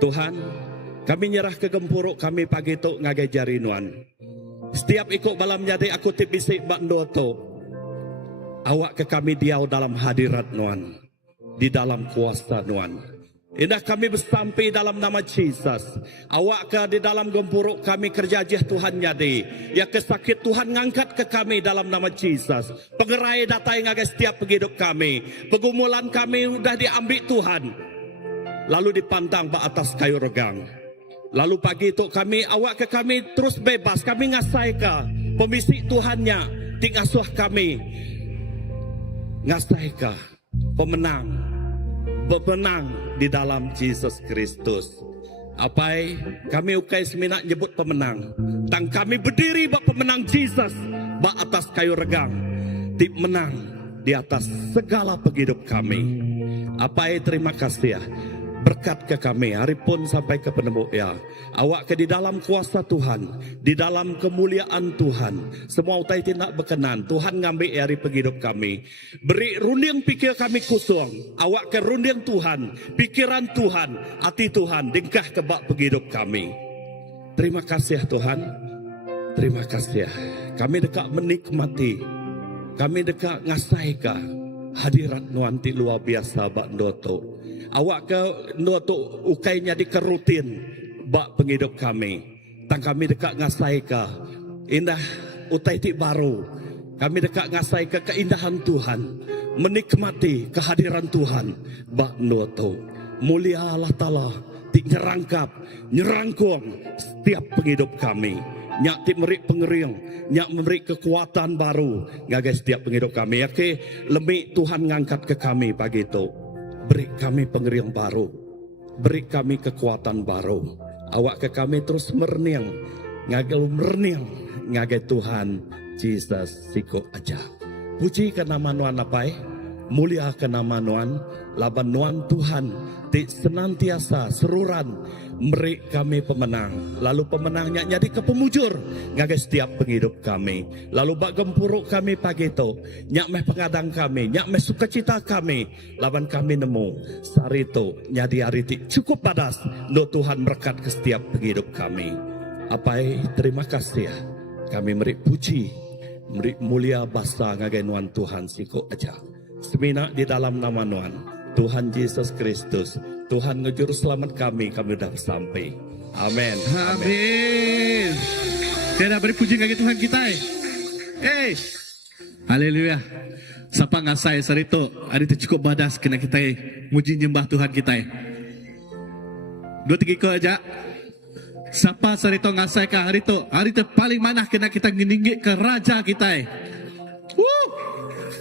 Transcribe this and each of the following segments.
Tuhan, kami nyerah ke gempuruk kami pagi tu ngagai jari nuan. Setiap ikut balam jadi aku tibisik bak ndoto. Awak ke kami diau dalam hadirat nuan, di dalam kuasa nuan. Indah kami bersampai dalam nama Jesus. Awak ke di dalam gempuruk kami kerjajah Tuhan jadi. Ya kesakit Tuhan ngangkat ke kami dalam nama Jesus. Pengerai datai ngagai setiap hidup kami. Pegumulan kami udah diambil Tuhan. Lalu dipandang ke atas kayu regang. Lalu pagi itu kami, awak ke kami terus bebas. Kami ngasai ke pemisik Tuhannya. Tingasuh kami. Ngasai ke pemenang. Pemenang di dalam Yesus Kristus. Apai kami ukai seminat nyebut pemenang. Tang kami berdiri bak pemenang Jesus. Bak atas kayu regang. Tip menang di atas segala penghidup kami. Apai terima kasih ya. Berkat ke kami hari pun sampai ke penemu ya. Awak ke di dalam kuasa Tuhan, di dalam kemuliaan Tuhan. Semua utai tidak berkenan. Tuhan ngambil hari penghidup kami. Beri runding pikir kami kosong. Awak ke runding Tuhan, pikiran Tuhan, hati Tuhan, dengkah ke bak penghidup kami. Terima kasih Tuhan. Terima kasih. Kami dekat menikmati. Kami dekat ngasaika hadirat nuanti luar biasa bak ndoto. Awak ke ndoto ukainya dikerutin bak penghidup kami. Tang kami dekat ngasai ke indah utai ti baru. Kami dekat ngasai ke keindahan Tuhan. Menikmati kehadiran Tuhan bak ndoto. Mulia Allah Ta'ala ti nyerangkap, nyerangkung setiap penghidup kami. Nyak ti merik pengering, nyak memberi kekuatan baru ngagai setiap penghidup kami. Yake lemik Tuhan ngangkat ke kami pagi itu. Beri kami pengering baru. Beri kami kekuatan baru. Awak ke kami terus merniang. Ngagai Tuhan Jesus siku aja. Puji ke nama nuan apai. Mulia ke nama nuan. Laban nuan Tuhan. Ti senantiasa seruran. Beri kami pemenang. Lalu pemenangnya jadi ke pemujur. Ngagai setiap penghidup kami. Lalu bak gempuruk kami pagi itu. Nyak meh pengadang kami. Nyak meh sukacita kami. Laban kami nemu. Sari itu. Nyadi hari itu cukup padas. No Tuhan berkat ke setiap penghidup kami. Apai terima kasih ya. Kami beri puji. Beri mulia basa ngagai nuan Tuhan siku aja. Semina di dalam nama nuan. Tuhan Yesus Kristus. Tuhan ngejuru selamat kami sudah sampai. Amin. Amin. Kita beri puji bagi Tuhan kita. Haleluya. Sapa ngasai sarito, ada itu cukup badas kena kita muji nyembah Tuhan kita. 2 3 ko aja. Sapa sarito ngasai ka hari itu paling mana kena kita ngininggi ke raja kita.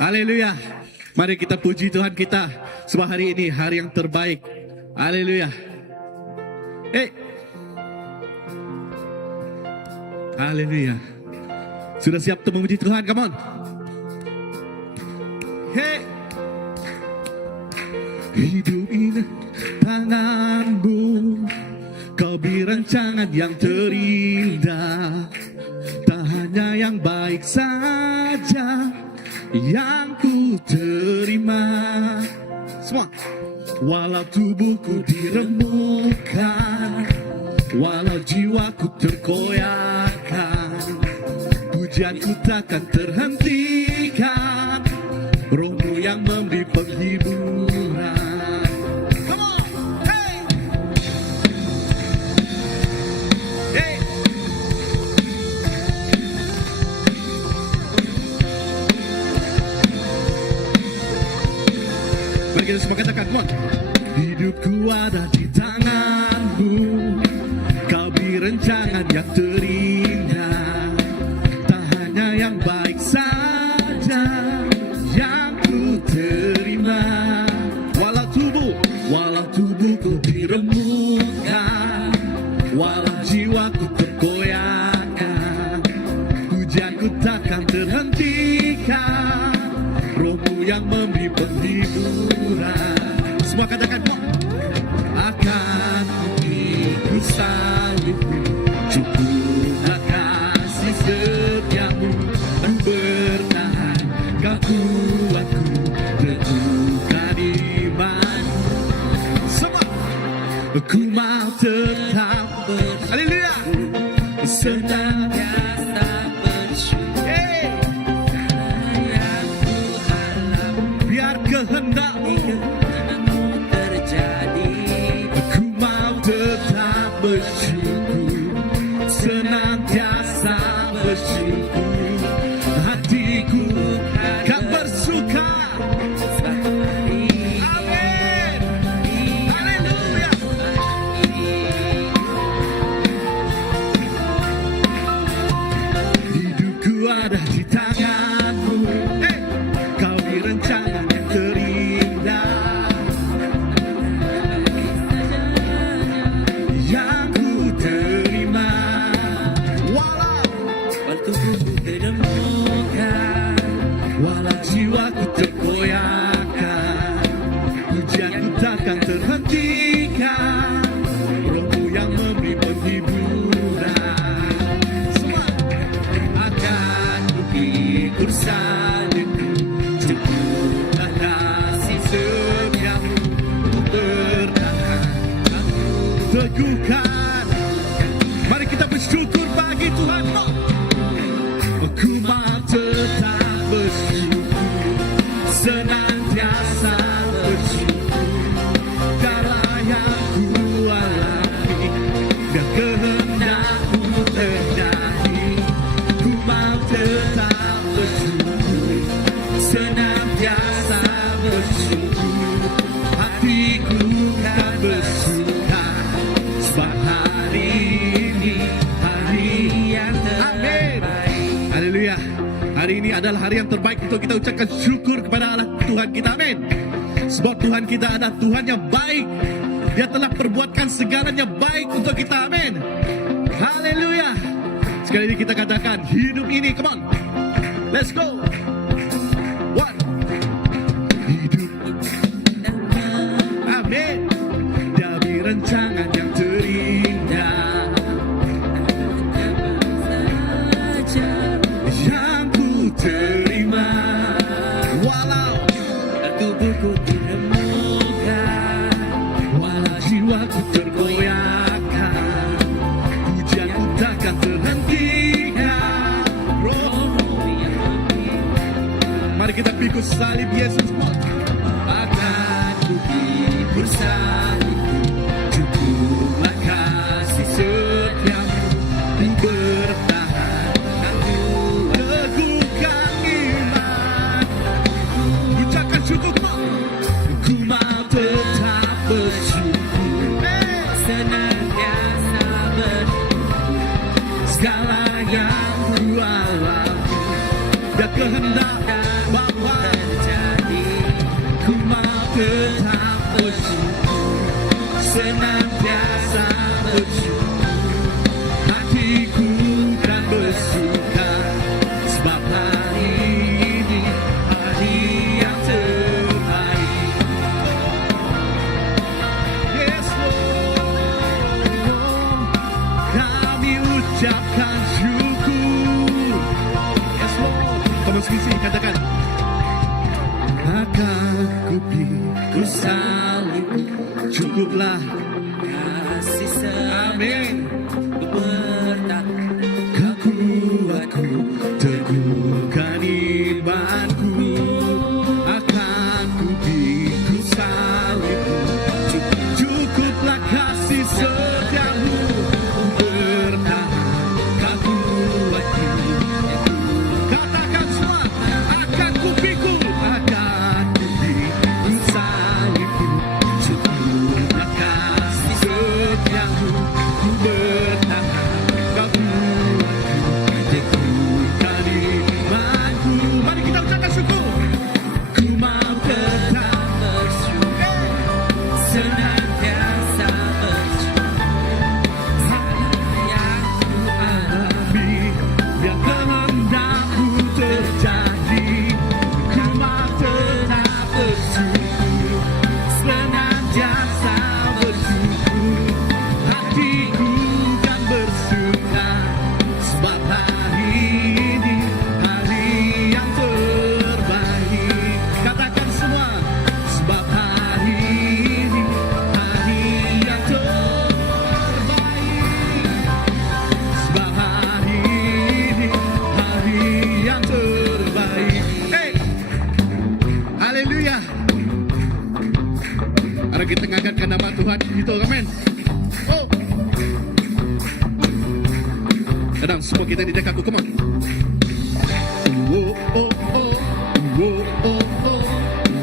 Haleluya. Mari kita puji Tuhan kita. Sebab hari ini hari yang terbaik. Haleluya. Haleluya. Sudah siap untuk memuji Tuhan? Come on. Hidup ini tanganmu. Kau beri rancangan yang terindah. Tak hanya yang baik saja yang ku terima. Semua. Walau tubuhku diremukkan, walau jiwaku terkoyakkan, pujianku takkan terhentikan, rohmu yang memberi penghiburan. Come on, hey, hey. Mari kita semua katakan, come on. Hidupku ada di tanganmu. Kau beri rancangan yang terindah. Tak hanya yang baik saja yang ku terima. Walau tubuhku diremukkan, walau jiwaku tergoyahkan, pujianku takkan terhentikan, rohmu yang memberi penghiburan. Semua katakan, akan ku salibmu, cukuplah kasih setiamu, ku bertahan, kau kuatku, teguhkan iman. Semua, ku mau tetap haleluya senantiasa bersyukur. hey. Yang ku harap Biar kehendak-Mu kehendakmu terjadi. ku mau tetap bersyukur, senantiasa bersyukur. Hatiku kan bersuka. Amin. Haleluya. Hidupku ada di tangan-Mu. Hey. Kau di rencana yang terindah yang ku terima. Walau Waktu tubuhku terembukan, walau jiwaku tergoyahkan, hujan ku takkan terhentikan. Rohmu yang memberi penghiburan. Semua akan ku pikul salibku, cukuplah kasih setiamu. Ku bertahan, aku teguhkan. Mari kita bersyukur bagi Tuhan. Ku mau tetap bersyukur, senantiasa bersyukur. Segala yang ku alami, biar kehendak-Mu terjadi. Ku mau tetap bersyukur, senantiasa bersyukur. Hatiku kan bersuka, sebab hari ini hari yang terbaik. Haleluya. Hari ini adalah hari yang terbaik untuk kita ucapkan syukur kepada Allah Tuhan kita. Amin. Sebab Tuhan kita adalah Tuhan yang baik. Dia telah perbuatkan segalanya baik untuk kita. Amin. Haleluya. Sekali lagi kita katakan hidup ini. Come on. Let's go. One. Hidup. Amin. Dari rancangan yang terindah yang ku terima. Walau tubuhku terembukan, walau jiwaku tergoyahkan, hujan ku takkan terhentikan. Roh, mari kita pikul salib Yesus. akan ku pikul salibku, cukuplah kasih setiamu. Ku bertahan, aku Teguhkan iman. Ucapkan syukur. Ku mau tetap bersyukur, senantiasa bersyukur. segala yang ku alami, biar kehendak Bapa terjadi. ku mau tetap bersyukur, senantiasa bersyukur. Hatiku kan bersuka, sebab hari ini hari yang terbaik. Yes Lord, kami ucapkan syukur. Yes Lord, kamu sisi katakan akan ku pikul salibku, cukuplah. Kasih setiamu Amin. bertahan. Kau kuatku, teguhkan imanku. Akan ku pikul salibku, cukuplah kasih setiamu. Bertahan, kau kuatku. Katakan semua, akan ku pikul salibku, cukuplah kasih setiamu. Bertahan, kau kuatku, teguhkan imanku. Mari kita ucapkan syukur. Ku mau tetap bersyukur, senantiasa bersyukur. Kadang semua kita di dekat aku, come on. Oh, oh, oh. Oh, oh, oh.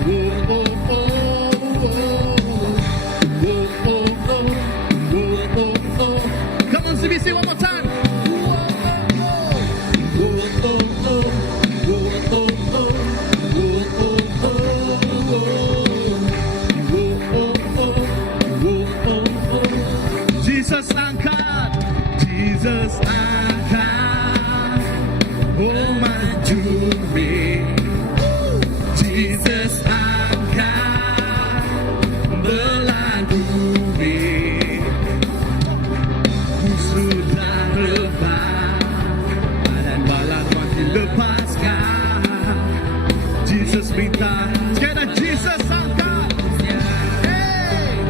Oh, oh, oh. Oh, oh, oh. Oh, oh, oh. Come on, CBC, one more time. Jesus angkat, Jesus angkat, oh maju me. Jesus angkat, belah bumi. Sudah rebah dan balas makin lepaskan. Jesus minta, sekali Jesus angkat. Hey!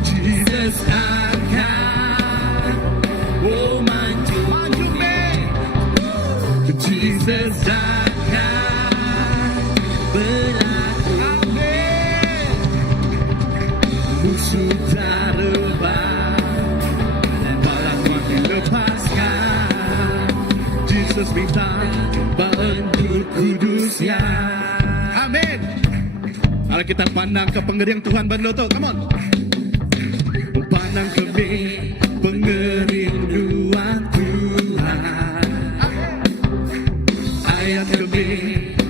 Jesus angkat, oh maju me. Jesus angkat, berlaku amin. Musuh dah rebah dan balas makin lepaskan. Jesus minta bantu kudusnya. Amin. Mari kita pandang ke pengerian Tuhan Bandoto. Come on. Pandang ke pengerinduan Tuhan. Ayat kami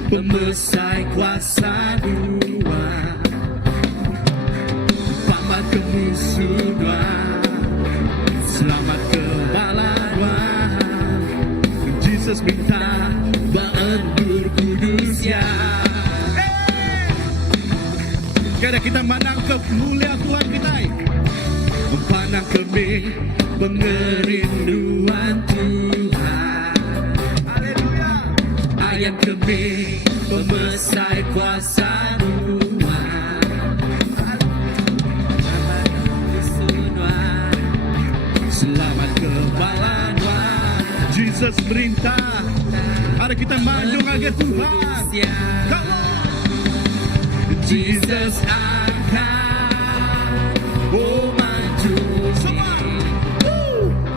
pemesai kuasa dua. Pamat ke musuh selamat ke balawan. Jesus minta bandur kudus ya. Kada kita mandang ke mulia Tuhan kita. Pandang kami pengerinduan Tuhan. Haleluya. Ayat kami pemesai kuasa Tuhan. Selamat kebalawan. Jesus perintah. Mari kita maju ke Tuhan. Come on. Jesus angkat, oh maju semua.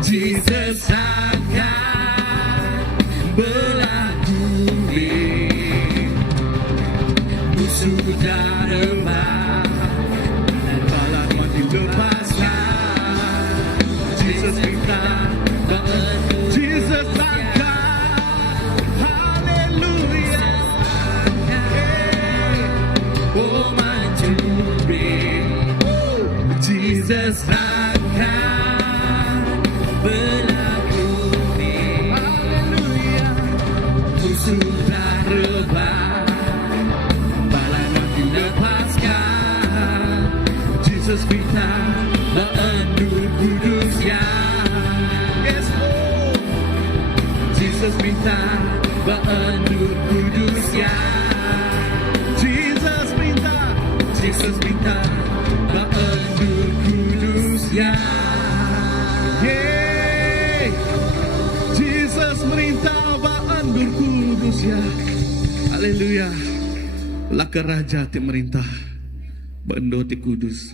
Jesus angkat, belah bumi. Musuh dah rebah dan balas makin lepaskan. Jesus minta bantu. Jesus angkat, haleluya. Oh maju me. Jesus angkat, belah bumi. Haleluya. Musuh dah rebah, balas makin lepaskan. Jesus minta bantu kudus ya. Yes Lord. Jesus minta bantu kudus ya. Jesus minta bandur kudus ya. Yeah. Jesus merintah bandur kudus ya. Haleluya. Laka raja ti merintah bandur ti kudus.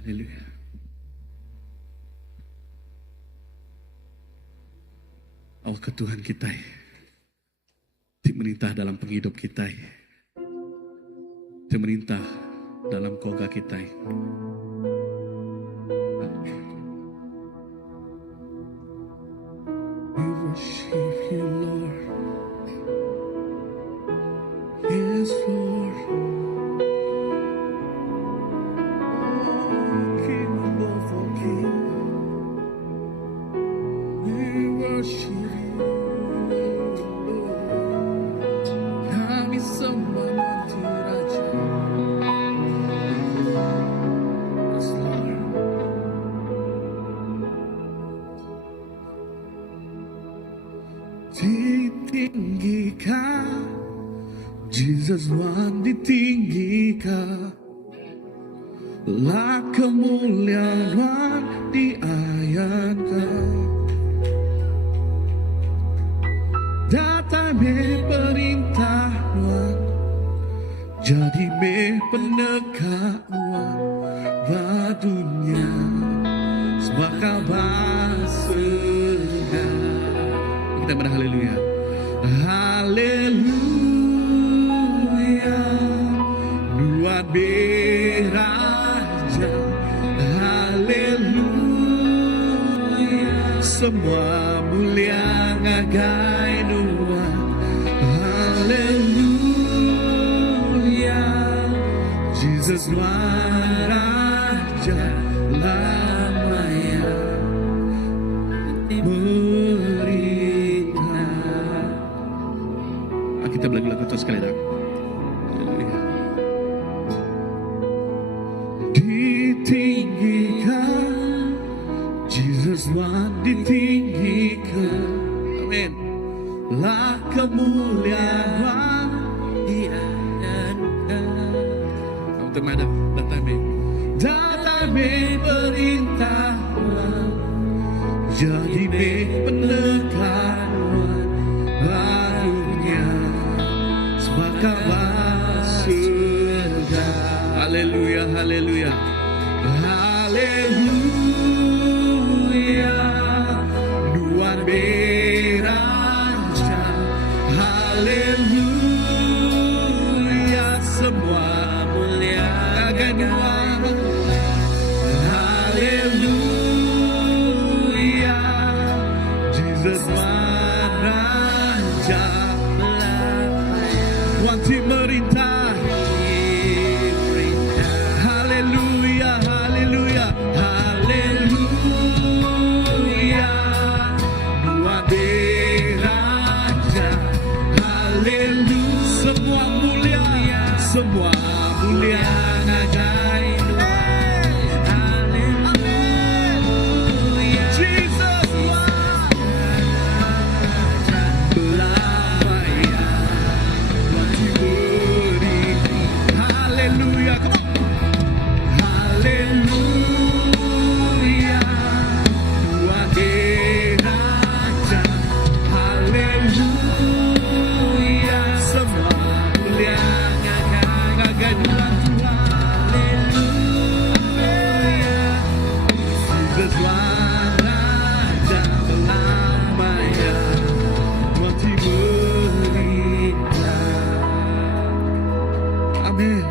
Haleluya. Allah ke Tuhan kita ti merintah dalam penghidup kita. Merintah dalam koga kita. We worship you, Lord. Yes, Lord. Oh, King of all kings. We worship you, Lord. Kami sembah nanti Raja. Ditinggikan, Jesus Wan ditinggikan, lah kemuliaan diayankan. Datang me perintah Wan, jadi me pendekat Wan, badunya sebab kabar. kita berhaleluya. Haleluya, Tuhan beraja. Haleluya, semua mulia ngagai Tuhan. Haleluya, Jesus Tuhan Raja lamanya merintah. Kita belagu lagu itu sekali lagi. Haleluya. Ditinggikan, Jesus Tuhan ditinggikan. Amin. Lah kemuliaan diadakan. Kamu teman datang perintah jadi penekanan barunya sebakalah surga. Haleluya, haleluya, haleluya, Tuhan beraja. Haleluya, semua mulia akan Tuhan. Haleluya, Jesus Tuhan Raja wanti merintah. Haleluya, haleluya, haleluya, Tuhan beraja. Haleluya, semua mulia nagai Tuhan. Haleluya, Jesus belamanya wanti beri. Haleluya, come on. Haleluya, Tuhan beraja. Haleluya, semua mulia ngagai Tuhan. Haleluya, Jesus Tuhan Raja belamanya wanti merintah. Amin.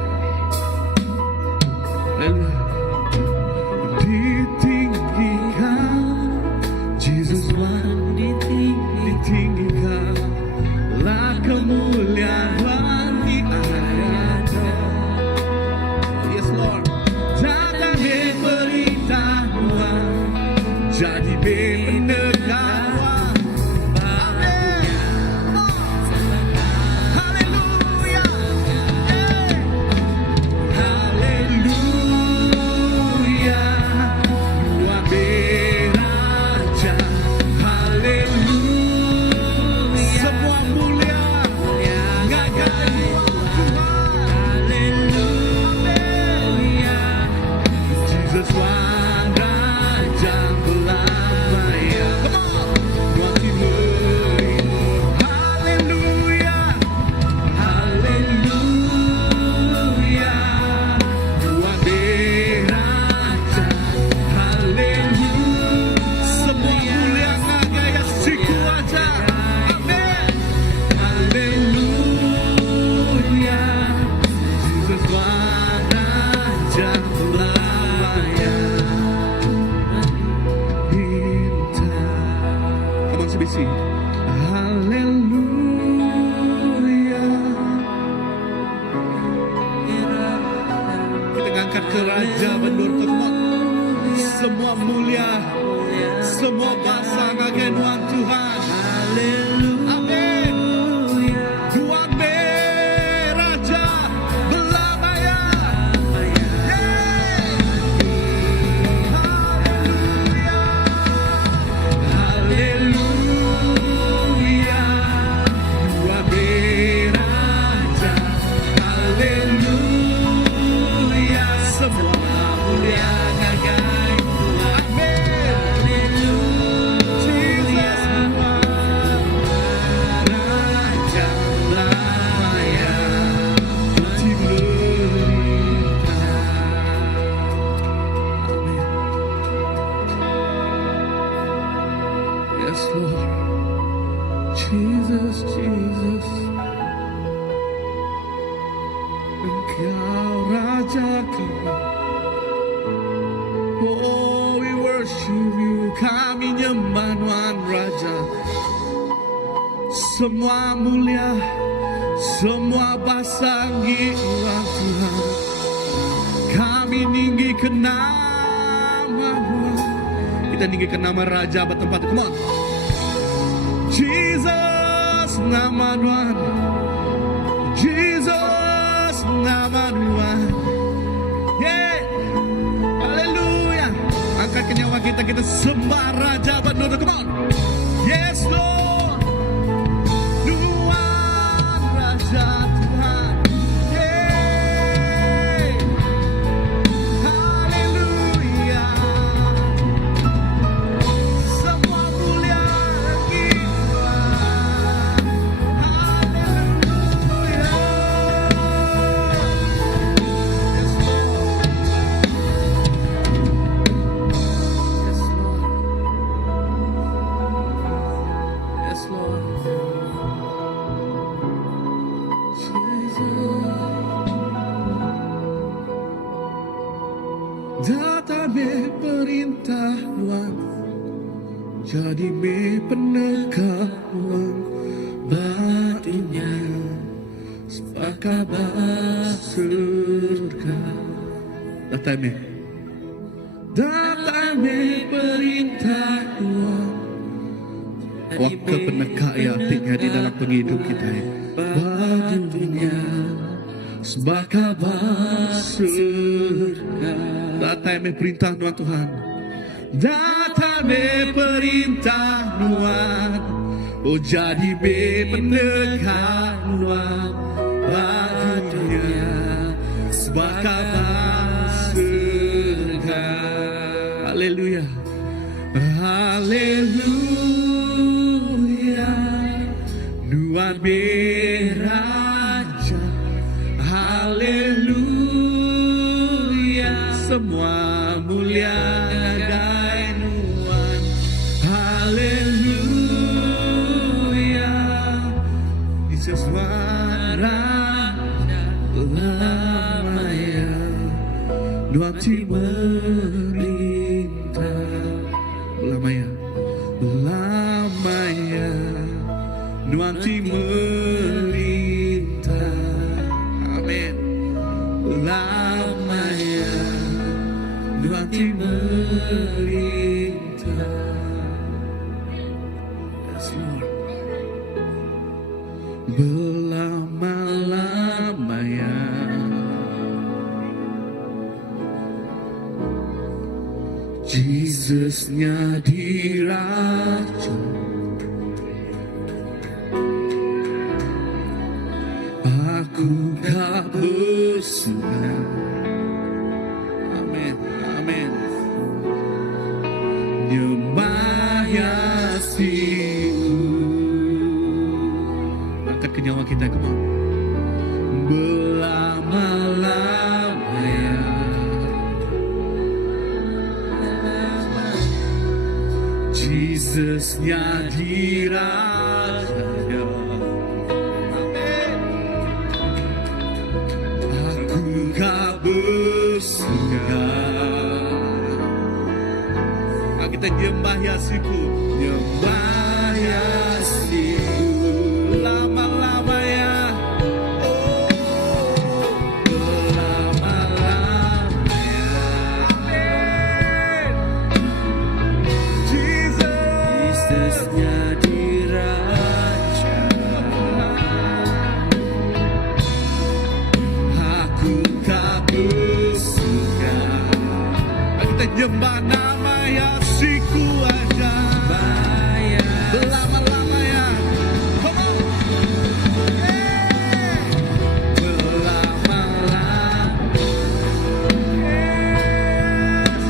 Haleluya. Ditinggikan, Jesus Tuhan ditinggikan. Lah kemuliaan diadakan. Yes Lord. Datang perintah Tuhan jadi penekanan. Amin. Haleluya. Haleluya, Tuhan beraja. Haleluya, semua mulia ngagai Tuhan. Haleluya, Jesus Tuhan Raja belamanya. Come on, wanti beri. Haleluya, haleluya, Tuhan beraja. Haleluya, semua mulia ngagai si kuasa. Amin. Haleluya, Jesus Tuhan Raja belamanya bintang. Come on, sebisi. Haleluya, kita ngangkat ke Raja Bendur Kemot. Semua mulia, semua bangsa ngagen Tuhan. Amin. Tuhan beraja belamanya. Haleluya, Tuhan beraja. Haleluya, semua mulia ngagai Tuhan. Amin. Jesus Raja belamanya wanti merintah. Amin. Yes Lord. Jesus, Jesus, Engkau Rajaku. Oh, we worship you, kami nyembah Tuhan Raja. Semua mulia, semua basangi Tuhan. Kami ninggikan nama Tuhan. Kita ninggikan nama Raja bertempat. Come on. Jesus, nama Tuhan. Jesus, nama Tuhan. Yeah. Haleluya. Angkat nyawa kita sembah Raja Bandura. Come on. Yes, Lord. Tuhan, Raja Tuhan. Yeah. Haleluya. Semua mulia bagi Tuhan. Haleluya. Yes, Lord. Yes, Lord. Datang perintah Tuhan, jadi penegak Tuhan, batunya sepakat surga. Datang perintah Tuhan. Waktu penegak ya artinya di dalam penghidup kita ya. Batunya sebagai surga. Datang perintah Tuhan. Datang perintah Tuhan. Oh jadi penegak Tuhan. Batunya sebagai surga. Haleluya. Haleluya. Tuhan beraja. Haleluya. Semua mulia gai Tuhan. Haleluya. Yesus suara lamanya. Tuhan merintah. Lamanya. Lamanya. Tuhan merintah. Amin. Lamanya. Tuhan merintah. Yes, Lord. Belama-lamanya. Jesusnya diraja. Aku tak bersuara. Amin, amin. Nyembah Yesus. Angkat ke nyawa kita, come on. Belama-lamanya. Jesusnya diraja. Aku bersuka. Kita nyembah Yesusku, nyembah Yesusku. Lama-lamanya. Oh, lama-lamanya. Amin. Jesusnya diraja. Aku tak bersuka. Kita nyembah nama Yesusku aja. Lama-lamanya. Come on. Yeah. Lama-lamanya. Yes,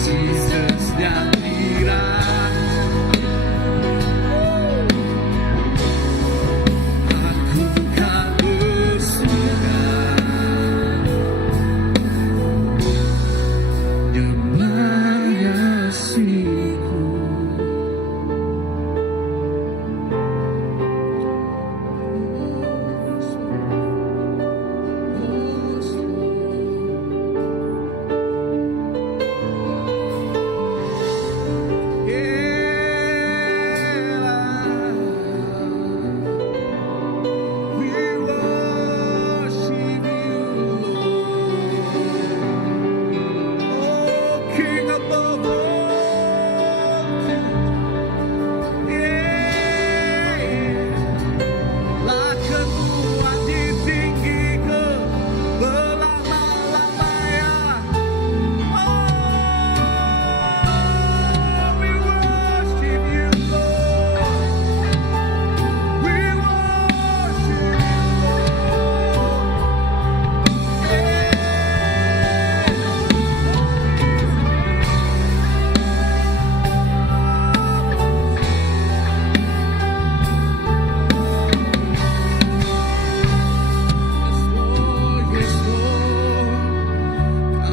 Jesus yang diraja. Aku tak bersuka. Nyembah Yesusku.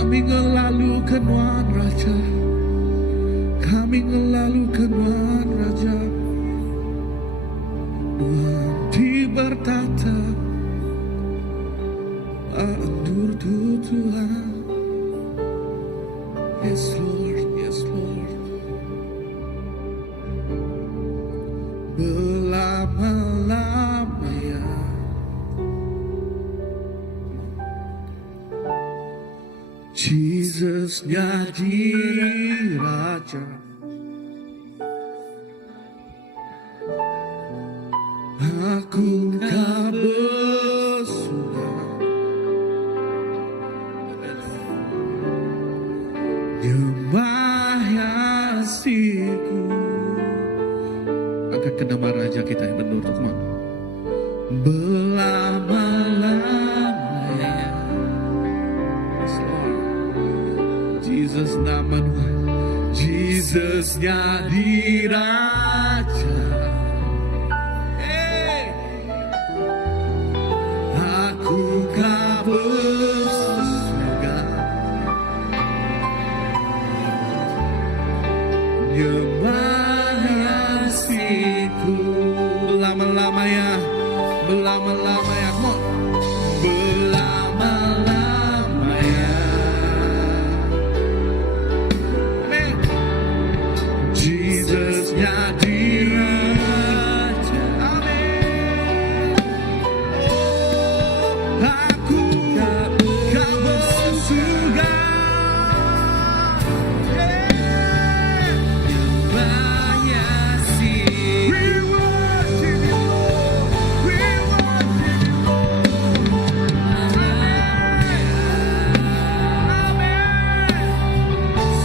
Kami ngelalukan Wan Raja, kami ngelalukan Wan Raja. Nanti bertata, adur Tuhan. Yes Lord, yes Lord. Belama-lama Jesus jadi Raja. Aku kau bersuka, nyembah Yesusku. Angkat ke nama Raja kita yang benar, teman. Belama-lamanya, yes, Lord. Jesus nama Tuhan, Jesus jadi Raja. Hey. Aku kau bersuka, nyembah Yesusku. Belama-lamanya, belama-lamanya, come on. Belama-lamanya, amen. Jesus jadi Raja, amen. Oh, aku kau bersuka, we worship you, Lord. We worship you, Lord. Amin.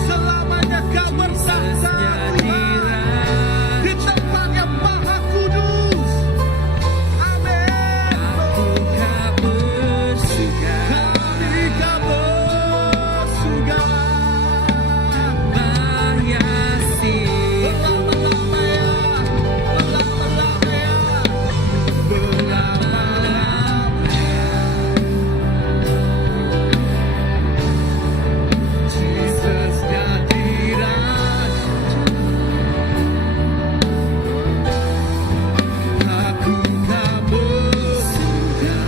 Selamanya kau bersama Tuhan di tempat yang maha kudus. Amin. Kami kau bersuka. Jesus jadi Raja. Aku kau bersuka,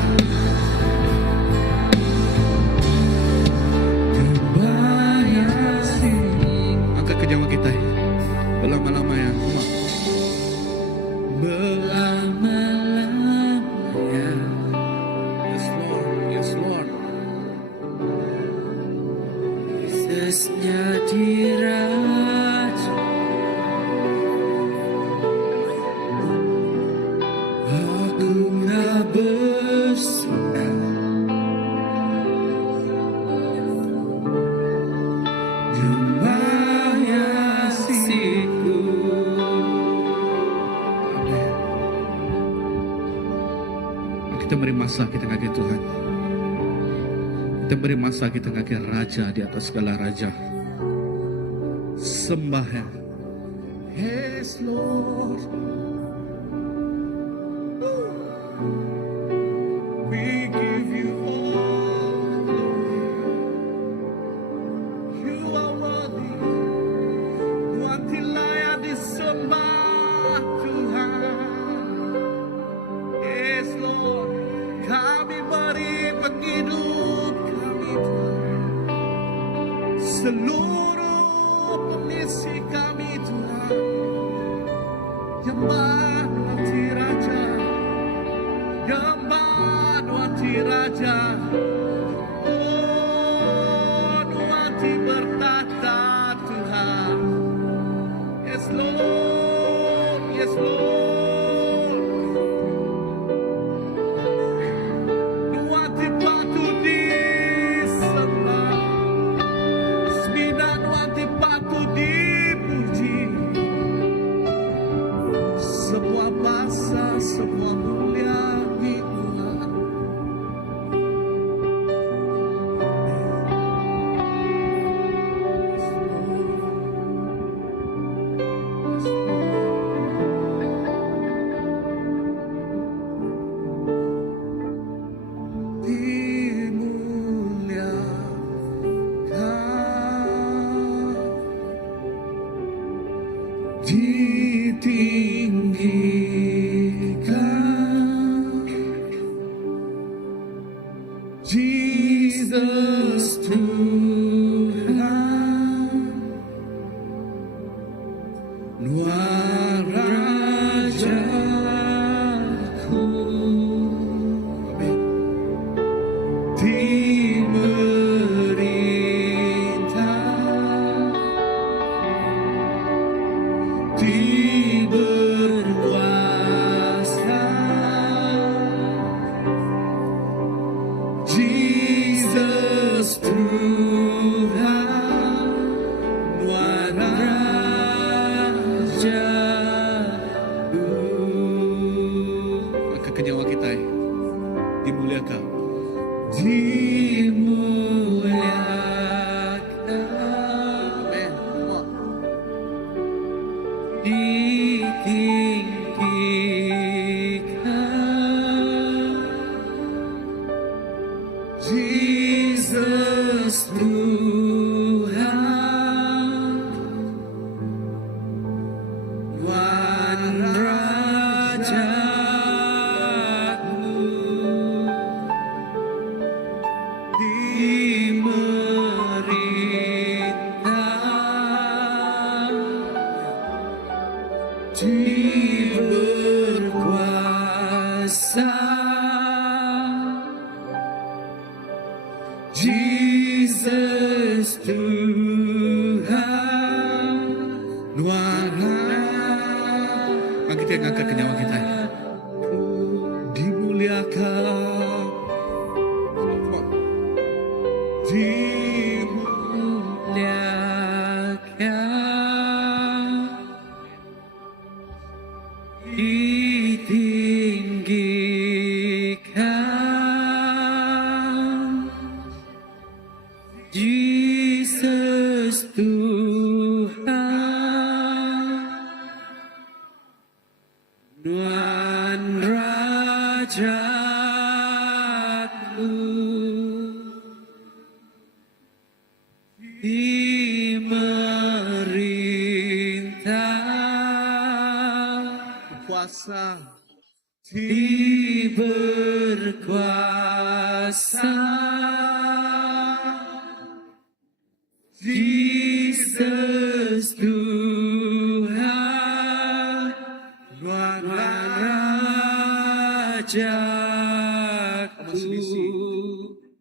nyembah Yesus. Angkat ke nyawa kita, belama-lamanya. Belama-lamanya. Yes Lord, yes Lord. Yesus jadi Raja. Aku kau bersuka, nyembah Yesusku. Amin. Kita beri masa kita kaki Tuhan. Kita beri masa kita kaki Raja di atas segala raja. Sembah ya. Yes Lord. We give you all the glory. You are worthy. Tuhan layak disembah Tuhan. Yes Lord. Kami beri penghidup kami Tuhan. Seluruh pengisi kami Tuhan. Nyembah hati Raja. Nyembah hati Raja. Oh, hati bertata Tuhan. Yes Lord, yes Lord. Hati patut disembah. Sembilan hati patut dipuji. Sebuah bahasa, sebuah mulia di Tuhan. berkuasa, Jesus Tuhan. Nuara. Mari kita angkat ke nyawa kita. Dimuliakan. Dimuliakan, ditinggikan, Jesus Tuhan, Tuhan Rajaku, dimerintah, Kuasa. berkuasa, Jesus Tuhan, Nuara. Rajaku.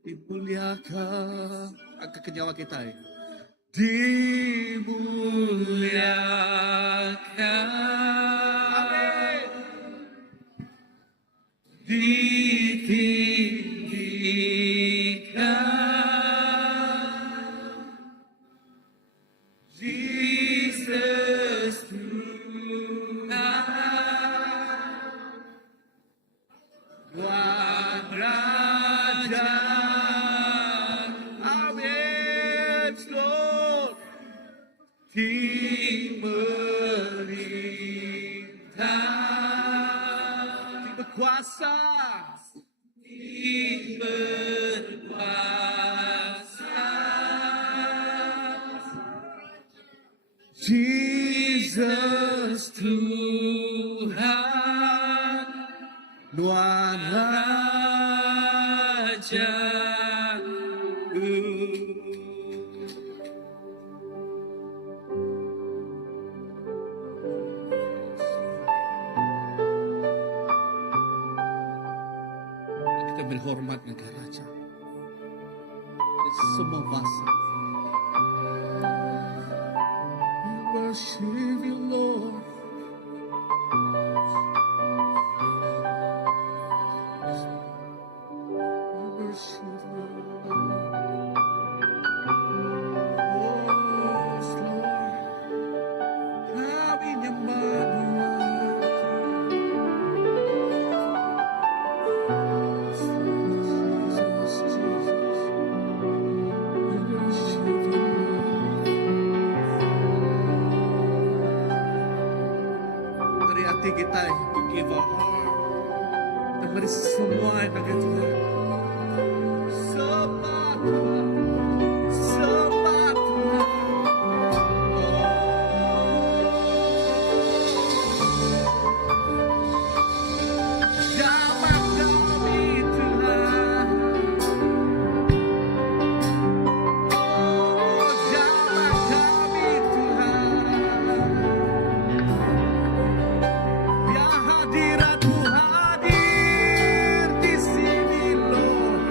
Dimuliakan. Angkat ke nyawa kita. Dimuliakan, ditinggikan, Jesus Tuhan, Tuhan Raja. Amin, Lord. Dimerintah, Berkuasa. berkuasa, Jesus Tuhan, Nuara. Rajaku. Kita berhormat negara Raja. Dari semua bahasa. We worship you, Lord. We worship you, Lord. Yes, Lord. Kami nyembah Jesus, Jesus. We worship you, Lord. Dari hati kita, we give our heart. Dan dari semua yang ada Tuhan. Sembah Tuhan. Sembah Tuhan. Jamah kami Tuhan. Oh, jamah kami Tuhan. Biar hadirat-Mu hadir di sini, Lord.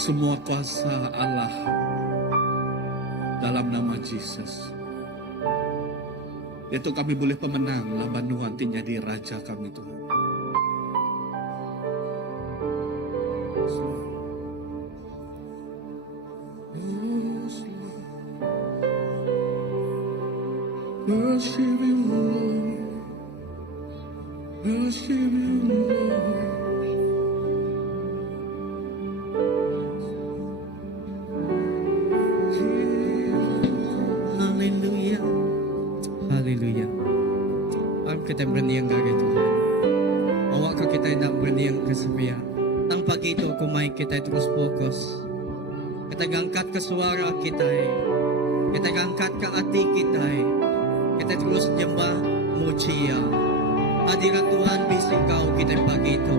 semua kuasa Allah dalam nama Yesus. Itu kami boleh pemenang laban Tuhan jadi raja kami Tuhan. Worship you, Lord. Worship you, Lord. Haleluya. Haleluya. Alam kita berniang kagay Tuhan. Awak ka kita nak berniang kesepian. Tang pagi itu kumay kita terus fokus. Kita gangkat ke suara kita. Kita gangkat ke hati kita. Kita terus jembah mucia. Hadirat Tuhan bisa kau kita pagi itu.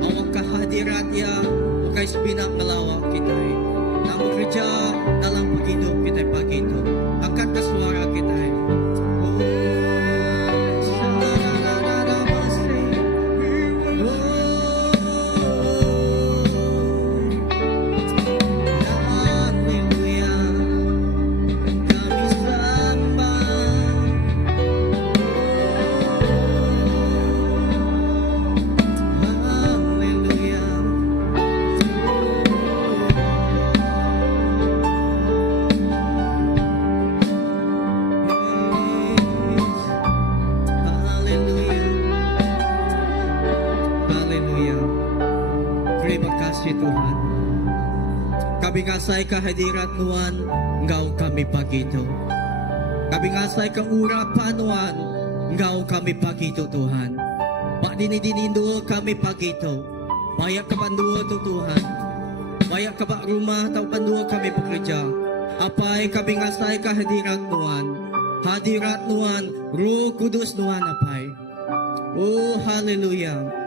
Awak kehadirat ya bukai sebinak melawak kita. Nang bekerja dalam hidup kita pagi itu. Angkat ke suara kita. Terima kasih Tuhan. Kami ngasay kehadirat Tuhan, Engkau kami pagi itu. Kami ngasay keurapan Tuhan, Engkau kami pagi itu Tuhan. Pak dini-dini kami pagi itu. Bayak ke panduo tu Tuhan. Bayak ke bak rumah atau panduo kami bekerja. Apa yang kami ngasay kehadirat Tuhan. Hadirat Tuhan, Roh Kudus Tuhan apa yang. Oh haleluya.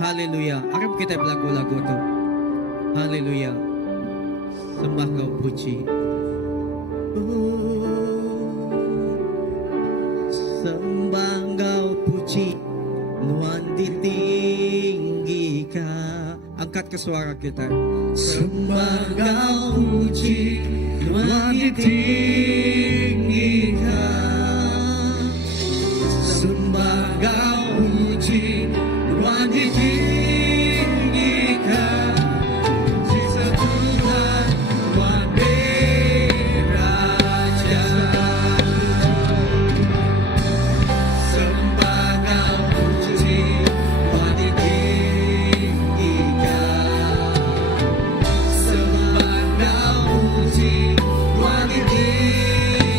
Haleluya. Harap kita berlagu-lagu tu. Haleluya. Sembah kau puji. Sembah kau puji. Tuhan ditinggikan. Angkat ke suara kita. Sembah kau puji. Tuhan ditinggikan. Sembah kau puji. Tuhan ditinggikan. Jesus Tuhan, Tuhan beraja. Sembah kau puji, Tuhan ditinggikan. Sembah kau puji, Tuhan ditinggikan.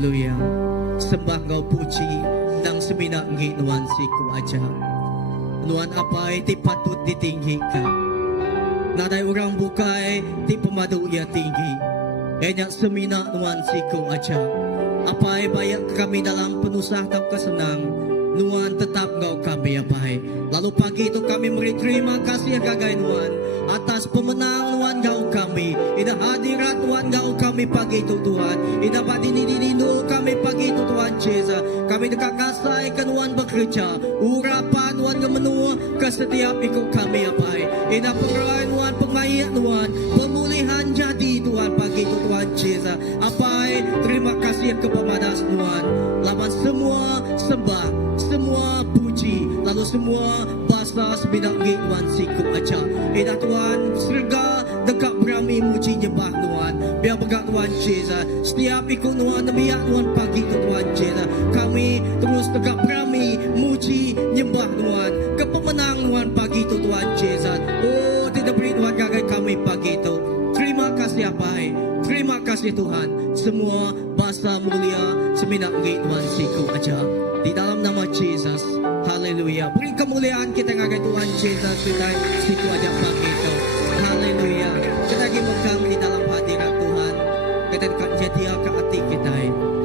Haleluya. Sembah Engkau puji nang semina ngi nuan siku aja. Nuan apai ti patut ditinggikan. Nadai orang bukai ti pemadu ia tinggi. Enyak semina nuan siku aja. Apai bayak kami dalam penusah tak kesenang. Nuan tetap Engkau kami apai. Lalu pagi itu kami beri terima kasih kagai Nuan atas pemenang Nuan Engkau kami. Ida hadirat Nuan Engkau kami pagi itu Tuhan. Ida badini dinu kami pagi itu Tuhan Yesus. Kami dekat kasai ke Nuan bekerja. Urapan Nuan ke menua ke setiap ikut kami apai. Ida perai Nuan pengayat Nuan. Pemulihan jadi Tuhan pagi itu Tuhan Yesus. Apai terima kasih kepada Nuan. Lawan semua sembah, semua puji, lalu semua bahasa sebidang Tuhan siku aja. Ida Tuhan serga dekat berami muji nyembah Tuhan. Biar berkat Tuhan Yesus. Setiap ikut Tuhan biar Tuhan pagi ke Tuhan Yesus. Kami terus dekat berami muji nyembah Tuhan. Kepemenang Tuhan pagi itu Tuhan Yesus. Oh tidak beri Tuhan gagai kami pagi itu. Terima kasih apai. Terima kasih Tuhan. Semua bahasa mulia seminat Tuhan siku aja. Di dalam nama Yesus. Haleluya. Beri kemuliaan kita ngagai Tuhan Yesus. Kita situ aja pagi itu. Haleluya. Kita lagi megang di dalam hadirat Tuhan. Kita dekat nyetia ke hati kita.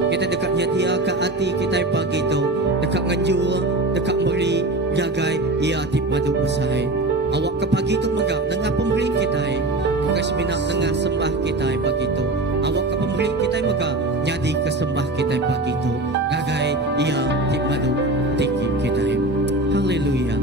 Kita dekat nyetia ke hati kita pagi itu. Dekat nganjur, dekat meri, jagai ia tip madu usai. Awak ke pagi itu megak dengan pemberi kita. Bukan seminat dengan sembah kita pagi itu. Awak ke pemberi kita megak jadi kesembah kita pagi itu. Gagai ia tip madu tinggi kita. Haleluya.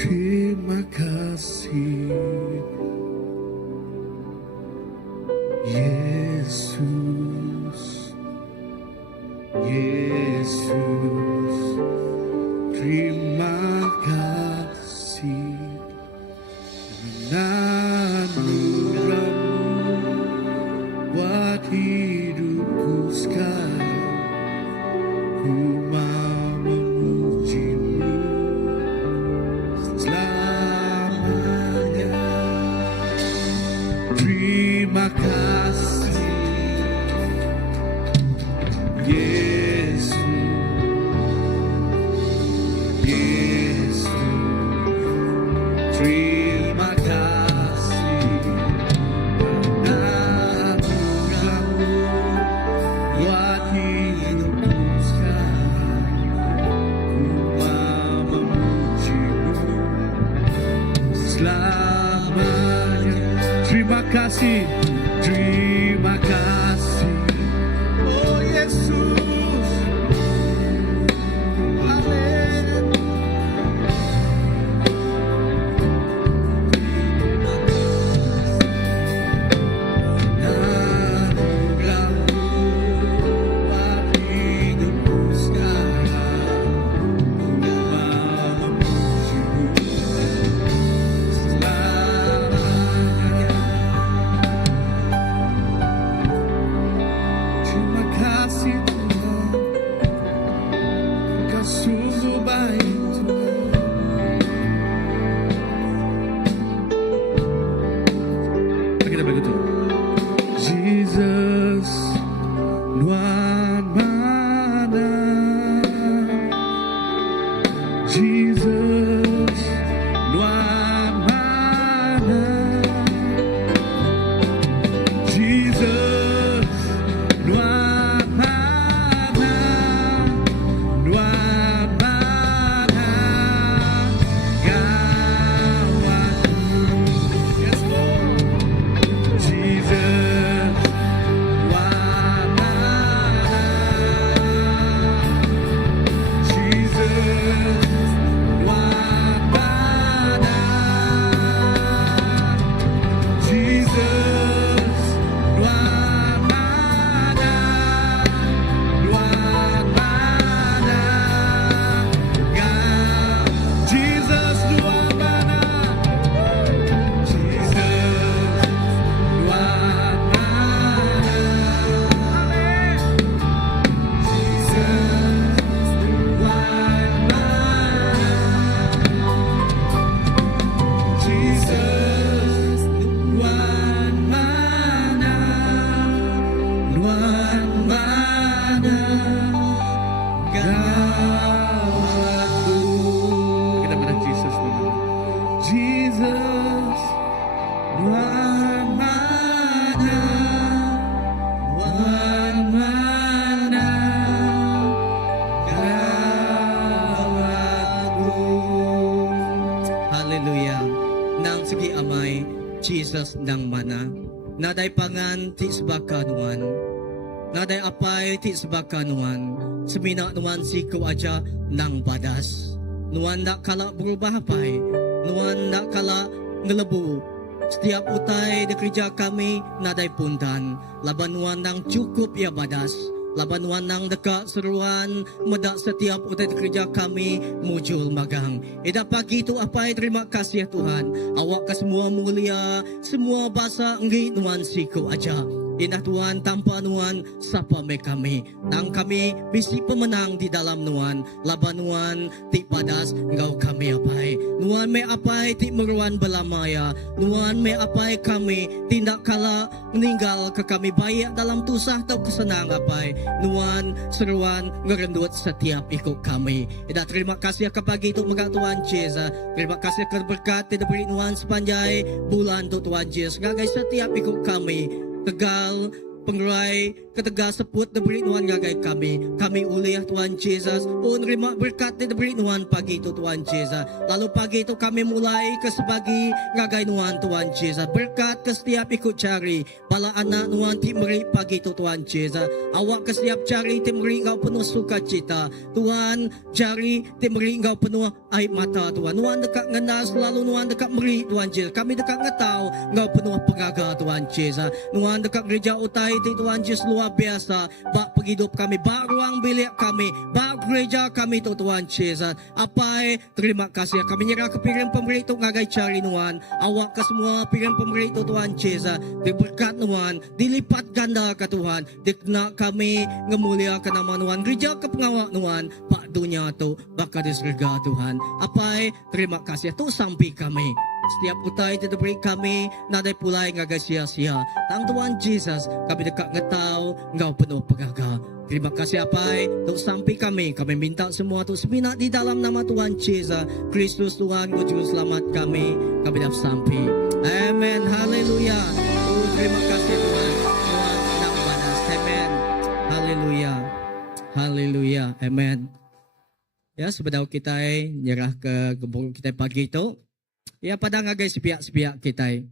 Terima kasih Yesus, Yesus. Terima kasih anugerah-Mu buat hidupku sekarang. Ku mau memuji-Mu selamanya. Terima kasih Yesus, Yesus. Terima kasih anugerah-Mu buat hidupku sekarang. Ku mau memuji-Mu selamanya. Terima kasih, terima kasih, oh Yesus. Amin. Anugerah-Mu buat hidupku sekarang. Ku mau memuji-Mu selamanya. Terima kasih Tuhan, Kau sungguh baik Tuhan. Kita begitu. Jesus, Nuan mana? Jesus, Nuan mana? Jesus, Nuan mana? Nuan mana? Gawatku. Yes, Lord. Jesus. Jesus, Tuhan mana, Tuhan mana, Kau agung. Hallelujah. Nang sige amay, Jesus nang mana. Naday pangan ti sebakanuan. Naday apay ti sebakanuan. Semina nuan siko aja nang badas. Nuan nak kala berubah apay. Nuan nak kala ngelebu. Setiap utai di kerja kami naday pundan. Laban nuan nang cukup ya badas. Laban nuan nang dekat seruan. Medak setiap utai di kerja kami mujul magang. Ida pagi tu apay terima kasih ya Tuhan. Awak ke semua mulia. Semua bahasa nggi nuan siku aja. Indah Tuhan tanpa Nuan sapa me kami. Tang kami bisi pemenang di dalam Nuan. Laban Nuan ti padas engkau kami apai. Nuan me apai ti meruan belamaya. Nuan me apai kami tindak kala meninggal ke kami baik dalam tusah atau kesenang apai. Nuan seruan ngerendut setiap ikut kami. Ida terima kasih ke pagi tu megak Tuhan Yesus. Terima kasih ke berkat tidak beri Nuan sepanjang bulan tu Tuhan Yesus. Gagai setiap ikut kami. Tegal, Pengerai, ketegal seput diberi Tuhan gagai kami. Kami uliah Tuhan Yesus. Oh, nerima berkat diberi Tuhan pagi itu Tuhan Yesus. Lalu pagi itu kami mulai ke sebagi gagai Tuhan Yesus. Berkat ke setiap ikut cari. Bala anak Tuhan timeri pagi itu Tuhan Yesus. Awak ke setiap cari timeri engkau penuh sukacita. Tuhan cari timeri engkau penuh air mata Tuhan. Tuhan dekat ngenal selalu Tuhan dekat meri Tuhan Yesus. Kami dekat ngetau engkau penuh pengaga Tuhan Yesus. Tuhan dekat gereja utai itu Tuhan Yesus luar biasa. Bak penghidup kami, bak ruang bilik kami, bak gereja kami itu Tuhan Yesus. Apa terima kasih. Kami nyerah ke piring pemberi itu ngagai cari Tuhan. Awak ke semua piring pemberi itu Tuhan Yesus. Diberkat Tuhan, dilipat ganda ke Tuhan. Dikena kami ngemuliakan nama Tuhan. Gereja ke pengawak Tuhan. Pak dunia tu bakal di surga Tuhan. Apa terima kasih tu sampai kami. Setiap utai tidak beri kami nadai pulai ngagai sia-sia. Tang Tuhan Yesus kami dekat ngetau engkau penuh pegaga. Terima kasih apai untuk sampai kami. Kami minta semua tu seminat di dalam nama Tuhan Yesus Kristus Tuhan Juru Selamat kami. Kami dapat sampai. Amen. Haleluya. Oh, terima kasih Tuhan. Tuhan nak balas. Amen. Haleluya. Haleluya. Amen. Ya, sebenarnya kita nyerah ke gembong kita pagi itu. Ya, pada ngagai sepiak-sepiak kita.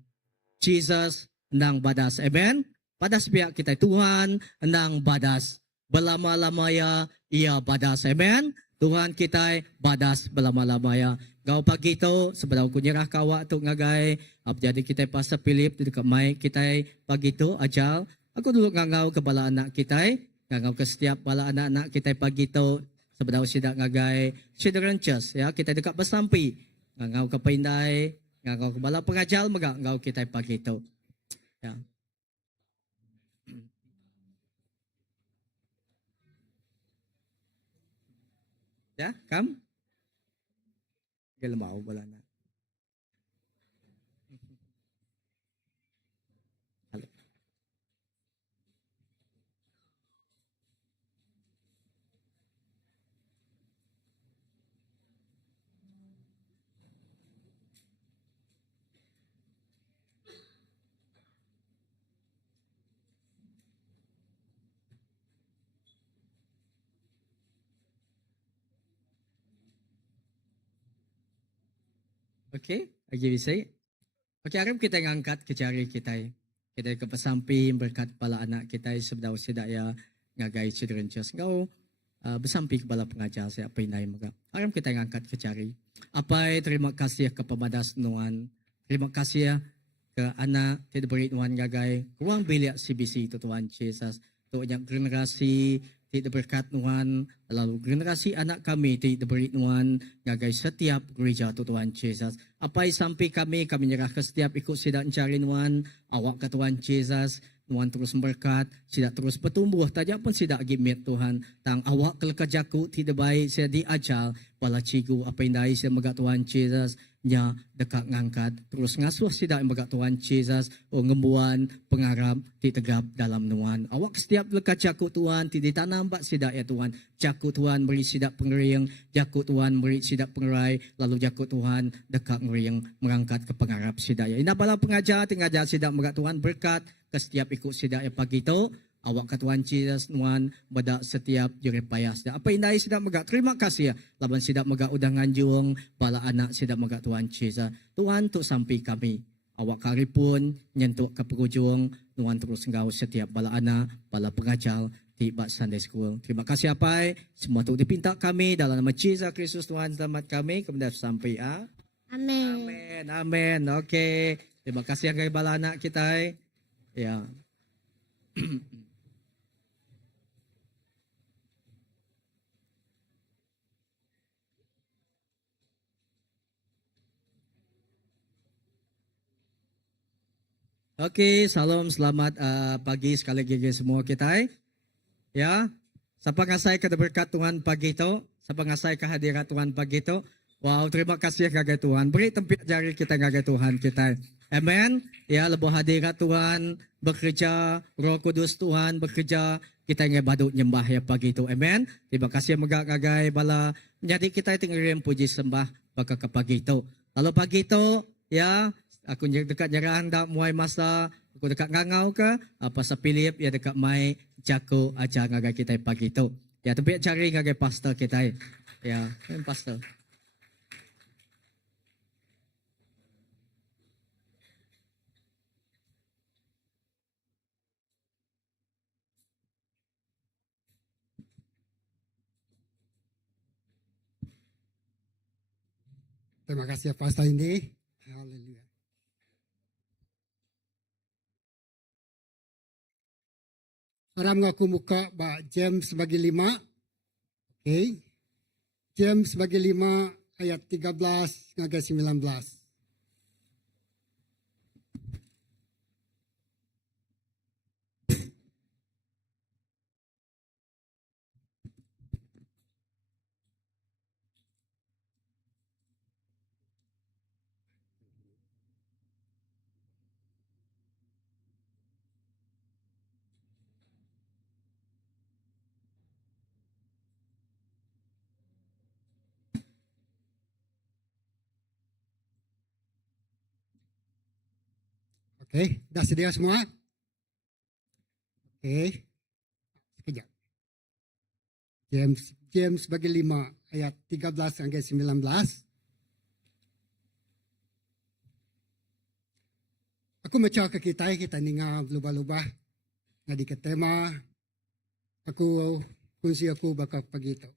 Jesus nang badas. Amen. Pada sepiak kita Tuhan nang badas. Belama-lamaya ia badas. Amen. Tuhan kita badas belama-lamaya. Gau pagi itu sebenarnya aku nyerah kawak tu ngagai. Jadi kita Pastor Philip dekat mic kita pagi itu ajal. Aku dulu ngangau ke bala anak kita. Ngangau ke setiap bala anak-anak kita pagi itu. Sebenarnya sidak ngagai Children Church. Ya, kita dekat bersampi. Ngau ke Pindai, ngau ke bala pengajal megak ngau kita pagi itu. Ya. Ya, kam? Gelembau bala na. Okey, lagi bisa. Okey, hari kita ngangkat ke jari kita. Kita ke pesampi berkat kepala anak kita sebenarnya sedak ya ngagai Children Church. Kau bersampi kepala pengajar saya apa indai mereka. Hari kita ngangkat ke jari. Apa terima kasih ke pemadas Nuan. Terima kasih ke anak tidak beri Nuan ngagai ruang bilik CBC itu Tuhan Yesus. Untuk yang generasi tidak berkat Tuhan, lalu generasi anak kami tidak beri Tuhan ngagai setiap gereja tu Tuhan Yesus. Apa sampai kami nyerah ke setiap ikut sidak mencari Tuhan, awak ke Tuhan Yesus, Tuhan terus berkat, sidak terus bertumbuh, tajak pun sidak gimit Tuhan. Tang awak ke kerjaku tidak baik, saya diajar, pala cigu apa yang dai saya megak Tuhan Yesus, nya dekat ngangkat terus ngasuh sida baga Tuhan Jesus ngembuan pengarap ditegap dalam nuan awak setiap lekat jaku Tuhan ti ditanam bak sida ya Tuhan jaku Tuhan beri sida pengering jaku Tuhan beri sida pengerai lalu jaku Tuhan dekat ngering mengangkat ke pengarap sida ya ina bala pengajar tingajar sida baga Tuhan berkat ke setiap ikut sida ya pagi tu awak ke Tuhan Jesus nuan pada setiap juri payah sida apa indai sida megak terima kasih ya laban sida megak udah nganjung bala anak sida megak Tuhan Jesus Tuhan tu sampai kami awak kari pun nyentuk ke penghujung nuan terus engkau setiap bala anak bala pengajar di bak Sunday School terima kasih apa semua tu dipinta kami dalam nama Jesus Kristus Tuhan selamat kami kemudian sampai Amin. amin okey terima kasih yang bala anak kita ya Okey, salam selamat pagi sekali lagi semua kita. Ya, siapa ngasai ke berkat Tuhan pagi itu? Siapa ngasai kehadiran Tuhan pagi itu? Wow, terima kasih kepada Tuhan. Beri tempat jari kita kepada Tuhan kita. Amen. Ya, lebih hadirat Tuhan bekerja, Roh Kudus Tuhan bekerja. Kita ingin badut nyembah ya pagi itu. Amen. Terima kasih megak gagai bala. Jadi kita tinggal puji sembah baka ke pagi itu. Lalu pagi itu, ya, aku dekat nyerang dak muai masa aku dekat ngangau ke apa Philip ya dekat mai jago aja ngagai kita pagi tu. Ya tempat cari ngagai pastor kita. Ya, pastor. Terima kasih Pastor Indi. Haleluya. Haram ngaku muka ba James bagi 5. Okay. James bagi 5 ayat 13 ngagai 19. Okey, dah sedia semua? Okey. Sekejap. James bagi 5 ayat 13 sampai 19. Aku macam ke kita ninga berubah-ubah ngadi ke tema. Aku kunci aku bakal pagi tu.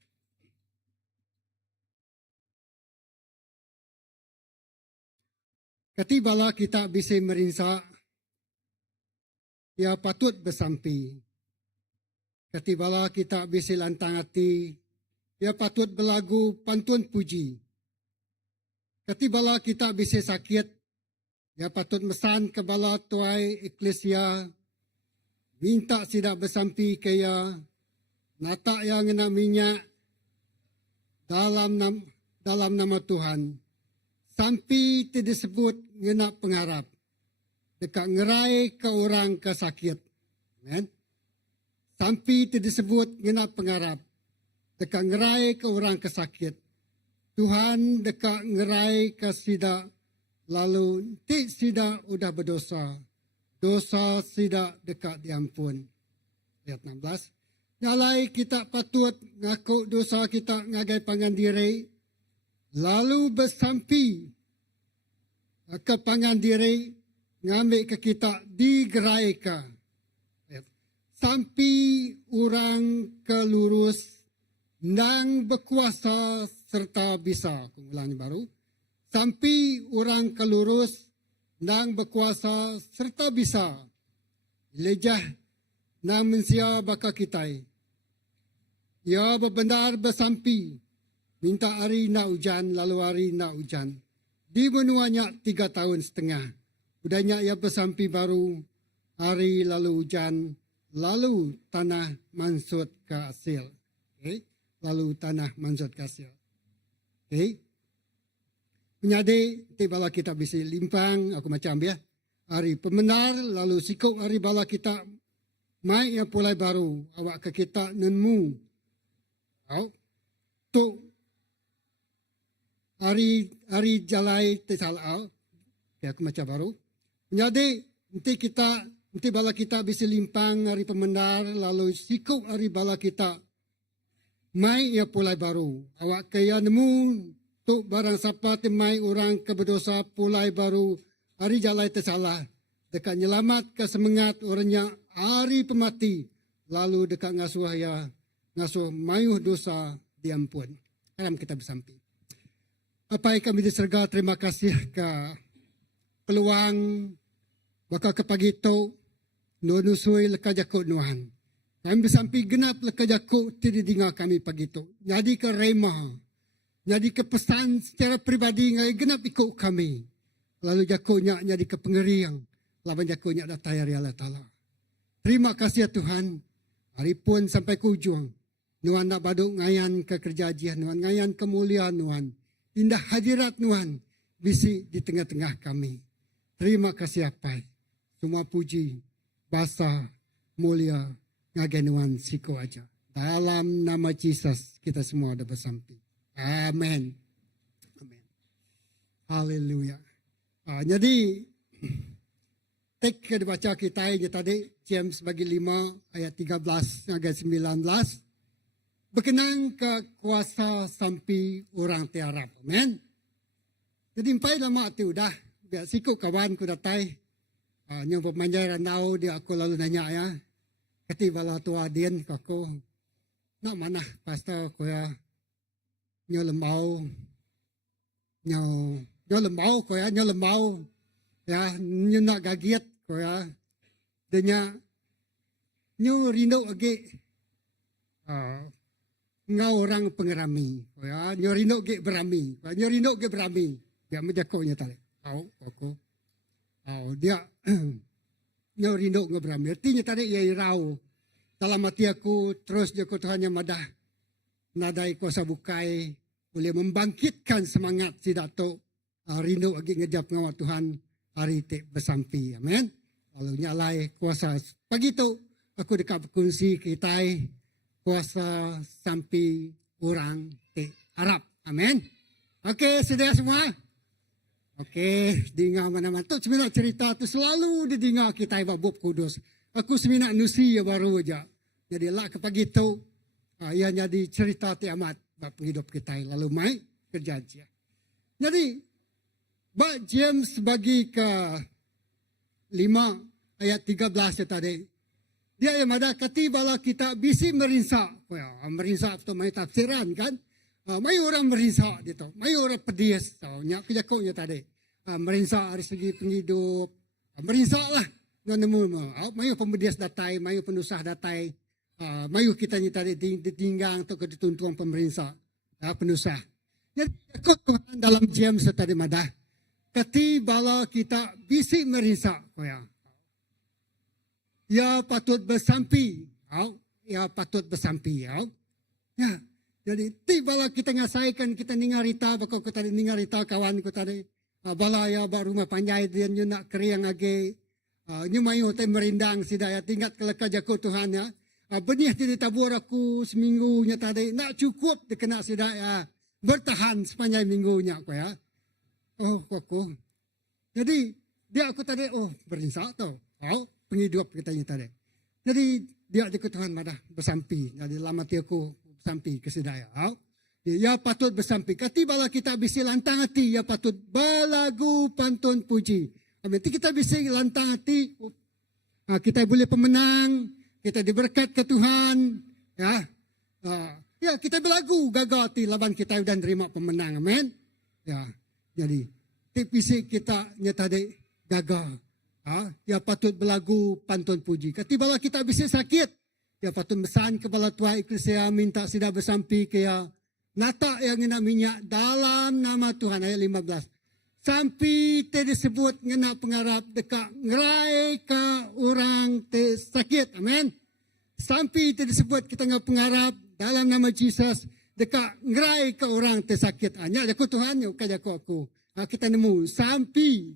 Katibala kita bisa merinsa, ya patut bersampi. Katibala kita bisa lantang hati, ya patut berlagu pantun puji. Katibala kita bisa sakit, ya patut mesan ke bala tuai eklesia, minta sidak bersampi kaya, nata yang ngena minyak dalam nama Tuhan. Sampai tidak disebut ngena pengharap. Dekat ngerai ke orang ke sakit. Amen. Sampai tidak disebut ngena pengharap. Dekat ngerai ke orang ke sakit. Tuhan dekat ngerai ke sida. Lalu tik sida udah berdosa. Dosa sida dekat diampun. Ayat 16. Nyalai kita patut ngaku dosa kita ngagai pangan diri. Lalu bersampi ke pangan diri, ngambil ke kita digerai ke. Sampai orang kelurus, nang berkuasa serta bisa. Aku ulangi baru. Sampai orang kelurus, nang berkuasa serta bisa. Lejah nang mensia baka kita. Ya benar bersampi. Minta hari nak hujan, lalu hari nak hujan. Di menuanya 3 tahun setengah. Udahnya ia bersampi baru, hari lalu hujan, lalu tanah mansut ke hasil. Okay? Lalu tanah mansut ke hasil. Okay? Menyadi, ti bala kita bisa limpang, aku macam ya. Hari pemenar, lalu sikuk hari bala kita mai yang pulai baru. Awak ke kita nenmu. Tu hari jalai tesalau. Ya, aku macam baru. Menyadi, nanti bala kita bisa limpang hari pemenar, lalu sikuk hari bala kita mai ia pulai baru. Awak kaya nemu tu barang siapa temai orang keberdosa pulai baru. Hari jalai tersalah. Dekat nyelamat ke semangat orangnya hari pemati. Lalu dekat ngasuh mayuh dosa diampun. Dalam kita bersampi. Apa yang kami diserga terima kasih ke peluang bakal ke pagi itu nunusui leka jakut nuhan. Kami bersampi genap leka jakut tidak dengar kami pagi itu. Jadi ke remah. Jadi ke pesan secara peribadi ngai genap ikut kami. Lalu jakutnya jadi ke pengeriang. Lawan jakutnya datai hari Allah Ta'ala. Terima kasih ya Tuhan. Hari pun sampai ke ujung. Nuhan nak baduk ngayan ke kerjaan. Nuhan ngayan kemuliaan Nuhan. Indah hadirat Nuhan. Bisi di tengah-tengah kami. Terima kasih apa. Semua puji. Basa mulia. Ngagenuan siko aja. Dalam nama Yesus kita semua ada bersampi. Amin. Amin. Haleluya. Jadi teks yang dibaca kita ini tadi James bagi 5 ayat 13 hingga 19 berkenaan ke kuasa sampai orang tiarap. Amin. Jadi empai lama tu dah biar sikut kawan ku datai. Yang pemanjai randau dia aku lalu nanya ya. Kati bala tua dian aku nak mana pastor ko ya nyo lembau ko ya nyo lembau ya nyo nak gagiat ko ya denya nyo rindo age ngau orang pengerami ko ya nyo rindo ge berami nyo rindo ge berami dia menjako nya tale aku dia nyo rindo ge berami artinya tadi ia irau dalam hati aku terus Joko Tuhan yang madah nadai kuasa bukai boleh membangkitkan semangat si dato rindu lagi ngejap ngawat Tuhan hari te bersampi. Amin. Lalu nyalai kuasa pagi tu aku dekat berkongsi kita kuasa sampai orang te Arab. Amin. Okey, sedia semua. Okey, dengar mana-mana tu sebenarnya cerita tu selalu didengar kita bab kudus. Aku seminat nusi ya baru aja. Jadi lah ke pagi tu ia jadi cerita tiamat bab hidup kita lalu mai kerja dia. Jadi bab James bagi ke 5 ayat 13 ya tadi. Dia yang ada kati bala kita bisi merinsak. Merinsak tu mai tafsiran kan. Mai orang merinsak dia tu. Mai orang pedis tau. Nyak kejakoknya tadi. Merinsak dari segi penghidup. Merinsak lah. Mayu pembedias datai, mayu penusah datai, mayu kita ni tadi ditinggang untuk ketentuan pemerintah, penusah. Jadi Tuhan dalam James tadi madah, kati bala kita bisik merisak, ya patut bersampi, ya patut bersampi, ya. Jadi tibala kita ngasaikan kita ningarita, bakal kita ningarita kawan kita tadi, bala ya baru rumah panjai dia nak keriang age. Nyumayo tay merindang si daya tingkat keleka jako Tuhan ya. Benih tidak tabur aku seminggunya tadi. Nak cukup dikena si daya. Bertahan sepanjang minggunya aku ya. Aku. Jadi dia aku tadi berinsak tau. Penghidup kitanya tadi. Jadi dia jako Tuhan madah bersampi. Jadi lama aku bersampi ke si daya. Ya patut bersampi. Kati bala kita bisi lantang hati. Ya patut balagu pantun puji. Nanti kita bisa lantang hati, kita boleh pemenang, kita diberkat ke Tuhan, ya kita berlagu gagal hati lawan kita dan terima pemenang, amin. Ya, jadi tipisi kita nyata de gagal, ya patut berlagu pantun puji. Ketika kita bisa sakit, ya patut pesan kepada Tuhan Eklesia minta sida bersampi ke ya nata yang ngena minyak dalam nama Tuhan ayat 15. Sampai te disebut ngena pengarap dekat ngerai ke orang te sakit. Amin. Sampai te disebut kita ngap pengarap dalam nama Yesus dekat ngerai ke orang te sakit. Hanya aku Tuhan yuk kaja aku. kita nemu sampi.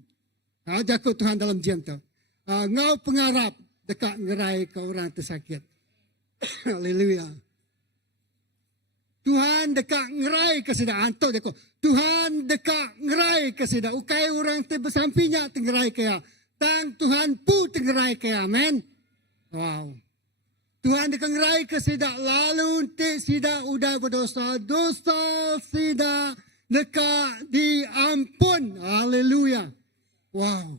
Jakut Tuhan dalam jam tu. Ngau pengarap dekat ngerai ke orang tersakit. Haleluya. Tuhan dekat ngerai kesida antuk dia ko. Tuhan dekat ngerai kesida. Ukai orang te bersampinya tengerai kaya. Tang Tuhan pu tengerai kaya. Amen. Wow. Tuhan dekat ngerai kesida lalu te sida udah berdosa. Dosa sida dekat diampun. Haleluya. Wow.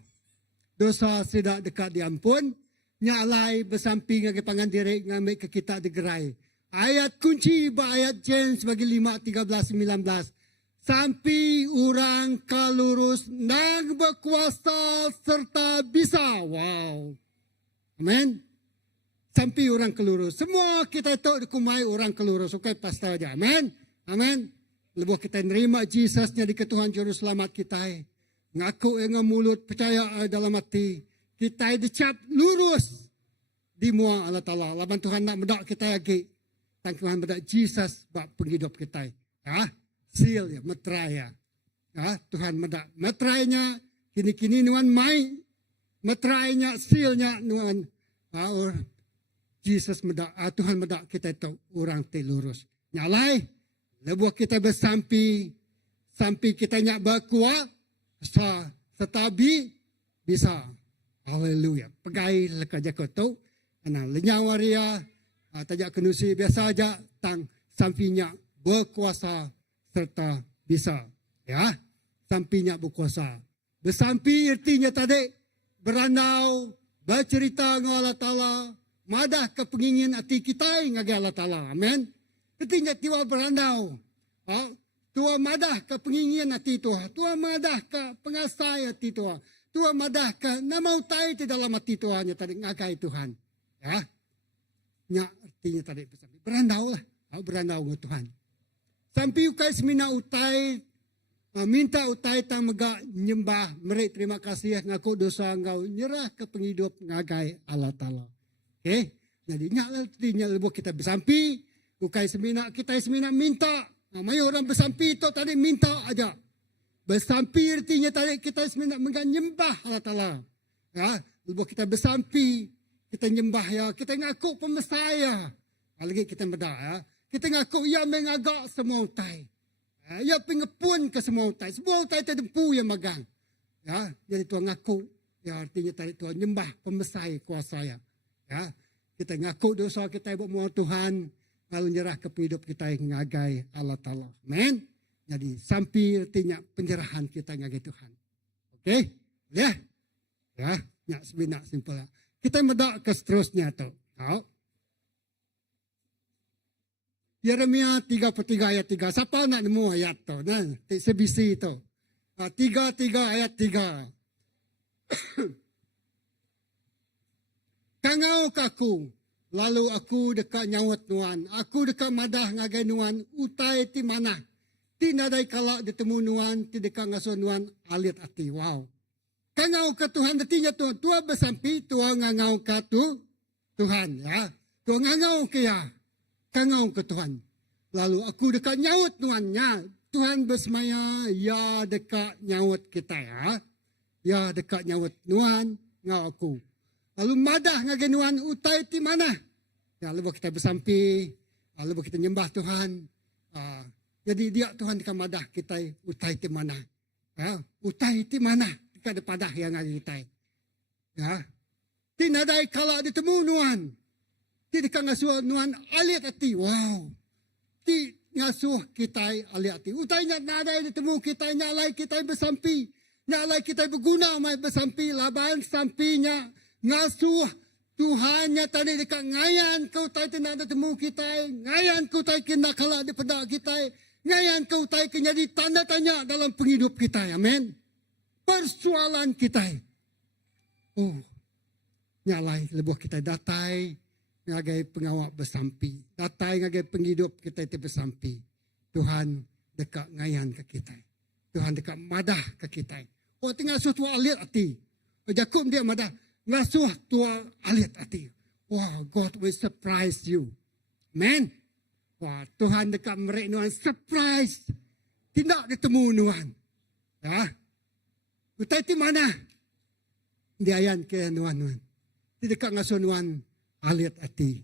Dosa sida dekat diampun. Nyalai bersamping ngagi pangan diri ngambil ke kita digerai. Ayat kunci ayat James bagi 5:13-19. Sampai orang kalurus nang berkuasa serta bisa. Wow. Amen. Sampai orang kelurus. Semua kita itu dikumai orang kelurus. Okay, pastor aja. Amen. Amen. Lepas kita nerima Yesusnya di Tuhan Juru Selamat kita. Ngaku dengan mulut, percaya dalam hati. Kita dicap lurus di muang Allah Ta'ala. Laban Tuhan nak medak kita lagi. Tuhan berdak Jesus bak penghidup kita. Ya, seal ya, metrai ya. Ya, Tuhan medak metrainya kini-kini nuan mai. Metrainya, sealnya nuan. Jesus medak, Tuhan medak kita itu orang te lurus. Nyalai, lebuh kita bersampi, sampai kita nyak berkuat, setabi bisa. Haleluya. Pegai leka jakot tu, ana lenyang waria. Tajak kenusi biasa aja tang sampinya berkuasa serta bisa. Ya, sampinya berkuasa. Bersampi artinya tadi berandau, bercerita dengan Allah Ta'ala, madah ke pengingin hati kita ngagi Allah Ta'ala. Amin. Artinya tiwa berandau. Tua madah ke pengingin hati Tuhan. Tua madah ke pengasai hati Tuhan. Tua madah ke nama utai di dalam hati Tuhan. Tadi ngagai Tuhan. Ya. Nya artinya tadi berandau lah. Berandau dengan Tuhan. Sampai ukai semina utai. Minta utai tang megak nyembah. Merik terima kasih ngaku dosa engkau. Nyerah ke penghidup ngagai Allah Ta'ala. Okay. Jadi nya artinya lebuh kita bersampi. Ukai semina kita semina minta. Mai orang bersampi itu tadi minta aja. Bersampi artinya tadi kita semina megak nyembah Allah Ta'ala. Ya. Lebuh kita bersampi. Kita nyembah ya, kita ngaku pemesaya. Lagi kita medak ya. Kita ngaku ia mengagak semua utai. Ia pengepun ke semua utai. Semua utai terdempu yang magang. Ya, jadi Tuhan ngaku. Ya artinya tadi Tuhan nyembah pemesai kuasa ya. Ya, kita ngaku dosa kita buat muat Tuhan. Lalu nyerah ke hidup kita yang ngagai Allah Ta'ala. Amen. Jadi sampai artinya penyerahan kita ngagai Tuhan. Okey? Ya. Ya, nyak sebenar simpel. Kita medak ke seterusnya tu. Yeremia 33 ayat 3. Siapa nak nemu ayat tu? Nah, sebisi tu. 3 ayat 3. Kangau kaku. Lalu aku dekat nyawat nuan. Aku dekat madah ngagai nuan. Utai ti mana. Ti nadai kalak ditemu nuan. Ti dekat ngasuh nuan. Alit hati. Wow. Kangau ke Tuhan, artinya Tuhan, Tuhan bersampi, Tuhan ngangau ke Tuhan, ya. Tuhan ngangau ke ya, kangau ke Tuhan. Lalu aku dekat nyawut Tuhannya, Tuhan bersemaya, ya dekat nyawut kita ya. Ya dekat nyawut Tuhan, ngau aku. Lalu madah ngagen Tuhan, utai ti mana? Ya, lalu kita bersampi, lalu kita nyembah Tuhan. Jadi dia Tuhan dekat madah kita, utai ti mana? Ya, utai ti mana? Ada padah yang ada kita. Ya. Tinadai kala ditemu nuan. Ti dekat ngasuh nuan alit hati. Wow. Ti ngasuh kita alit hati. Utainya nadai ditemu kita nyalai kita bersampi. Nyalai kita berguna mai bersampi laban sampinya ngasuh Tuhannya tadi dekat ngayan kau tai tinada temu kita. Ngayan kau tai kena kala di pedak kita. Ngayan kau tai jadi tanda tanya dalam penghidup kita. Amin. Persoalan kita. Oh, nyalai lebuh kita datai ngagai pengawak bersampi. Datai ngagai penghidup kita itu bersampi. Tuhan dekat ngayan ke kita. Tuhan dekat madah ke kita. Oh, tinggal suatu alit hati. Jakub dia madah. Ngasuh tua alit hati. Wah, God will surprise you. Amen. Wah, Tuhan dekat mereka nuan surprise. Tidak ditemu nuan. Ya. Utai ti mana? Di ayan ke nuan. Di dekat ngaso nuan alit ati.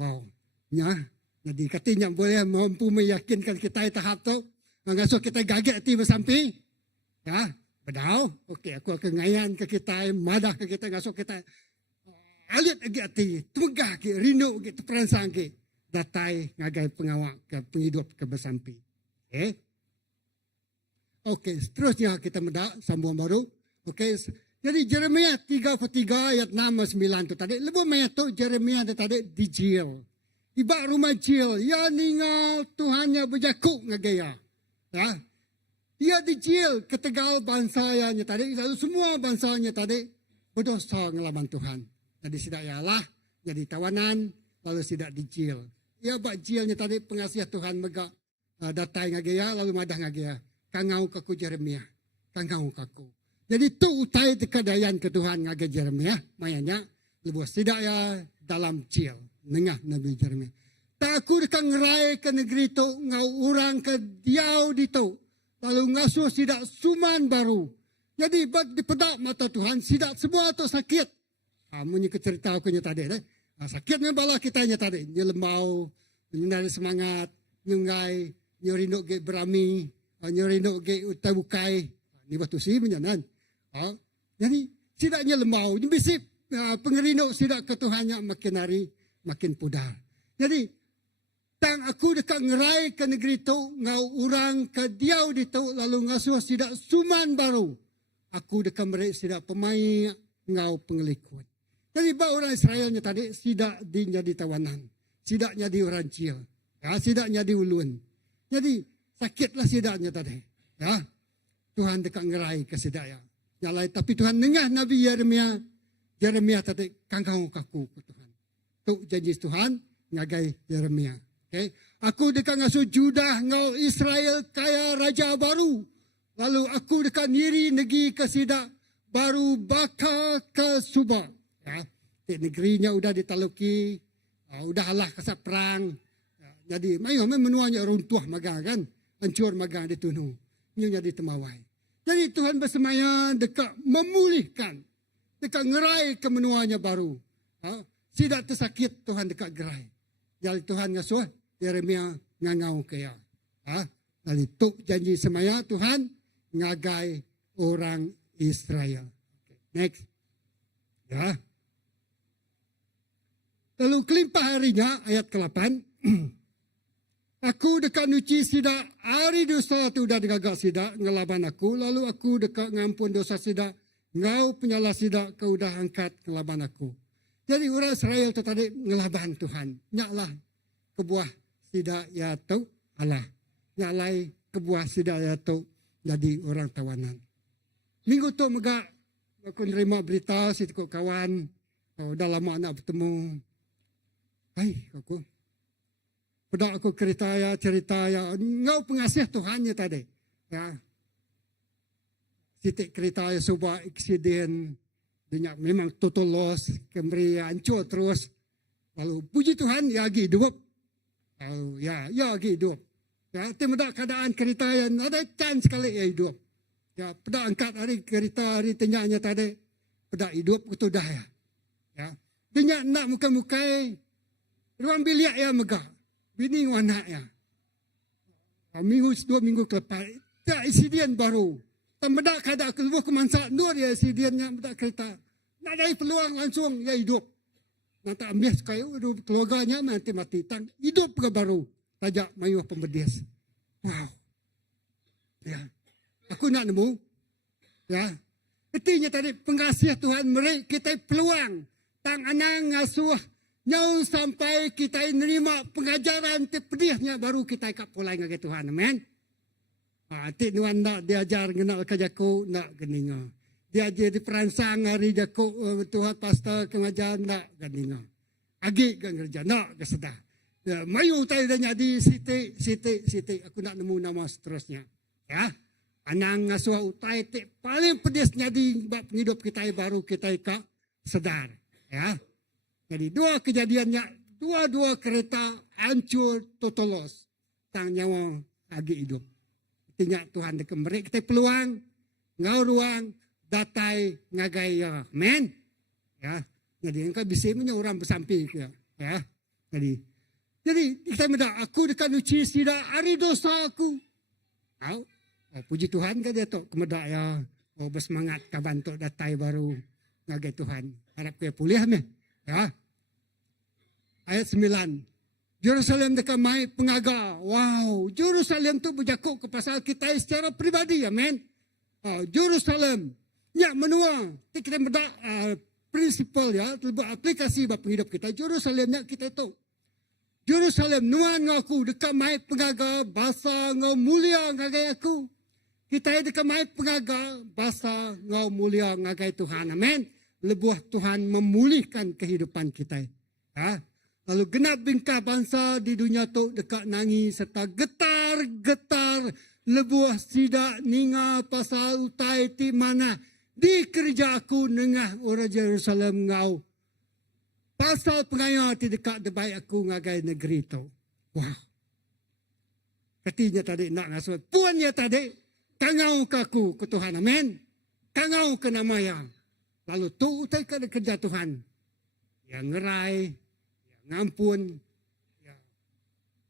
Wow. Nya, jadi katanya boleh mampu meyakinkan kita tahap tu. Ngaso kita gagak ati bersampi. Ya, bedau. Okey, aku akan ngayan ke kita, madah ke kita ngaso kita. Alit lagi ati, tumegah ke, rindu ke, teransang ke. Datai ngagai pengawak ke penghidup ke bersampi. Okey, seterusnya kita medak sambungan baru. Okey, jadi Jeremia 33 ayat 6 9 tu tadi. Lebih banyak tu Jeremia tu tadi dijil. Iba rumah jil, ya ningal Tuhannya berjakuk ngagaya. Ya. Dia dijil ketegal bansanya tadi, lalu semua bansanya tadi berdosa ngelawan Tuhan. Jadi tidak ialah jadi tawanan, lalu tidak dijil. Ya bak jilnya tadi pengasiah Tuhan mega datai ngagaya, lalu madah ngagaya. Kangau kaku Jeremia, kangau kaku. Jadi tu utai tekadayan ke Tuhan ngagaya Jeremia, mayanya lebih tidak ya dalam jil. Nengah Nabi Jeremia. Tak aku dekat ngerai ke negeri tu, ngau orang ke diau di tu. Lalu ngasuh sidak suman baru. Jadi di pedak mata Tuhan, sidak semua tu sakit. Munyi ke cerita aku nya tadi. Sakitnya bala kita nya tadi. Nya lembau, nyari semangat, nyungai, nyerinuk ke berami, nyerinuk ke utai bukai. Ni batu si menyanan. Jadi sidaknya lembau, bisip pengerinuk sidak ke Tuhannya makin hari makin pudar. Jadi, tang aku dekat ngerai ke negeri tu, ngau orang ke diau di tu, lalu ngasuh sidak suman baru. Aku dekat mereka sidak pemain, ngau pengelikut. Jadi, bahawa orang Israelnya tadi, sidak jadi tawanan. Sidak jadi orang cil. Ya, sidak jadi ulun. Jadi, sakitlah sidaknya tadi. Ya, Tuhan dekat ngerai ke sidak ya. Nyalai, tapi Tuhan dengar Nabi Yeremia. Yeremia tadi, kangkau kaku ke Tuhan. Tu janji Tuhan ngagai Yeremia. Okay. Aku dekat ngasuh Judah ngau Israel kaya raja baru. Lalu aku dekat nyiri negeri ke sidak baru baka ke Suba. Ya. Negerinya udah ditaluki, udah halah kasat perang. Jadi mayu menuanya runtuh maga kan, hancur maga ditunuh. Ini jadi temawai. Jadi Tuhan bersemaya dekat memulihkan, dekat ngerai ke menuanya baru. Tidak tersakit Tuhan dekat gerai. Jadi Tuhan ngasuh Yeremia ngangau kaya. Lalu tu janji semaya Tuhan ngagai orang Israel. Okay. Next. Ya. Lalu kelimpah harinya ayat ke-8. Aku dekat nuci sidak hari dosa tu dah digagak sidak ngelaban aku. Lalu aku dekat ngampun dosa sidak ngau penyala sidak kau dah angkat ngelaban aku. Jadi orang Israel tu tadi ngelaban Tuhan. Nyaklah kebuah sidak ya tu Allah. Nyaklai kebuah sidak ya tu jadi orang tawanan. Minggu tu megak aku nerima berita si kawan. Dah lama nak bertemu. Hai aku. Pedak aku cerita ya. Ngau pengasih Tuhannya tadi. Ya. Sitik cerita ya sebuah eksiden. Dia memang total loss, kembali hancur terus. Lalu puji Tuhan, ya lagi hidup. Lalu ya lagi hidup. Ya, tidak keadaan kereta yang ada chance sekali ya hidup. Ya, pada angkat hari kereta hari tenyaknya tadi, pada hidup itu dah ya. Ya, tenyak nak muka-mukai, ruang bilik ya megah, bini anak ya. Minggu 2 minggu kelepas, tak insiden baru. Medak kada keluar ke mansak nur ya sidiannya medak kereta. Nak ada peluang langsung ya hidup. Nanti ambil sekali keluarganya mati tang hidup ke baru. Tajak mayuh pembedis. Wow. Ya. Aku nak nemu. Ya. Artinya tadi pengasih Tuhan mereka kita peluang. Tang anang ngasuh nyau sampai kita nerima pengajaran pedihnya baru kita ikap pulai dengan Tuhan. Amen. Atik nuan nak diajar ngenal ke jaku nak geninga. Diajar di peransang hari jaku Tuhan pastor kengajar nak geninga. Agi ke kerja nak kesedah. Ya, mayu tay dah jadi siti aku nak nemu nama seterusnya. Ya. Anang ngasuh utai tik paling pedis jadi bab hidup kita baru kita ikak sedar. Ya. Jadi dua kejadiannya, dua kereta hancur total loss. Tang nyawa agi hidup. tinggal Tuhan dekat mereka kita peluang ngau ruang datai ngagai ya. Amen. Ya. Jadi engkau bisa punya orang bersampi ya. Ya. Jadi kita mendak aku dekat uci tidak hari dosa aku. Tahu? Puji Tuhan kan dia tu kemedak ya. Bersemangat kaban tu datai baru ngagai Tuhan. Harap dia pulih meh. Ya. Ayat 9. Jerusalem dekat mai pengaga. Wow, Jerusalem tu berjakuk ke pasal kita secara pribadi. Amen. Jerusalem. Ya, menua. Kita mendak prinsipal ya, lebih aplikasi bagi hidup kita. Jerusalem ya kita tu. Jerusalem nuan ngaku dekat mai pengaga bahasa ngau mulia ngagai aku. Kita dekat mai pengaga bahasa ngau mulia ngagai Tuhan. Amen. Lebuh Tuhan memulihkan kehidupan kita. Ya. Lalu genap bingkah bangsa di dunia tu dekat nangi serta getar-getar lebuh sidak ninga pasal utai ti mana di kerja aku nengah orang Jerusalem ngau. Pasal pengaya ti dekat debai aku ngagai negeri tu. Wah. Katinya tadi nak ngasuh. Puannya tadi kangau ke aku ke Tuhan. Amin. Kangau ke nama yang. Lalu tu utai ke kerja Tuhan. Yang ngerai. Yang ngampun. Yang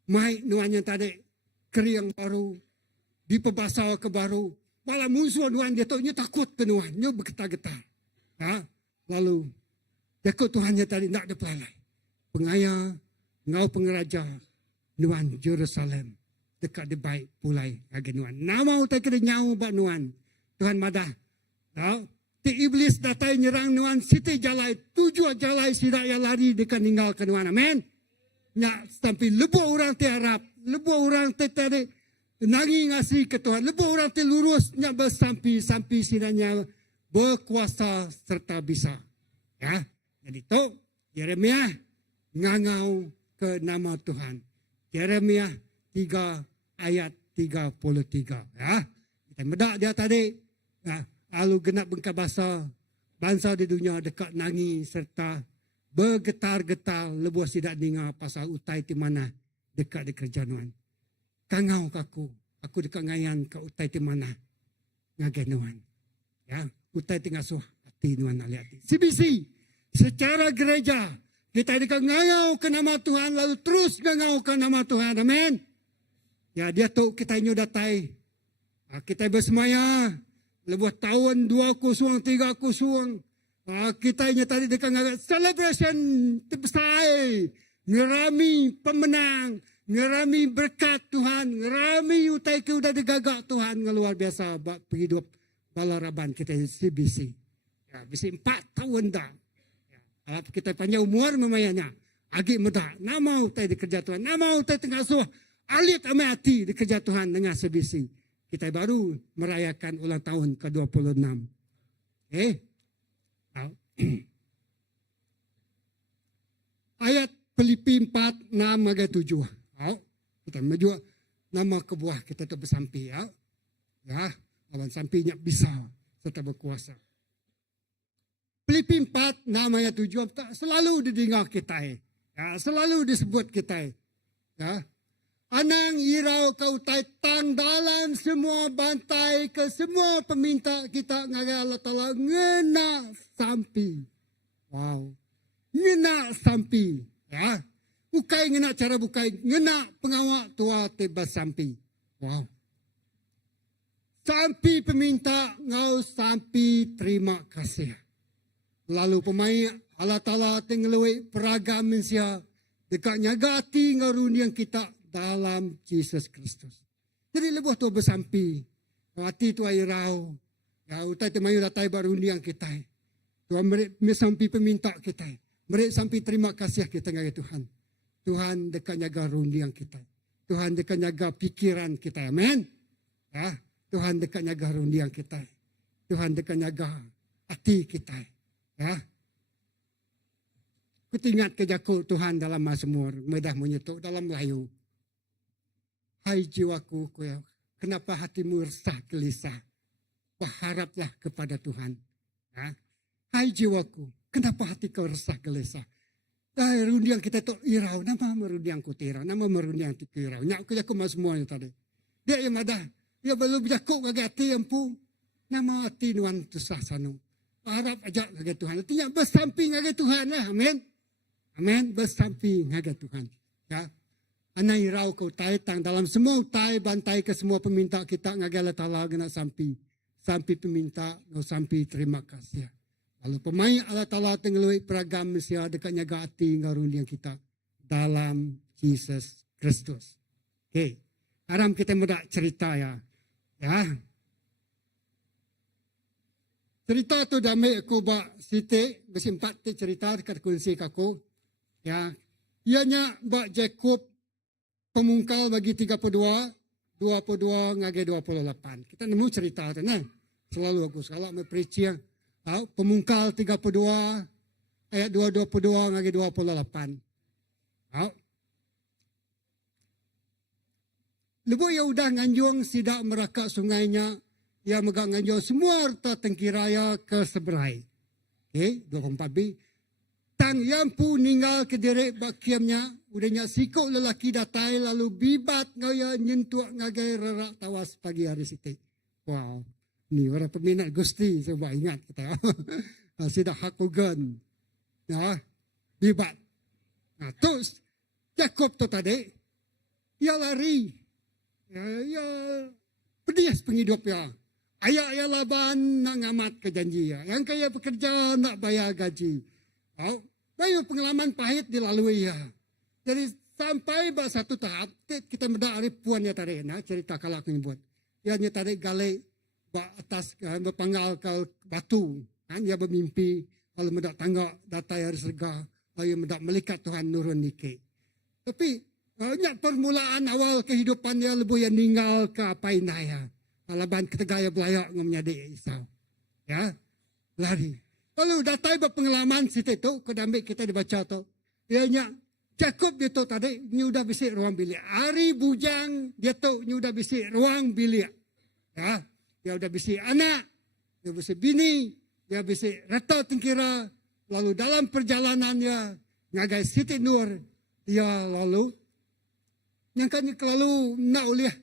mai nuannya tadi. Keriang baru. Dipebasau ke baru. Malah musuh nuan dia tu. Dia takut ke nuan. Dia bergetar-getar. Ha? Lalu. Jakut Tuhannya tadi nak ada pelalai. Pengaya, ngau pengeraja, nuan Jerusalem. Dekat di baik pulai lagi nuan. Nama utai kena nyawa bak nuan. Tuhan madah. Tahu? Ti iblis datai nyerang nuan siti jalai. Tujuh jalai sidak yang lari dekat ninggalkan nuan. Amin. Nyak sampai lebuh orang ti harap. Lebuh orang ti tadi. Nangi ngasih ke Tuhan. Lebuh orang ti lurus. Nyak bersampi sidaknya berkuasa serta bisa. Ya. Jadi tu Yeremia ngangau ke nama Tuhan. Yeremia 3 ayat 33. Ya. Kita medak dia tadi. Ya. Lalu genap bengkak bangsa di dunia dekat nangi serta bergetar-getar lebuh sidak dengar pasal utai di mana dekat di kerjaan. Kangau kaku. Aku dekat ngayan ke utai di mana. Ngagai nuan. Ya. Utai tengah suh hati nuan ali hati. CBC. Secara gereja, kita dekat ngangau ke nama Tuhan, lalu terus ngangau ke nama Tuhan. Amin. Ya, dia tu kita nyu datai. Kita bersemaya, lebuh tahun 2 kusung, 3 kusung. Kita nyu tadi dekat ngangau, celebration terbesar. Ngerami pemenang, ngerami berkat Tuhan, ngerami utai ke udah digagak Tuhan. Luar biasa, hidup balaraban kita CBC. Ya, bisa 4 tahun dah. Kita panjang umur memayanya. Agi muda. Nama utai di kerja Tuhan. Nama utai tengah suh. Alit amai hati di kerja Tuhan dengan sebisi. Kita baru merayakan ulang tahun ke-26. Ayat Filipi 4, 6 hingga 7. Kita maju nama kebuah kita tu bersampi. Ya. Awan sampinya bisa serta berkuasa. Filipi 4, namanya 7, selalu didengar kita. Ya, selalu disebut kita. Ya. Anang irau kau taitang dalam semua bantai ke semua peminta kita ngagai Allah Ta'ala ngena sampi. Wow. Ngena sampi. Ya. Bukai ngena cara bukai. Ngena pengawak tua tebas sampi. Wow. Sampi peminta ngau sampi terima kasih. Lalu pemain Allah Ta'ala tengelui peragam manusia dekat nyagati ngarunian kita dalam Yesus Kristus. Jadi lebuh tu bersampi. Hati tu air rau. Ya utai temayu datai barunian kita. Tuhan mereka sampi peminta kita. Mereka sampi terima kasih kita dengan Tuhan. Tuhan dekat nyaga rundian kita. Tuhan dekat nyaga pikiran kita. Amin. Ya, Tuhan dekat nyaga rundian kita. Tuhan dekat nyaga hati kita. Ya. Kutingat kejaku Tuhan dalam Mazmur, medah menyetuk dalam Melayu. Hai jiwaku, kenapa hatimu resah gelisah? Berharaplah kepada Tuhan. Ya. Hai jiwaku, kenapa hati kau resah gelisah? Rundiang kita tu irau, nama merundiang ku tirau, nama merundiang ku tirau. Nyak kejaku Mazmur tadi. Dia yang madah, Ya belum berjakuk kage hati ampu. Nama hati nuan tu sasanu. Harap ajak kage Tuhan. Artinya bersamping kage Tuhan lah. Amin. Amin. Bersamping kage Tuhan. Ya. Anai rau kau tai tang dalam semua tai bantai ke semua peminta kita ngage Allah Ta'ala kena sampai. Sampai peminta, sampai terima kasih. Lalu pemain Allah Ta'ala tengelui peragam Mesia dekat nyaga hati ngarundian kita. Dalam Jesus Kristus. Okay. Haram kita mudah cerita ya. Ya. Cerita tu damai aku bak Siti, bersimpat ti cerita dekat kunci aku. Ya. Ianya bak Jacob pemungkal bagi 32, 22 ngage 28. Kita nemu cerita tu nah. Selalu aku salah me preach ya. Pemungkal 32 ayat 222 ngage 28. Lebu ya udah nganjung sidak merakak sungainya, ya megang nganjung semua harta tengkiraya ke seberai. Okay, 24b. Tang yampu ninggal ke direk bakiamnya, udahnya sikuk lelaki datai lalu bibat ngaya nyentuak ngagai rerak tawas pagi hari siti. Wow, ni orang peminat Gusti, coba ingat kita. Sidak hakugan. Ya, bibat. Nah, terus Jacob tu tadi, ia lari. Ya, pedias penghidup ya. Ayah Laban nak ngamat ke janji ya. Yang kaya pekerja nak bayar gaji. Bayu pengalaman pahit dilalui ya. Jadi sampai satu tahap, kita mendak hari puannya tadi, nah, cerita kalau aku nyebut. Ia tadi galai atas berpanggal ke batu. Kan, ia bermimpi, kalau mendak tangga datai hari serga, lalu mendak melikat Tuhan nurun nike. Tapi banyak permulaan awal kehidupan dia lebih yang ninggal ke apa inaya. Alaban ketegaya belayak menjadi Esau. Ya, lari. Lalu datai berpengalaman situ itu, kedambik kita dibaca tu. Ianya Jacob dia tu tadi, ni udah bisik ruang bilik. Hari bujang dia tu, ni udah bisik ruang bilik. Ya, dia udah bisik anak, dia bisik bini, dia bisik rata tengkira. Lalu dalam perjalanannya, ngagai Siti Nur, dia lalu yang kan lalu nak uliah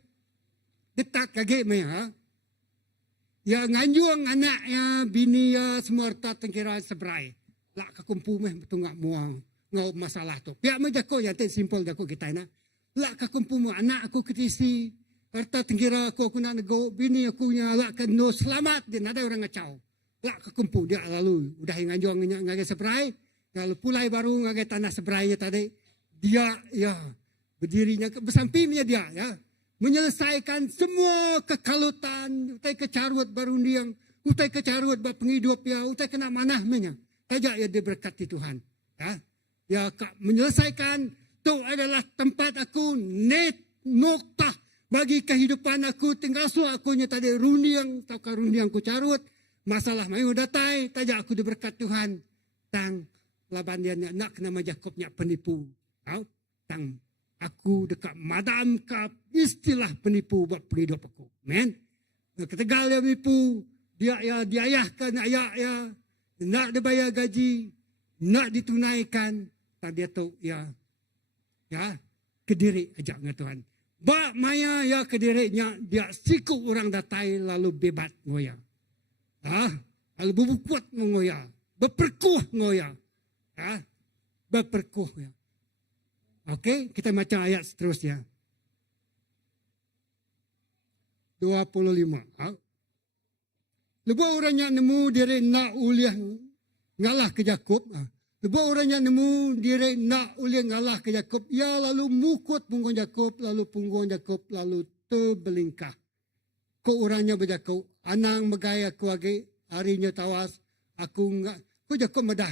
detak kage meh. Ya nganjuang anaknya, bini ya semua harta tengkira seberai. Lak kakumpu meh betungak muang ngau masalah tu. Pihak meh jako ya te simple jako kita na. Lak kakumpu mu anak aku ketisi. Harta tengkira aku nak nego, bini aku nya lak keno selamat dia ada orang ngacau. Lak kakumpu dia lalu udah nganjuang ngagai seberai. Lalu pulai baru ngagai tanah seberainya tadi. Dia ya berdirinya bersampingnya dia ya. Menyelesaikan semua kekalutan, utai kecarut barundiang, utai kecarut penghidup ya, utai kena manah menya. Tajak ya diberkati Tuhan. Ya, ya menyelesaikan tu adalah tempat aku net noktah bagi kehidupan aku. Tinggal su aku nya tadi rundiang, tau rundiang ku carut. Masalah mayu datai, tajak aku diberkat Tuhan. Tang laban dia nak nama Jakobnya penipu. Tahu? Tang aku dekat madam kap istilah penipu buat penghidup aku. Men. Ketegal dia penipu. Dia ya diayahkan ayah ya. Nak dibayar gaji. Nak ditunaikan. Tak dia tahu ya. Ya. Kediri ajak dengan Tuhan. Bak maya ya kedirinya. Dia sikuk orang datai lalu bebat ngoya. Lalu berbukuat ngoya. Berperkuh ngoya. Berperkuh ya. Okey, kita baca ayat seterusnya. 25. Lepas orangnya nemu diri nak uliah ngalah ke Jakob. Lepas orangnya nemu diri nak uliah ngalah ke Jakob. Ya lalu mukut punggung Jakob, lalu punggung Jakob, lalu terbelingkah. Kau orangnya berjakub, anang megaya aku lagi, harinya tawas. Aku enggak, kau Jakob medah.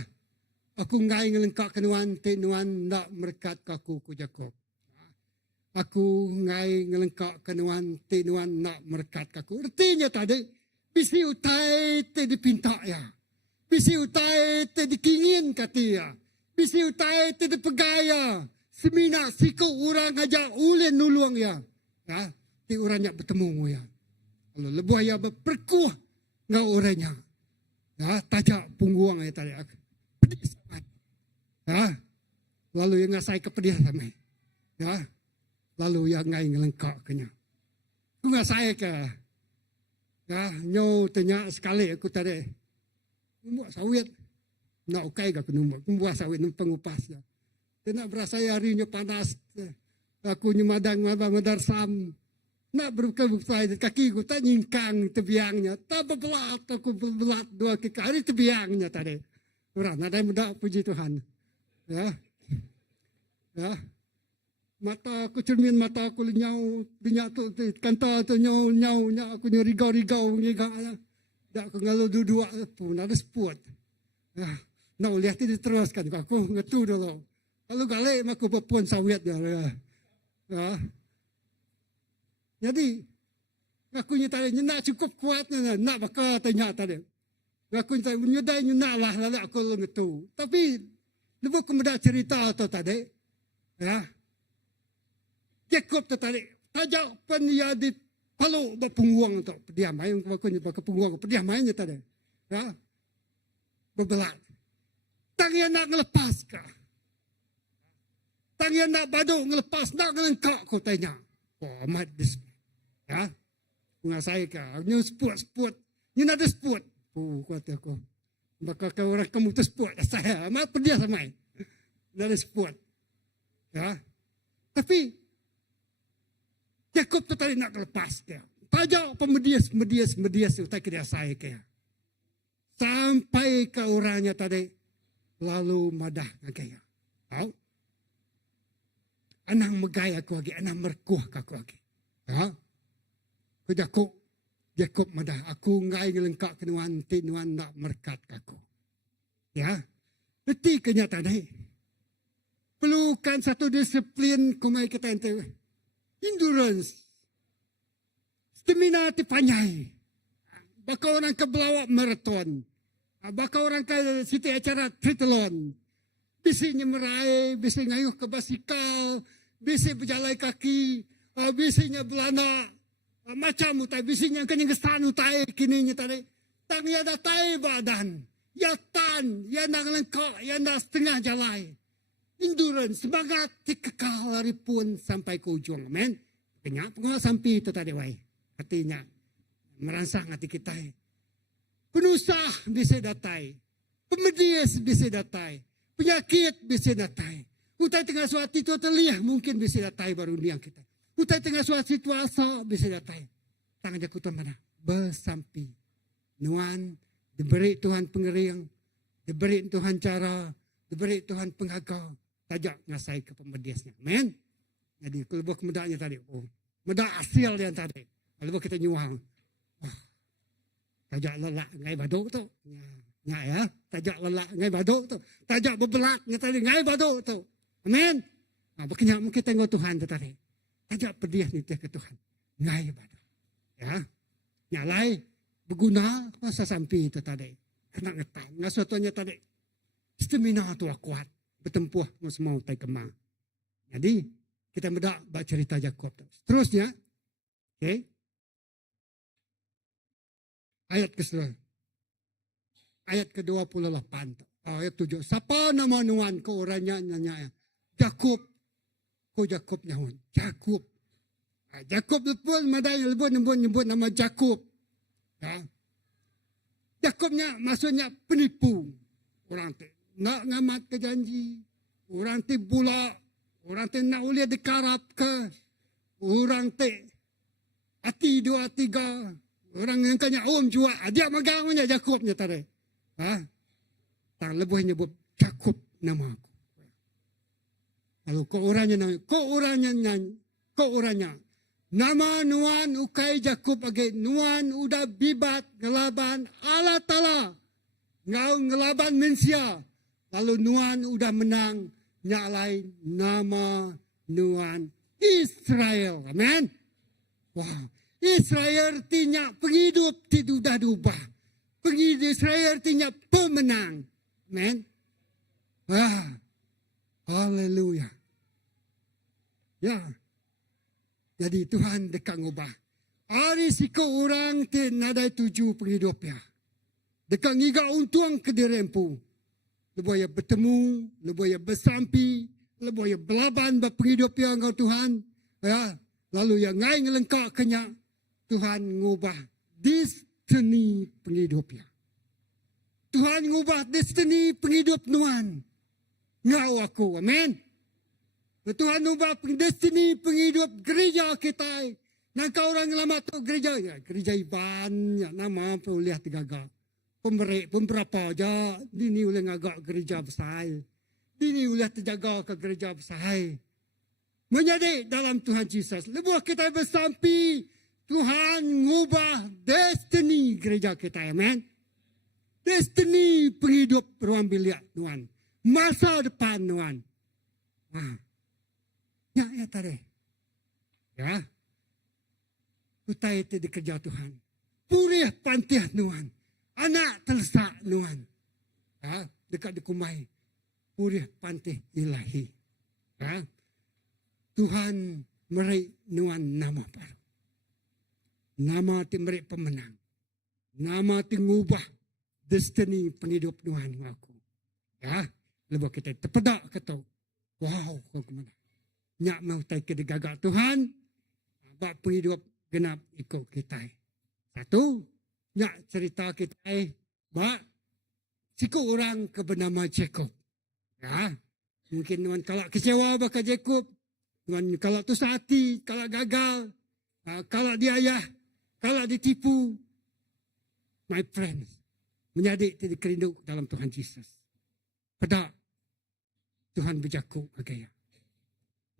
Aku ngai ngelengkak ke nuan, te nuan nak merekat kaku ku Jakob. Aku ngai ngelengkak ke nuan, te nuan nak merekat kaku. Artinya tadi, bisi utai te dipinta ya. Bisi utai te dikingin kati ya. Bisi utai te dipegaya. Semina siku orang ajak ulin nuluang ya. Ya, ti orangnya bertemu ya. Kalau lebuh ya berperkuh ngau orangnya. Ya, tajak punggung ya tadi. Pedih sangat. Ya. Lalu yang ngasai kepedihan kami. Ya. Lalu yang ngai ngelengkak kenya. Aku nggak saya ke. Ya, nyo tanya sekali aku tadi. Buat sawit. Nak ukai ke aku nombor. Aku buat sawit numpang upas. Ya. Dia nak berasa harinya panas. Aku nyemadang madar sam. Nak berbuka kaki ku tak nyingkang tebiangnya. Tak berbelat. Aku berbelat 2 kali tebiangnya tadi. Orang ada yang muda puji Tuhan. Ya. Ya. Mata aku cermin mata aku lenyau. Binyak tu kanta tu nyau aku rigau-rigau. Tak aku ngalau dua pun ada sport. Ya. Nak lihat ini teruskan. Aku ngetu dulu. Kalau galik aku berpun sawit. Ya. Jadi, aku tadi nak cukup kuat nak bakal tanya tadi. Aku tadi nyedai nak lah lalu aku ngetu. Tapi lebih kemudian cerita tu tadi, ya. Jacob tu tadi tajak pun dia di palu berpungguang tu pediam main aku nyebak pungguang pediam mainnya tadi, ya. Berbelat. Tangnya nak ngelepas kah? Tangnya nak badu ngelepas nak ngelengkak kau tanya. Oh amat dis. Ya, ngasai ka. Nyu sport. Nyu ada sport. Oh, kata aku. Bakal kau orang kamu tu sport. Saya amat pedia samai. Ada sport. Ya. Tapi Jacob tu tadi nak lepas dia. Pajak pemedias tu tak kira saya kaya. Sampai ke orangnya tadi lalu madah ngagaya. Tahu? Anang megaya aku lagi, anang merkuah aku lagi. Ha? Jacob madah aku ngai ngelengkak kenuan tinuan nak merkat aku. Ya. Beti kenyataan ni. Perlukan satu disiplin kumai kita ente. Endurance. Stamina ti panjai. Baka orang ke belawak maraton. Baka orang ke siti acara triathlon. Bisinya meraih, bisi ngayuh ke basikal, bisi berjalan kaki, bisinya belana. Macam utai bisinya kenyang kesan utai kini tadi. Tang ya datai badan. Ya tan, ya nak lengkak, ya nak setengah jalan. Endurance, semangat kekal hari pun sampai ke ujung. Amen. Kenyak pengal sampai itu tadi wai. Artinya merangsang hati kita. Penusah bisa datai. Pemedias bisa datai. Penyakit bisa datai. Utai tengah suatu itu terlihat mungkin bisa datai baru yang kita. Utai tengah suatu situasi bisa datai. Tangan jakutan mana? Bersampi. Nuan, diberi Tuhan pengering, diberi Tuhan cara, diberi Tuhan pengagal. Tajak ngasai ke pemediasnya. Amen. Jadi kalau kemudahannya tadi. Oh, mudah hasil yang tadi. Kalau kita nyuang. Oh, tajak lelak ngai baduk tu. Ngai ya. Tajak lelak ngai baduk tu. Tajak berbelat tadi ngai baduk tu. Amen. Berkenyak mungkin tengok Tuhan tu tadi. Tajak pediah ni ke Tuhan. Ngai baduk. Ya. Nyalai. Berguna masa sampai itu tadi. Kena ngetan. Ngasuatunya tadi. Stamina tu kuat. Bertempuh semua utai kemah. Jadi kita mendak baca cerita Jacob tu. Seterusnya. Okay. Ayat ke-10. Ayat ke-28. Ayat 7. Siapa nama nuan ko orangnya nanya. Jacob. Ko Jacob nyahun. Jacob. Jacob pun madai nyebut nama Jacob. Ya. Jakobnya maksudnya penipu. Orang tu nak ngamat ke janji. Orang tu bulak. Orang tu nak uliah dikarap ke. Orang tu hati 2, 3. Orang yang kanya juga. Dia magangnya Jakobnya tadi. Ha? Tak lebih nyebut Jacob nama aku. Lalu kau orangnya. Nama nuan ukai Jacob agi nuan udah bibat ngelaban Allah Ta'ala. Ngau ngelaban manusia. Lalu nuan udah menang nyalai nama nuan Israel. Amen. Wah, Israel artinya penghidup tidak diubah. Penghidup Israel artinya pemenang. Amen. Wah, haleluya. Ya. Jadi Tuhan dekat ngubah. Risiko orang tidak ada tuju penghidupnya. Dekat ngiga untung ke dirempu. Lebih bertemu, lebih bersampi, lebih belaban berpenghidup yang kau Tuhan. Ya. Lalu yang ngai ngelengkak kenya. Tuhan ngubah destiny penghidupnya. Tuhan ngubah destiny penghidup Nuan. Ngau aku, amin. Tuhan ngubah destiny penghidup gereja kita. Nak orang lama tu gereja, ya, gereja Iban, ya, nama peroleh tiga-tiga. Pemberapa aja, dini oleh ngagak gereja besar. Dini oleh terjaga ke gereja besar. Menjadi dalam Tuhan Yesus. Lebuh kita bersampi, Tuhan ngubah destiny gereja kita, amin. Destiny penghidup ruang bilik Tuhan. Masa depan Tuhan. Ya tadi. Ya. Kita itu dikerja Tuhan. Purih pantih Tuhan. Anak terlesak Tuhan. Ya. Dekat di kumai. Purih pantih ilahi. Ya. Tuhan meri Tuhan nama baru. Nama ti meri pemenang. Nama ti ngubah destiny penghidup Tuhan aku. Ya, lepas kita terpedak kata, wow, kau kemana? Nyak mau tak kita gagak Tuhan, bak penghidup genap ikut kita. Satu, nyak cerita kita, bak siku orang ke bernama Jacob. Ya, mungkin Tuhan kalau kecewa bakal Jacob, Tuhan kalau tu hati, kalau gagal, kalau diayah, kalau ditipu, my friends. Menjadi tidak kerinduk dalam Tuhan Yesus. Pada Tuhan berjaku agaya.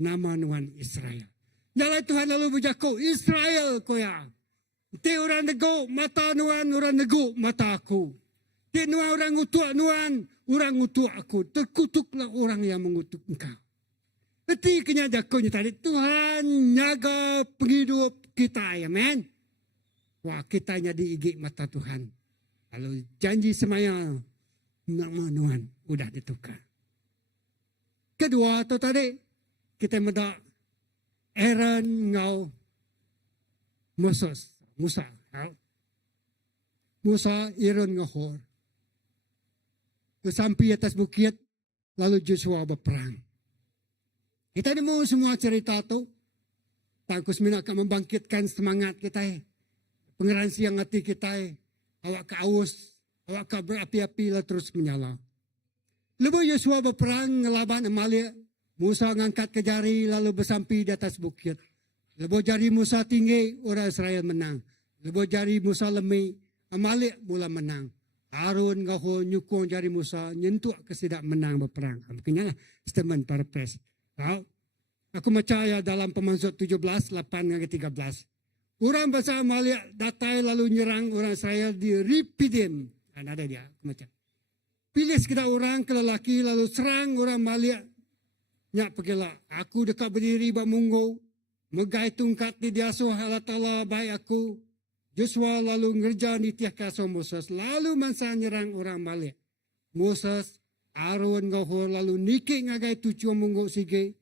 Nama Tuhan Israel. Jalan Tuhan lalu berjaku Israel koya. Ti orang nego mata Tuhan, orang nego mata aku. Ti Tuhan orang utuk Tuhan, orang utuk aku. Terkutuklah orang yang mengutuk engkau. Ti kenya jakunya tadi Tuhan nyaga penghidup kita, amen. Wah, kita jadi igik mata Tuhan. Lalu janji semaya nama Tuhan sudah ditukar. Kedua tu tadi kita mendak Aaron ngau Musa. Musa Aaron ngahor. Sampai atas bukit lalu Joshua berperang. Kita ni mau semua cerita tu. Takus mina akan membangkitkan semangat kita. Pengeransi yang hati kita. Awak ke aus, awak ke berapi-api lah terus menyala. Lepas Yosua berperang ngelaban Amalek, Musa ngangkat ke jari lalu bersampi di atas bukit. Lepas jari Musa tinggi, orang Israel menang. Lepas jari Musa lemah, Amalek mula menang. Harun ngahon nyukung jari Musa, nyentuh kesidak menang berperang. Makanya lah statement para pres. Aku percaya dalam Pemanzut 17, 8-13. Orang bangsa Amalek datai lalu nyerang orang Israel di Refidim. Ada dia macam. Pilih sekedar orang ke lelaki lalu serang orang Amalek. Nyak pergilah. Aku dekat berdiri bak munggu. Megai tungkat di diasuh Allah Ta'ala baik aku. Joshua lalu ngerja di tiah kasih Moses. Lalu masa nyerang orang Amalek. Moses, Aaron ngahor lalu nikik ngagai tujuh munggu sige.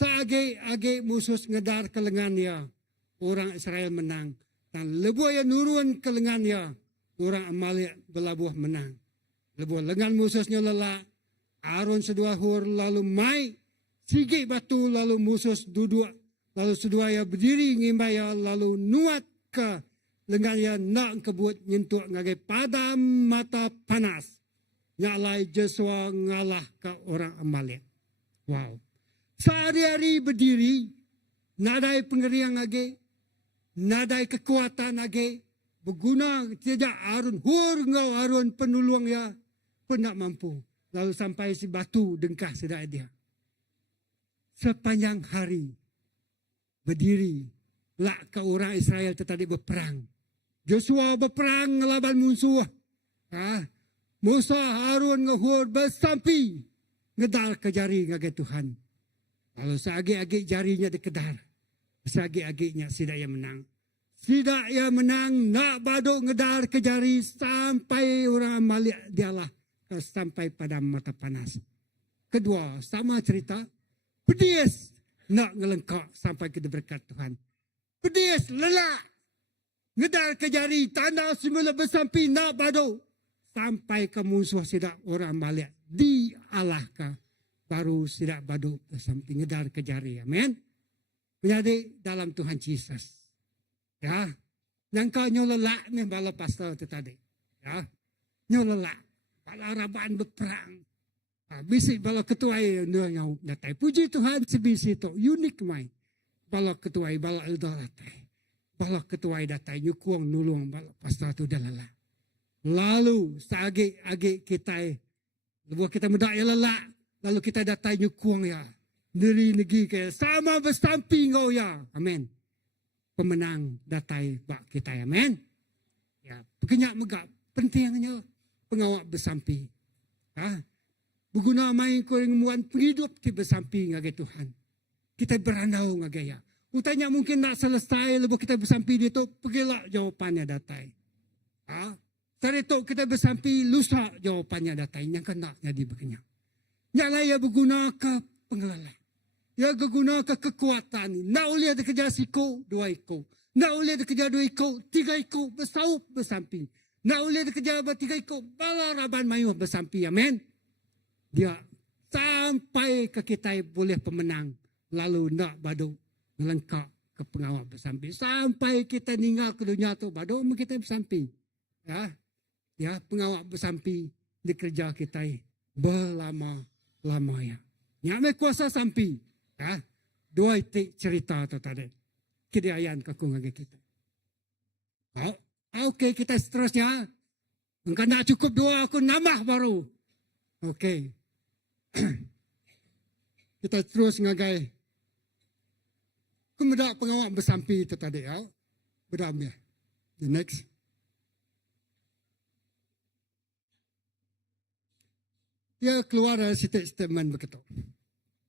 Saage-age Moses ngedar ke lengannya. Orang Israel menang. Dan lebuh yang nurun ke lengannya, orang Amalek berlabuh menang. Lebuh lengan Mosesnya lelah, Aaron sedua hur lalu mai, sige batu lalu Moses duduk, lalu sedua ya berdiri ngimbaya lalu nuat ke lengannya nak kebut nyentuh ngagai padam mata panas. Nyalai Joshua ngalah ke orang Amalek. Wow. Sehari-hari berdiri, nadai pengeriang lagi, nadai kekuatan lagi, berguna tidak Harun, ngau Harun penulung ya, pun tak mampu. Lalu sampai si batu dengkah sedai dia. Sepanjang hari, berdiri, lak ke orang Israel tadi berperang. Joshua berperang ngelaban musuh. Musa Harun ngehur bersampi, ngedar ke jari ngagai Tuhan. Lalu seagik-agik jarinya dikedar. Seagik-agiknya sidak yang menang. Sidak yang menang nak baduk ngedar ke jari sampai orang Amalek dialah sampai pada mata panas. Kedua, sama cerita. Pedis nak ngelengkak sampai ke berkat Tuhan. Pedis lelak. Ngedar ke jari tanda semula bersampi nak baduk sampai ke musuh sidak orang Amalek dialahkan. Baru sidak baduk bersampi ngedar ke jari. Amin. Menjadi dalam Tuhan Yesus. Ya, Yang kau nyolelak ni bala pastor tu tadi. Ya. Nyolelak. Bala rabaan berperang. Bisik bala ketuai yang datai. Puji Tuhan sebisi tu. Unik mai. Bala ketuai, bala elder datai. Bala ketuai datai. Nyukuang nulung bala pastor tu dalala. Lalu seagik-agik kita. Lepas kita muda ya lelak. Lalu kita datai nyukuang ya. Neri negi ke. Sama bersampi ngau ya. Amin. Pemenang datai bak kita. Amin. Ya. Pekenyak megak. Pentingnya pengawak bersampi. Ha? Berguna main korang muan penghidup ti bersampi ngagai Tuhan. Kita beranau ngagai ya. Utanya mungkin nak selesai lepas kita bersampi dia tu, pergilah jawapannya datai. Ha? Tadi tu kita bersampi, lusa jawapannya datai. Yang kena jadi berkenyak. Yang lain ya berguna ke pengalaman. Ya berguna ke kekuatan. Nak boleh ada kerja siko, 2 ekor. Nak boleh ada kerja 2 ekor, 3 ekor, bersaup bersampi. Nak boleh kerja 3 ekor, bala raban mayuh bersampi. Amin. Dia sampai ke kita boleh pemenang. Lalu nak badu melengkap ke pengawal bersampi. Sampai kita tinggal ke dunia tu, badu kita bersampi. Ya, pengawal bersampi di kerja kita berlama-lama ya. Yang kuasa sampi. Ya, 2 itik cerita tu tadi. Kediayan kakung lagi kita. Okey, kita seterusnya. Engkau nak cukup 2, aku nambah baru. Okey. Kita terus ngagai. Kemudian pengawal bersampi itu tadi. Ya. Berdam ya. The next. Dia keluar dari statement begitu.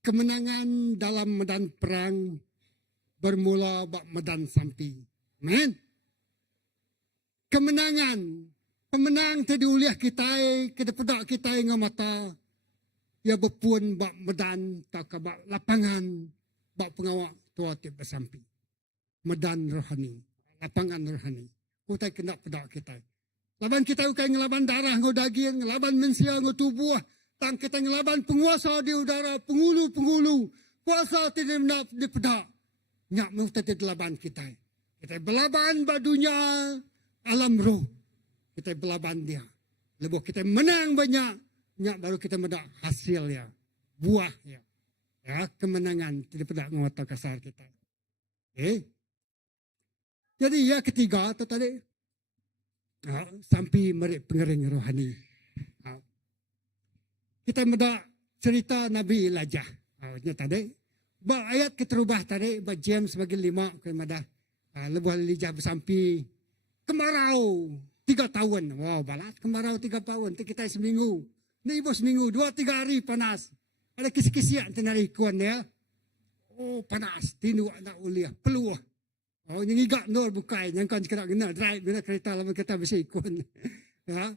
Kemenangan dalam medan perang bermula bak medan sampi. Amen. Kemenangan, pemenang tadi uliah kita, kita pedak kita dengan mata, ya berpun bak medan, tak bak lapangan, bak pengawak tua tiap bersampi. Medan rohani, lapangan rohani. Kita kena pedak kita. Laban kita bukan ngelaban darah, ngau daging, ngelaban manusia, ngau tubuh. Tang kita ngelaban penguasa di udara, penghulu-penghulu. Kuasa tidak nak dipedak. Nyak mau tadi laban kita. Kita belaban badunya, alam roh. Kita belaban dia. Lepas kita menang banyak, nyak baru kita mendak hasil ya. Buah ya. Ya, kemenangan tidak pedak ngota kasar kita. Jadi ya ketiga tu tadi. Sampai merik pengering rohani. Kita mendak cerita Nabi Elijah. Tadi. Ayat keterubah tadi. James bagi 5. Lepas Elijah bersampi. Kemarau 3 tahun. Wow, balat kemarau 3 tahun. Kita seminggu. Ni ibu seminggu. 2-3 hari panas. Ada kisi-kisi yang tenari kuan ya. Oh, panas. Tinu nak uliah. Peluah. Oh, yang igak nur bukai. Yang kan kena kena drive. Bila kereta lama kita bisa ikut. Ya.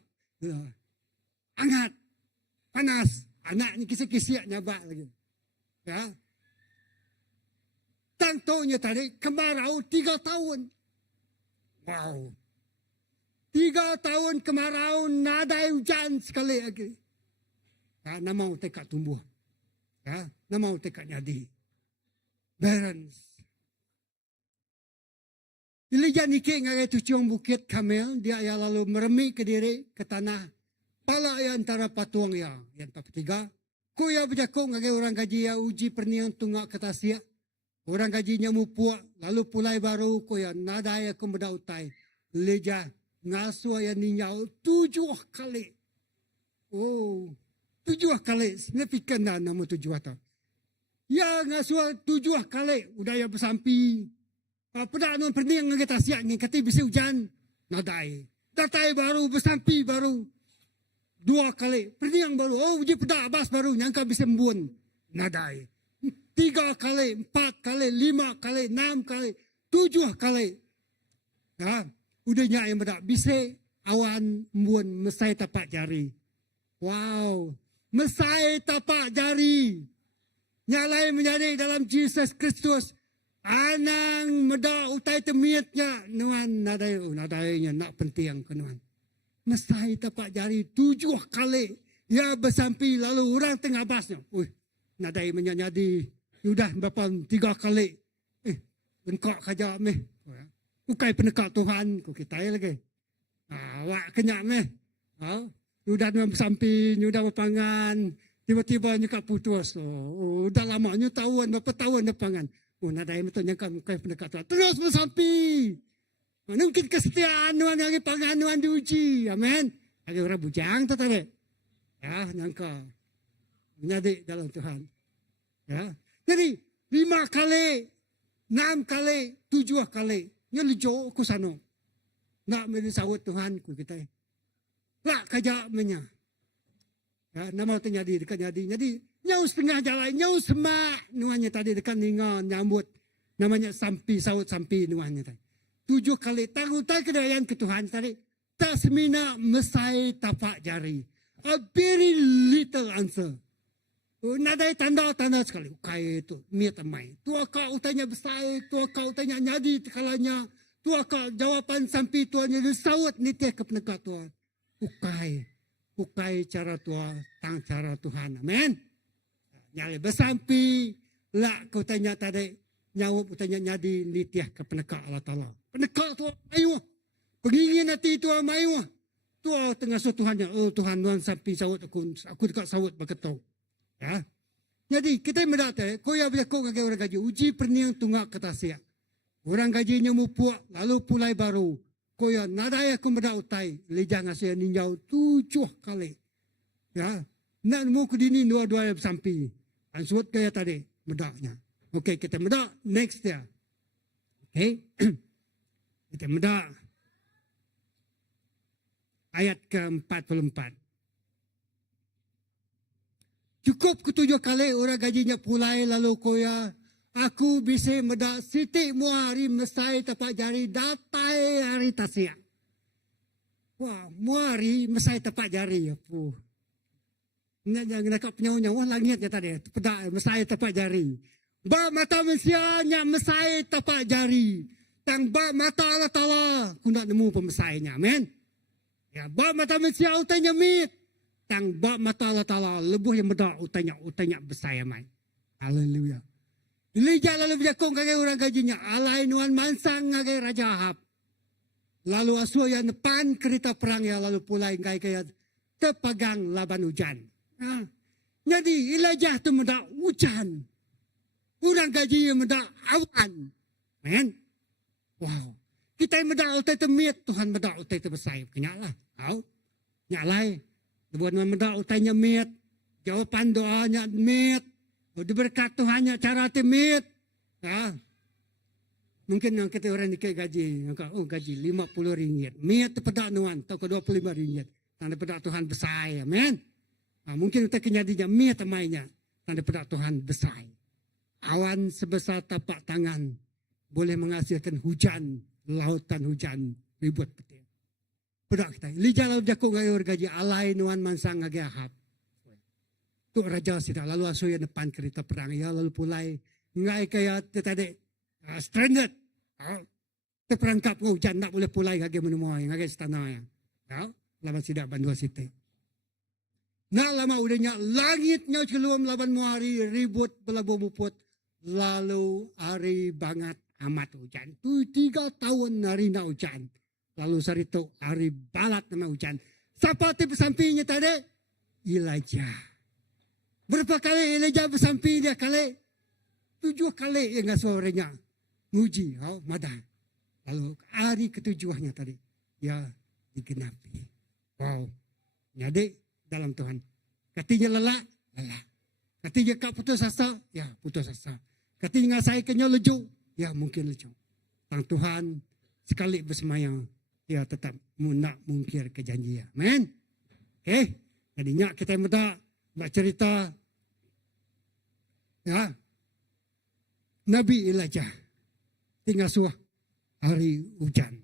Hangat. Panas. Anak ni kisi-kisi yang nyabak lagi. Ya. Tentunya tadi kemarau 3 tahun. Wow. 3 tahun kemarau, nada hujan sekali lagi. Ya, nak mau tekak tumbuh. Ya, nak mau tekak jadi. Barren. Elijah niki ngagai tuciung bukit Kamel, dia ya lalu meremik ke diri ke tanah. Pala ya antara patuang ya, yang tak ketiga. Ku ya berjakuk ngagai orang gaji ya uji perniang tunggak ketasia. Orang gajinya mupuak, lalu pulai baru ku ya nada ya kemudah utai. Elijah ngasuh ya ninyau 7 kali. Oh, 7 kali. Signifikan dah nama 7 atau. Ya ngasuh 7 kali. Udah ya bersampi. Pada non perniang ngagai tasia ngin kati bisa hujan. Nadai. Datai baru bersampi baru. 2 kali. Perniang baru. Oh, uji pedak abas baru. Nyangka bisa mbun. Nadai. 3 kali, 4 kali, 5 kali, 6 kali, 7 kali. Ya, udahnya yang bedak. Bisa awan mbun mesai tapak jari. Wow. Mesai tapak jari. Nyalai menjadi dalam Jesus Kristus. Anang medak utai temiatnya. Nuan nadainya nak penting ke nuan. Mesai tapak jari 7 kali. Ya bersampi lalu orang tengah basnya. Nadai menyanyi. Sudah berapa 3 kali. Lengkak kaja meh. Ukai pendekat Tuhan, ku kita lagi. Awak kenyak meh. Udah bersampi, udah berpangan, tiba-tiba nyuka putus. Udah lama nyu tahun, berapa tahun berpangan. Nadai betul nyangka ukai pendekat Tuhan. Terus bersampi. Mungkin kesetiaan nuan lagi pangan nuan diuji. Amin. Lagi orang bujang tu tadi. Ya, nyangka. Menjadi dalam Tuhan. Ya. Jadi 5 kali, 6 kali, 7 kali. Nya lejo ku sano. Nak menyahut Tuhan ku kita. Lak kajak menya. Ya, nama terjadi dekat jadi nyau setengah jalan, nyau semak nuannya tadi dekat ningan nyambut. Namanya sampi, sahut sampi nuannya tadi. 7 kali tahutan kedayaan ke Tuhan tadi. Tak semina mesai tapak jari. A very little answer. Nadai tanda-tanda sekali. Ukai itu, miat amai. Tua kau tanya besar, tua kau tanya nyadi tekalanya. Tua kau jawapan sampai tuanya disawat nitih ke pendekat Tuhan. Ukai cara tua, tang cara Tuhan. Amin. Nyali bersampi, lah kau tanya tadi, nyawab tanya nyadi nitih ke pendekat Allah Ta'ala. Pendekat Tuhan, ayo. Pengingin hati Tuhan, ayo. Tua tengah so Tuhannya, Tuhan Tuhan sampai sawat aku dekat sawat berketuk. Ya. Jadi kita mendata, kau yang berlaku dengan orang gaji, uji perniang tunggak ketasia. Orang gajinya mupuak, lalu pulai baru. Kau yang nadai aku mendautai, lejang asia ninjau 7 kali. Ya. Nak mau ke dini dua-dua bersampi. Ansut kaya tadi, medaknya. Okey, kita medak, next dia. Okey. Kita medak. Ayat ke-44. Cukup ke-7 kali orang gajinya pulai lalu koya. Aku bisa medak sitik muari mesai tapak jari datai hari tasya. Wah, muari mesai tapak jari. Apa? Nak nak penyawa wah langitnya tadi. Pedak mesai tapak jari. Ba mata manusia nya mesai tapak jari. Tang ba mata Allah Ta'ala. Ku nak nemu pemesainya. Amin. Ya, ba mata manusia utanya mit. Tang ba mata Allah Ta'ala lebuh yang medak utanya besar mai. Haleluya. Elijah lalu berjakong kagai orang gajinya. Alai nuan mansang kagai Raja Ahab. Lalu asuh yang depan kereta perang ya lalu pulai kaya terpegang laban hujan. Jadi Elijah tu medak hujan. Orang gaji yang medak awan. Men. Wow. Kita yang medak utai temit. Tuhan medak utai terbesar. Kenyaklah. Tahu? Nyaklai. Buat medak utai nyemit. Jawapan doanya mit. Diberkat Tuhannya cara temit. Mungkin yang kita orang dikit gaji. Gaji RM50. Mit pedak nuan. Atau ke RM25. Tanda pedak Tuhan besar. Amen. Mungkin kita kenyadinya mit temainya. Tanda pedak Tuhan besar. Awan sebesar tapak tangan. Boleh menghasilkan hujan. Lautan hujan. Ribut petir. Pedak kita. Elijah lalu jakung gaya gaji. Alai nuan mansang ngagi Ahab. Tu raja sida lalu asuh yang depan kereta perang ya lalu pulai ngai kaya tadi stranded. Terperangkap hujan tak boleh pulai ngagi menemui ngagi istana ya. Lawan sida bandua site. Nak lama udahnya langitnya keluar laban muari ribut belabu buput lalu hari banget amat hujan. Tu 3 tahun hari nak hujan. Lalu sarito hari balat nama hujan. Siapa tipe sampingnya tadi? Elijah. Berapa kali Elijah bersampi dia kali? 7 kali yang suaranya. Muji, madan. Lalu hari ke-7-nya tadi. Ya, digenapi. Wow. Jadi dalam Tuhan. Katanya lelah. Katanya kak putus asa. Ya, putus asa. Katanya saya kenya leju. Ya, mungkin leju. Tang Tuhan sekali bersemayang. Ya, tetap nak mungkir kejanjian. Amen. Okay. Jadinya kita minta nak cerita ya Nabi Elijah tinggal suah hari hujan.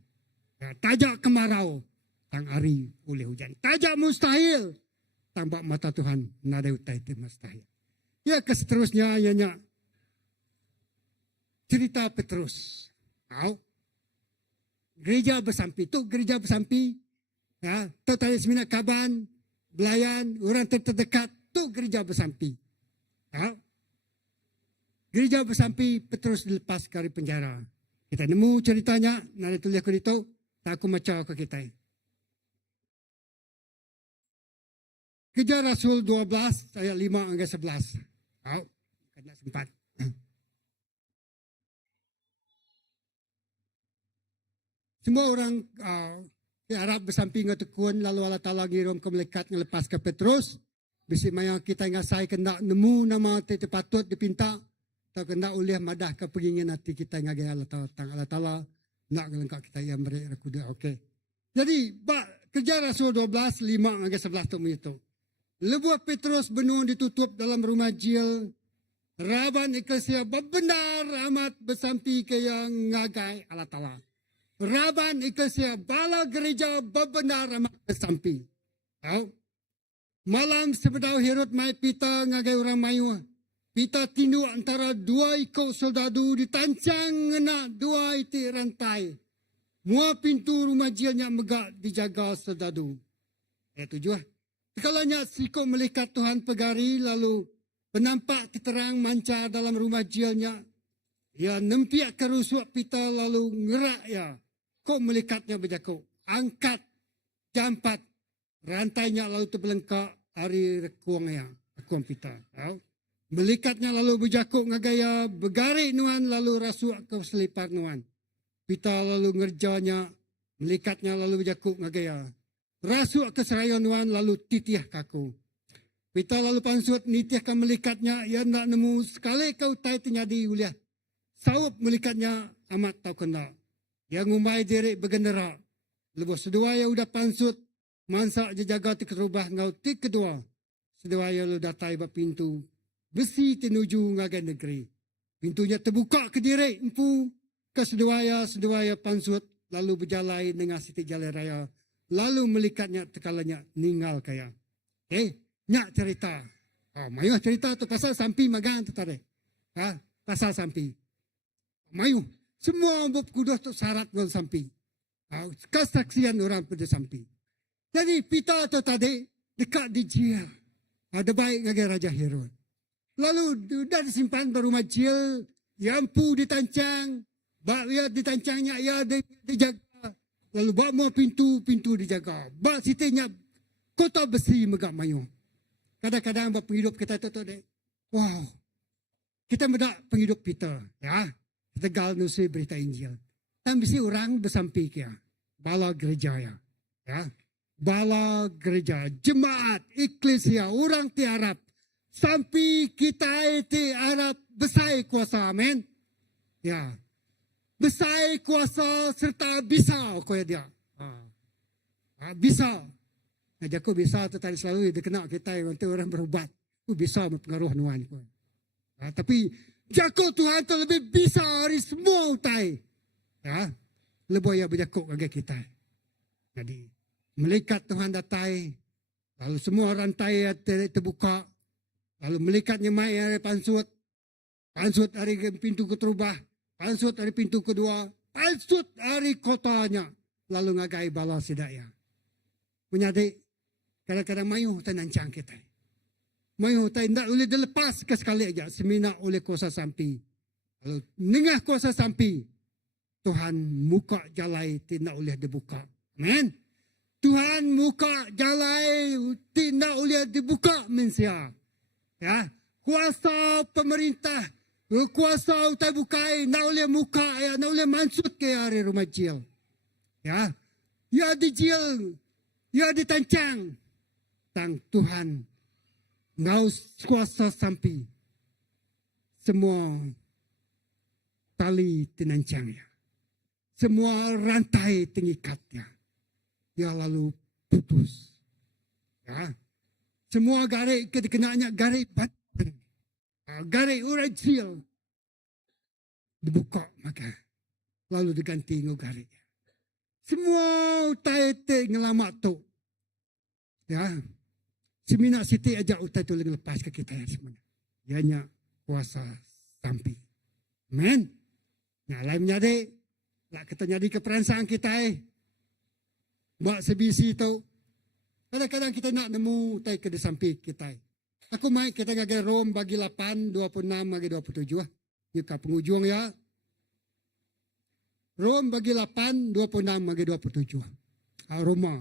Ya, tajak kemarau tang hari oleh hujan. Tajak mustahil tambah mata Tuhan nada utai itu mustahil. Ya keseterusnya ianya cerita Petrus. Gereja bersampi tu gereja bersampi ya total semina kaban belayan orang terdekat tu gereja bersampi. Gereja bersampi Petrus dilepas dari penjara. Kita nemu ceritanya, nari tulis aku dito, tak aku macam ke kita. Kerja Rasul 12 ayat 5 hingga 11. Tahu, kena sempat. Semua orang di Arab bersamping dengan tekun, lalu Allah Ta'ala ngirim ke malaikat ngelepas ke Petrus. Bisi maya kita ngasai kena nemu nama tete patut dipinta. Tak kena oleh madah ke pengingin hati kita ngagai Allah Ta'ala. Allah Ta'ala nak ngelengkap kita yang mereka kuda. Okey. Jadi, kerja Rasul 12, 5 hingga 11 tu itu. Lebuh Petrus benua ditutup dalam rumah jil. Raban iklesia benar amat bersampi ke yang ngagai Allah Ta'ala. Raban iklesia bala gereja benar amat bersampi. Tahu? Malam sebedau Herod mai pita ngagai orang mayu. Pita tindu antara dua ikut soldadu ditancang ngena dua iti rantai. Mua pintu rumah jilnya megak dijaga soldadu. Tujuh. Sekalanya sikok melihat Tuhan pegari lalu penampak terang mancar dalam rumah jilnya. Ya nempiak kerusuk pita lalu ngerak ya. Kok melikatnya berjakuk. Angkat jampat rantainya lalu terbelengkak hari rekuang ya. Rekuang pita. Tahu? Melikatnya lalu berjakuk ngagaya bergarik nuan lalu rasuk ke selipar nuan. Pita lalu ngerjanya. Melikatnya lalu berjakuk ngagaya. Rasuk ke seraya nuan lalu titiah kaku. Pita lalu pansut nitiahkan melikatnya. Ya nak nemu sekali kau tai ternyadi uliah. Saup melikatnya amat tau kena. Yang umai diri bergendera. Lepas sedua yang udah pansut. Mansak je jaga ti kerubah ngau ti kedua. Sedua yang lu datai bak pintu. Besi tenuju ngagai negeri. Pintunya terbuka ke diri empu. Ke sedua pansut. Lalu berjalan dengan siti jalan raya. Lalu melikatnya tekalanya ninggal kaya. Nyak cerita. Mayu cerita tu pasal sampi magang tu tadi. Pasal sampi. Mayu. Semua bab kudos tu syarat dengan sampi. Kesaksian orang pada sampi. Jadi pita tu tadi dekat di jil. Ada baik ngagai Raja Herod. Lalu dah disimpan baru majil. Yampu ditancang. Ya ditancangnya ya dijaga. Lalu bak mau pintu dijaga. Bak sitinya kota besi megak mayu. Kadang-kadang bak penghidup kita tu dek. Wow. Kita medak penghidup kita. Ya. Tegal nusi berita Injil. Dan bisi orang bersampi kia. Bala gereja ya. Ya. Bala gereja. Jemaat. Eklesia. Orang ti Arab. Sampai kita ti Arab besar kuasa. Amin. Ya. Besar kuasa serta bisa kaya dia. Bisa. Aku bisa tu tadi selalu dia kena kita untuk orang berubat. Aku bisa mempengaruhi nuan. Tapi jakuk Tuhan tu lebih bisa dari semua utai. Ya. Lebih ya berjakuk bagi kita. Jadi melikat Tuhan datai. Lalu semua rantai terbuka. Lalu melikatnya mai dari pansut. Pansut dari pintu keterubah. Pansut dari pintu kedua. Pansut dari kotanya. Lalu ngagai bala sidaya. Menyadi kadang-kadang mayu tenancang kita. Mayu tidak boleh dilepas ke sekali aja. Semina oleh kuasa sampi. Lalu nengah kuasa sampi. Tuhan muka jalai tidak boleh dibuka. Amin. Tuhan muka jalai tidak boleh dibuka mensia. Ya, kuasa pemerintah, kuasa utai bukai, nak boleh muka, ya, nak boleh mansut ke hari rumah jil. Ya, ya di jil, ya ditancang. Tang Tuhan, ngau kuasa sampi. Semua tali tenancangnya. Semua rantai tengikatnya. Ya lalu putus. Ya. Semua garik kekenanya garik batin. Garik orang kecil. Dibuka maka. Lalu diganti dengan garik. Semua utai-utai ngelamak tu. Ya. Semina siti aja utai tu lepas ke kita yang sebenarnya. Ianya kuasa sampi. Amen. Nah lain menjadi. Lah kita jadi keperasaan kita Buat sebisi tu. Kadang-kadang kita nak nemu tai ke sampi kita. Aku mai kita ngagai Rom bagi 8, 26 bagi 27. Ini ke penghujung ya. Rom bagi 8, 26 bagi 27. Roma.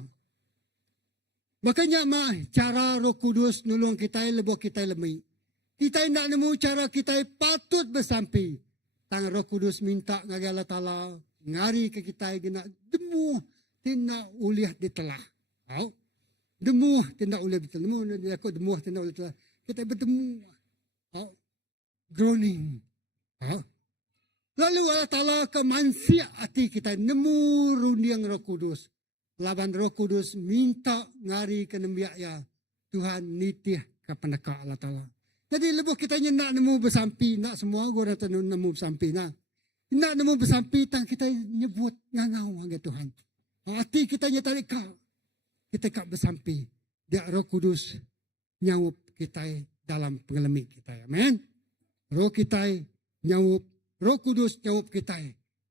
Makanya cara Roh Kudus nulung kita lebuh kita lemai. Kita nak nemu cara kita patut bersampi. Tang Roh Kudus minta ngagi Allah Ta'ala ngari ke kita gina demu tina uliah ditelah. Demu tina uliah ditelah. Demu tina uliah ditelah. Kita bertemu. Groaning. Lalu Allah Ta'ala kemansia hati kita nemu rundiang Roh Kudus. Laban Roh Kudus minta ngari ke nembiak ya Tuhan nitih ke pendekat Allah Ta'ala. Jadi lebuh kita nak nemu bersampi, nak semua orang tu nemu bersampi nak. Nak nemu bersampi tang kita nyebut ngangau dengan Tuhan. Hati kita tarik kau. Kita kak bersampi. Dia Roh Kudus nyawup kita dalam pengalami kita. Amen. Roh kita nyawup, Roh Kudus nyawup kita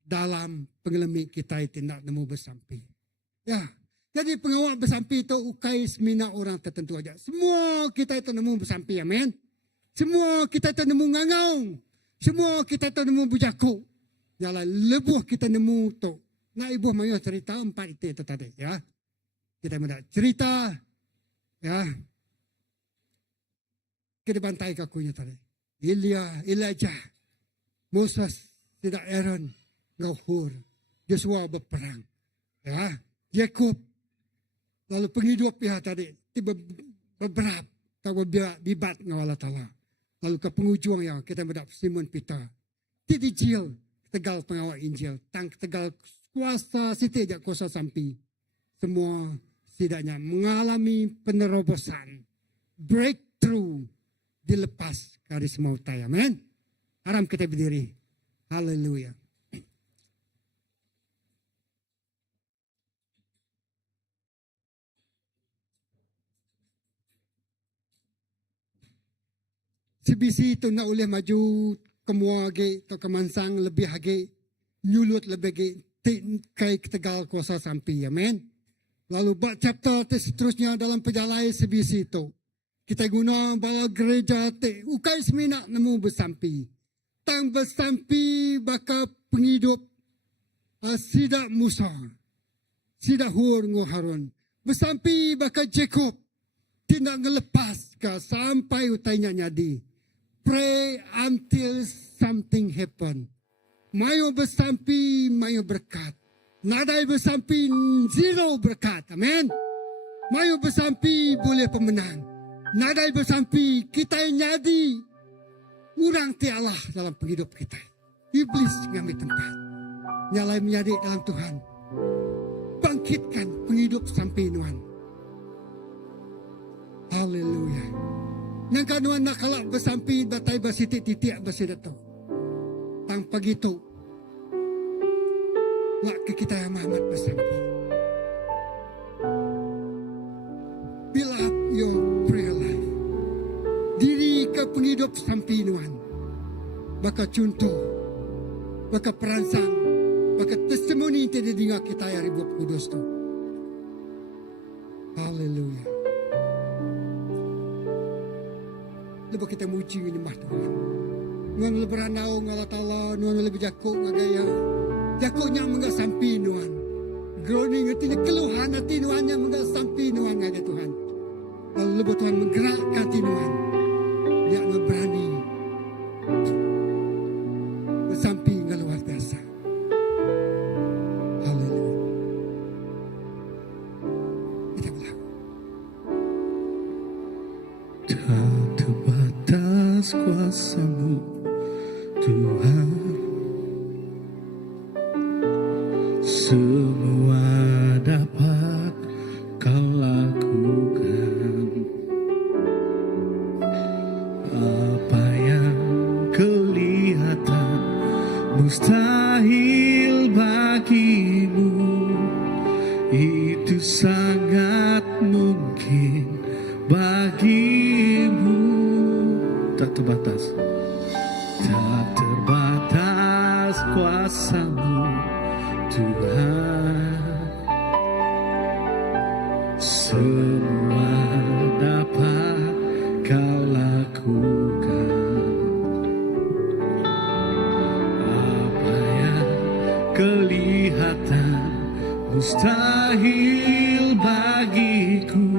dalam pengalami kita tidak nemu bersampi. Ya, jadi pengawal bersampi itu ukai semina orang tertentu aja. Semua kita itu nemu bersampi, amen. Semua kita itu nemu ngangau. Semua kita itu nemu bujaku. Yalah lebuh kita nemu tu. Nak ibu mayu cerita 4 itu tadi, ya. Kita muda cerita, ya. Kita bantai kakunya tadi. Elijah, Moses, tidak Aaron, Hur, Joshua berperang, ya. Jacob, lalu penghidup ya tadi, tiba beberapa, tahu bibat dengan Allah Ta'ala. Lalu ke penghujung ya, kita mendapat Simon Peter. Titi Jil, tegal pengawal Injil. Tang tegal kuasa, siti ajak kuasa sampi. Semua setidaknya mengalami penerobosan. Breakthrough, dilepas garis mautai. Amen. Haram kita berdiri. Haleluya. CBC itu nak boleh maju kemua lagi atau kemansang lebih lagi nyulut lebih lagi kai ketegal kuasa sampi, amen. Lalu bab chapter seterusnya dalam perjalanan CBC itu kita guna bala gereja te ukai semina nemu bersampi. Tang bersampi baka penghidup sida Musa, sida Hur ngo Harun. Bersampi baka Jacob tidak ngelepas ke sampai utainya nyadi. Pray until something happen. Mayo bersampi, mayo berkat. Nadai bersampi, zero berkat. Amen. Mayo bersampi, boleh pemenang. Nadai bersampi, kita nyadi. Urang ti Allah dalam penghidup kita. Iblis ngambil tempat. Nyalai menjadi dalam Tuhan. Bangkitkan penghidup sampai Tuhan. Haleluya. Yang kanuan nak kalak bersampi batai bersitik-titik bersidato. Tang pagi tu. Lak ke kita yang Muhammad bersampi. Build up your prayer life. Diri ke penghidup sampai Tuhan. Baka contoh. Baka peransang. Baka testimoni yang tidak dengar kita yang ribu kudus tu. Haleluya. Lepas kita muji nyembah Tuhan. Nuan leberanau ngala tala, nuan lebih jakuk ngagaya. Jakuknya menggak sampai nuan. Groaning hatinya keluhan hati nuannya menggak sampai nuan ngagaya Tuhan. Lalu lepas Tuhan menggerakkan hati nuan. Dia berani. Sampai ngak luar biasa. Haleluya. Kita berlaku. Terbatas kuasa-Mu Tuhan, semua dapat Kau lakukan. Apa yang kelihatan mustahil bagimu, itu sangat mungkin bagimu. Tak terbatas, tak terbatas kuasa-Mu Tuhan, semua dapat Kau lakukan. Apa yang kelihatan mustahil bagiku,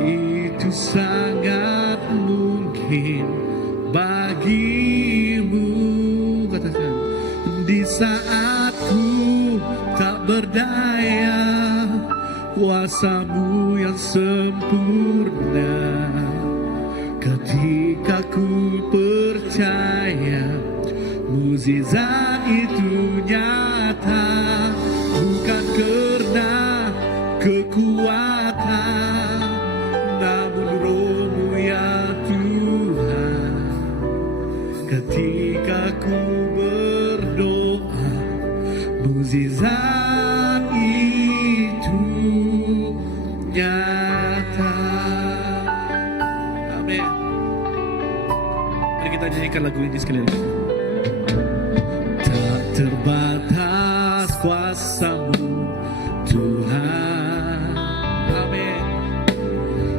itu sangat mungkin bagimu. Katakan, di saat ku tak berdaya, kuasamu yang sempurna. Ketika ku percaya, mukjizat itu nyata, bukan karena kekuatan, namun Roh-Mu ya Tuhan. Ketika ku berdoa, mukjizat itu nyata. Amin. Mari kita nyanyikan lagu ini sekali lagi. Tak terbatas kuasa-Mu Tuhan. Amin.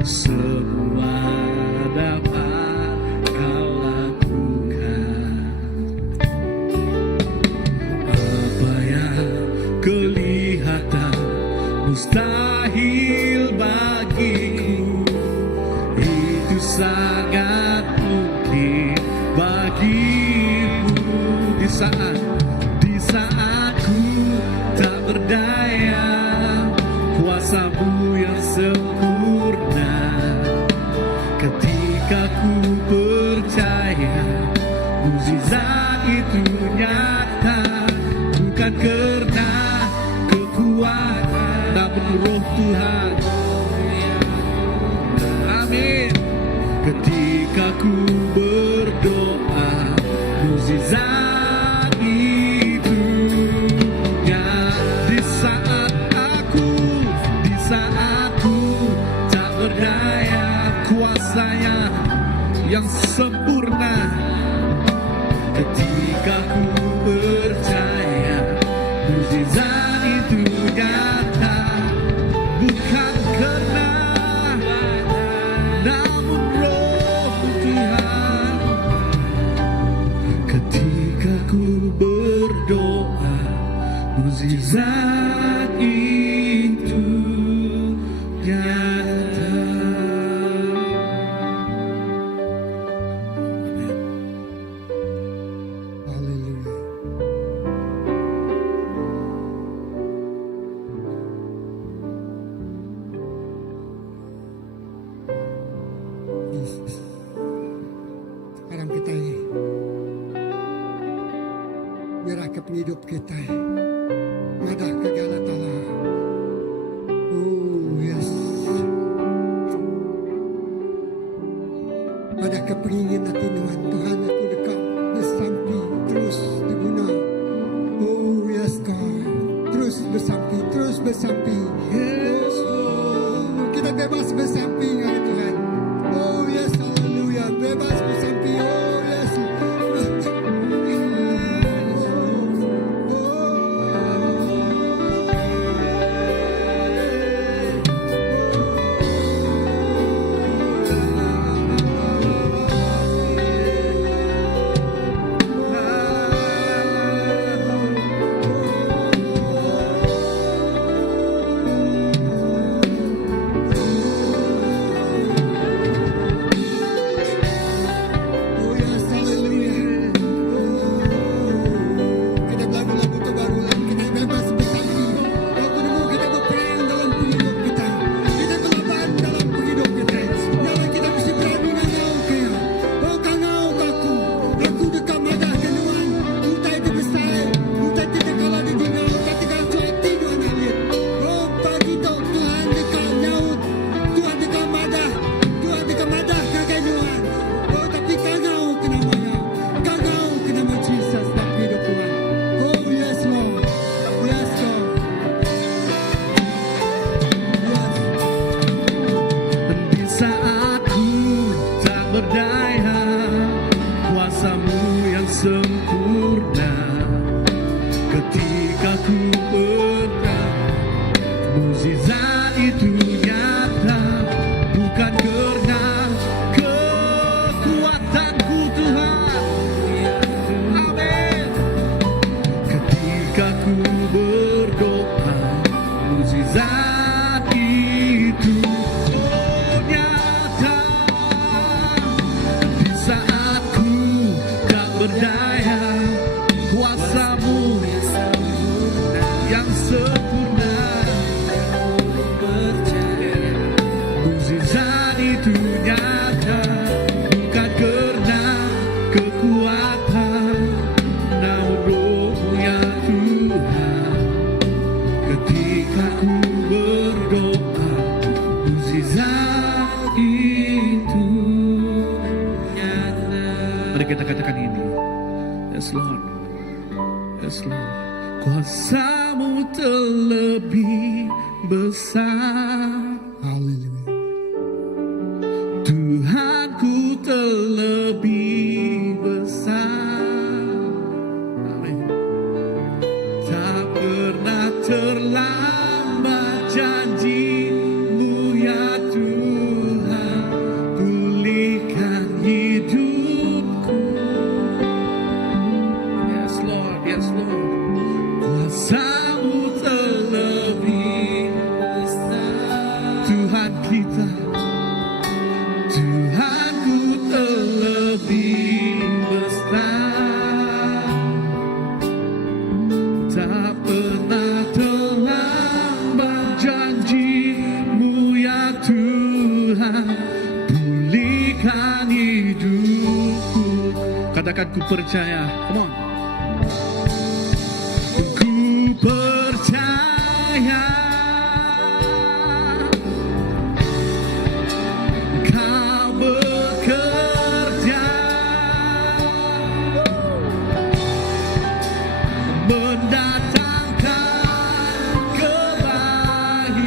Semua dapat Kau lakukan. Apa yang kelihatan mustahil bagiku, itu sangat mungkin bagimu. Di saat ku tak berdaya, kuasa-Mu yang sempurna. Ketika ku percaya, mukjizat itu nyata, bukan karena kekuatan, namun Roh Tuhan. Amin. Ketika ku berdoa, mukjizat itu ya. Di saat ku tak berdaya, kuasa-Nya yang sempurna. Ketika ku percaya, mukjizat itu nyata, bukan karena, namun Roh Tuhan. Ketika ku berdoa, mukjizat itu nyata. Haleluya. Yesus. Sekarang kita menyerahkan hidup kita, madah ke dalam Allah. Oh yes. Pada kepingin hati Tuhan aku dekat bersampi terus diguna. Oh yes God, terus bersampi. Yes, oh, kita bebas bersampi dengan Tuhan. Oh yes, haleluya, bebas bersampi. Oh yes. sempurna ketika ku pernah. Mukjizat itu nyata bukan karena kekuatanku Tuhan. Amin. Ketika ku berdoa, kita katakan ini. Yes Lord. Yes Lord. Kuasamu terlebih besar, Haleluya. Tuhanku terlebih besar. Amin. Tak pernah terlambat janji-Mu ya Tuhan, pulihkan hidupku. Yes Lord, yes Lord. Kuasamu terlebih besar, Tuhan kita, Tuhanku terlebih besar. Tak pernah terlambat janji-Mu ya Tuhan, pulihkan hidupku. Katakan ku percaya. Come on. Ku percaya Kau bekerja mendatangkan kebaikan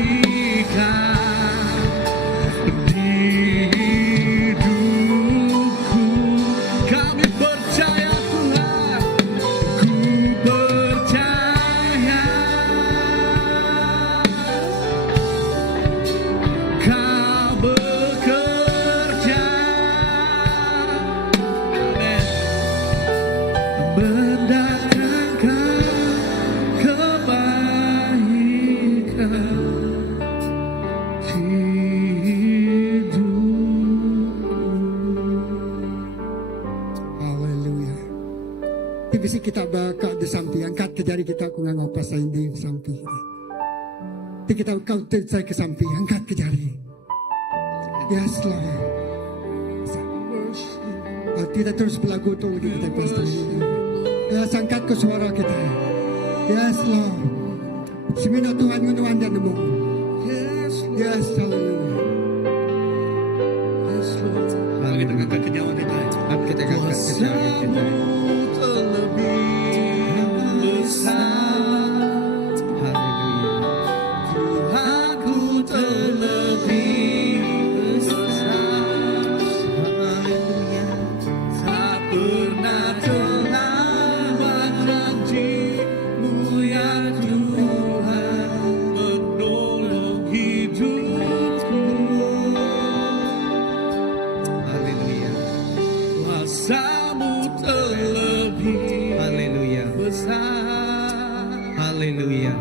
di hidupku. Kami percaya Tuhan, ku percaya Kau bekerja, amin, mendatangkan kebaikan di hidupku. Haleluya. Ti bisi kita baka di sampi, angkat ke jari kita kung nga pasay di sampi. Ti kita kau saya ke sampi, angkat ke jari. Yes Lord. Tidak terus berlagu tu lagi kita pastor. Yes, angkat ke suara kita. Yes Lord. Semina Tuhan ngunuan dan nemu. Yes, haleluya. Yes Lord. Mari kita angkat kenyawan kita. Mari kita angkat ke jari kita. Terlebih besar, Haleluya. Tuhanku terlebih besar. Haleluya. Tak pernah terlambat janji-Mu ya Tuhan, menolong hidupku. Haleluya. Kuasa-Mu terlebih Haleluya. besar. Haleluya.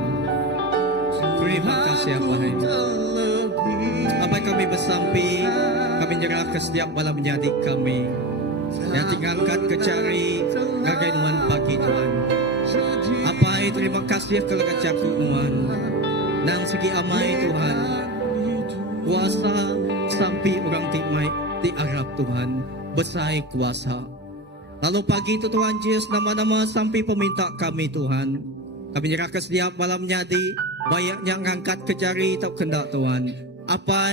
Terima kasih apa hari ini. Apa kami bersampi, kami nyerah ke setiap malam menjadi kami. Yang tinggalkan ke cari gagainuan pagi Tuhan. Apa terima kasih kalau kecaku Tuhan. Dan segi amai Tuhan. Kuasa sampai orang timai di Arab Tuhan. Besar kuasa. Lalu pagi itu Tuhan Yesus nama-nama sampai peminta kami Tuhan. Kami nyerah ke setiap malam jadi bayaknya ngangkat ke jari tak kendak Tuhan. Apa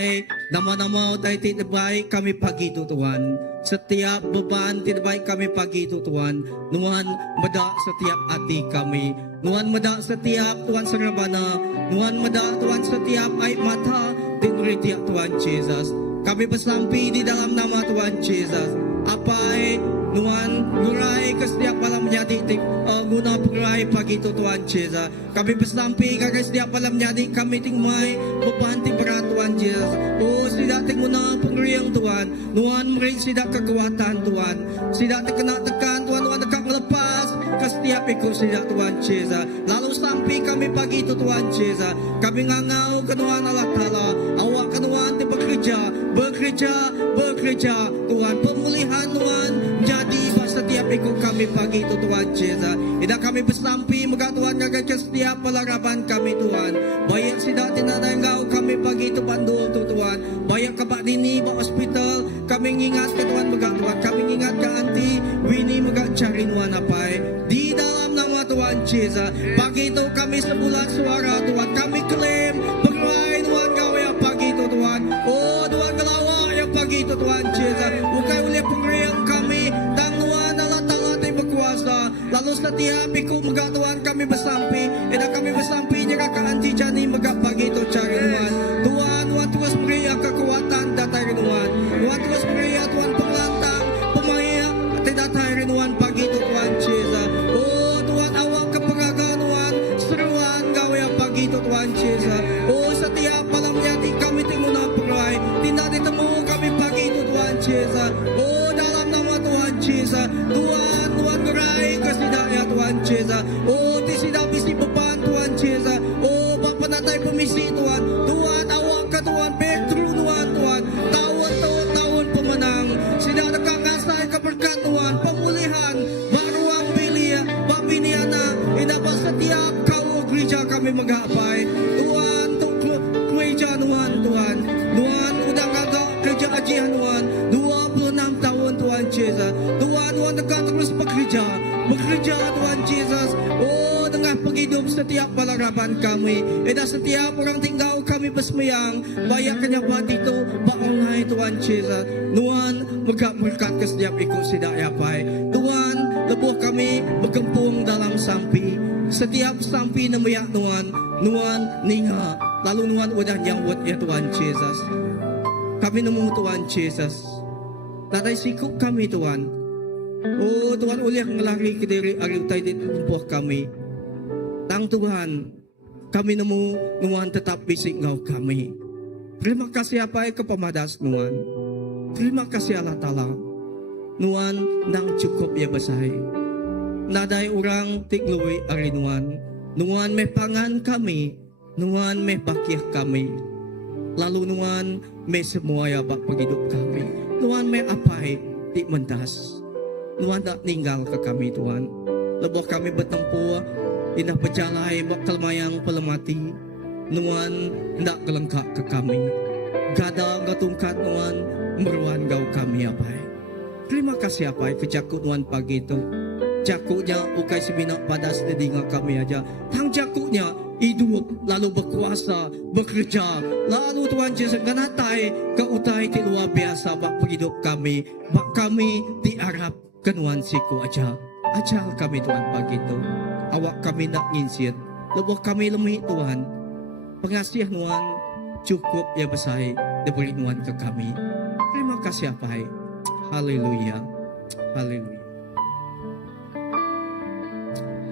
nama-nama tidak baik kami pagi itu Tuhan. Setiap beban tidak baik kami pagi itu Tuhan. Tuhan medak setiap hati kami. Tuhan medak setiap Tuhan serabana. Tuhan medak Tuhan setiap air mata diberi tiap Tuhan Yesus. Kami bersampi di dalam nama Tuhan Yesus. Apa Tuhan gurai ke setiap malam menjadi guna pengurai pagi itu Tuhan Yesus. Kami bersampi ke setiap malam menjadi kami tingmai beban berat Tuhan Yesus. Oh tidak tingguna pengeriang Tuhan. Tuhan beri tidak kekuatan Tuhan. Tidak terkena tekan Tuhan. Tuhan dekat melepas ke setiap ikut tidak Tuhan Yesus. Lalu sampai kami pagi itu Tuhan Yesus. Kami ngangau ke Tuhan Allah Ta'ala. Awak ke Tuhan bekerja Tuhan. Pemulihan Tuhan jadi setiap ikut kami pagi itu Tuhan Yesus. Tidak kami bersampi maka Tuhan jaga ke setiap pelaraban kami Tuhan. Baik tidak tidak engkau kami pagi itu bandul tu Tuhan. Baik kebak dini bak hospital kami ingat ke Tuhan megak Tuhan. Kami ingat ke anti Winnie megak cari Tuhan apa di dalam nama Tuhan Yesus. Pagi itu kami sebulan suara Tuhan. Kami klaim berlai Tuhan kau ya pagi itu Tuhan. Oh Tuhan kelawak ya pagi itu Tuhan Yesus. Bukan oleh pengeriang kami dan Tuhan lalu setiap ikut mga Tuhan kami bersampi, ina kami bersampi niya kaanti jani magapagi ito cari Tuhan. Tuhan, Tuhan terus beri kekuatan datang Tuhan. Tuhan terus beri Tuhan penglantang, pemaya datang Tuhan pagi itu Tuhan Yesus. Oh Tuhan awak keperagaan Tuhan, seruan kau ya pagi itu Tuhan Yesus. Oh setiap malamnya di kami tengok perai, tidak ditemu kami pagi itu Tuhan Yesus. Oh dalam nama Tuhan Yesus, Tuhan gerai kesidaya Tuhan Yesus. Oh tidak bisi beban Tuhan Yesus. Oh Bapa natai pemisi Tuhan. Tuhan awak ke Tuhan breakthrough Tuhan. Tahun pemenang. Tidak dekat kasai keberkat Tuhan. Pemulihan baruang bilia babiniana. Inapa setiap kau gereja kami menggapai. Tuhan untuk gereja Tuhan. Tuhan udah gagak kerja ajian Tuhan. 26 tahun Tuhan Yesus. Tuhan dekat terus bekerja Tuhan Yesus. Oh tengah penghidup setiap balaraban kami. Dan setiap orang tinggal kami bersemayang. Banyak kenyapat itu baongai Tuhan Yesus. Tuhan berkat ke setiap ikut sidak yapai. Tuhan lebuh kami bergempung dalam sampi. Setiap sampi nemayak Tuhan ninga. Lalu Tuhan udah nyawut ya Tuhan Yesus. Kami nemu Tuhan Yesus. Taday sikup kami Tuhan. Oh Tuhan uliah ngelari ke diri ariw tayo di tumpuh kami. Tang Tuhan, kami nemu Tuhan tetap bisik ngau kami. Terima kasih apa ke pemadas Tuhan. Terima kasih Allah Ta'ala. Tuhan nang cukup ya basay. Naday orang tiglui ari Tuhan. Tuhan may pangan kami. Tuhan may bakiyah kami. Lalu Tuhan may semua ya bak paghidup kami. Tuhan may apay di mendas. Tuhan tak tinggal ke kami Tuhan. Lebuh kami bertempuh indah berjalai bak kelmayang pelemati. Tuhan tak kelengkap ke kami. Gada ngatungkat Tuhan meruan gau kami apay. Terima kasih apay kejakut Tuhan pagi itu. Jakutnya ukai seminak pada sedinga kami aja. Tang jakutnya hidup lalu berkuasa bekerja lalu Tuhan Yesus ganatai ke utai ti luar biasa bak penghidup kami bak kami diarap ke Tuhan siku aja kami Tuhan pagi itu awak kami nak nginsit lebuh kami lemih Tuhan pengasih Tuhan cukup ya besai diberi Tuhan ke kami. Terima kasih apai. Haleluya.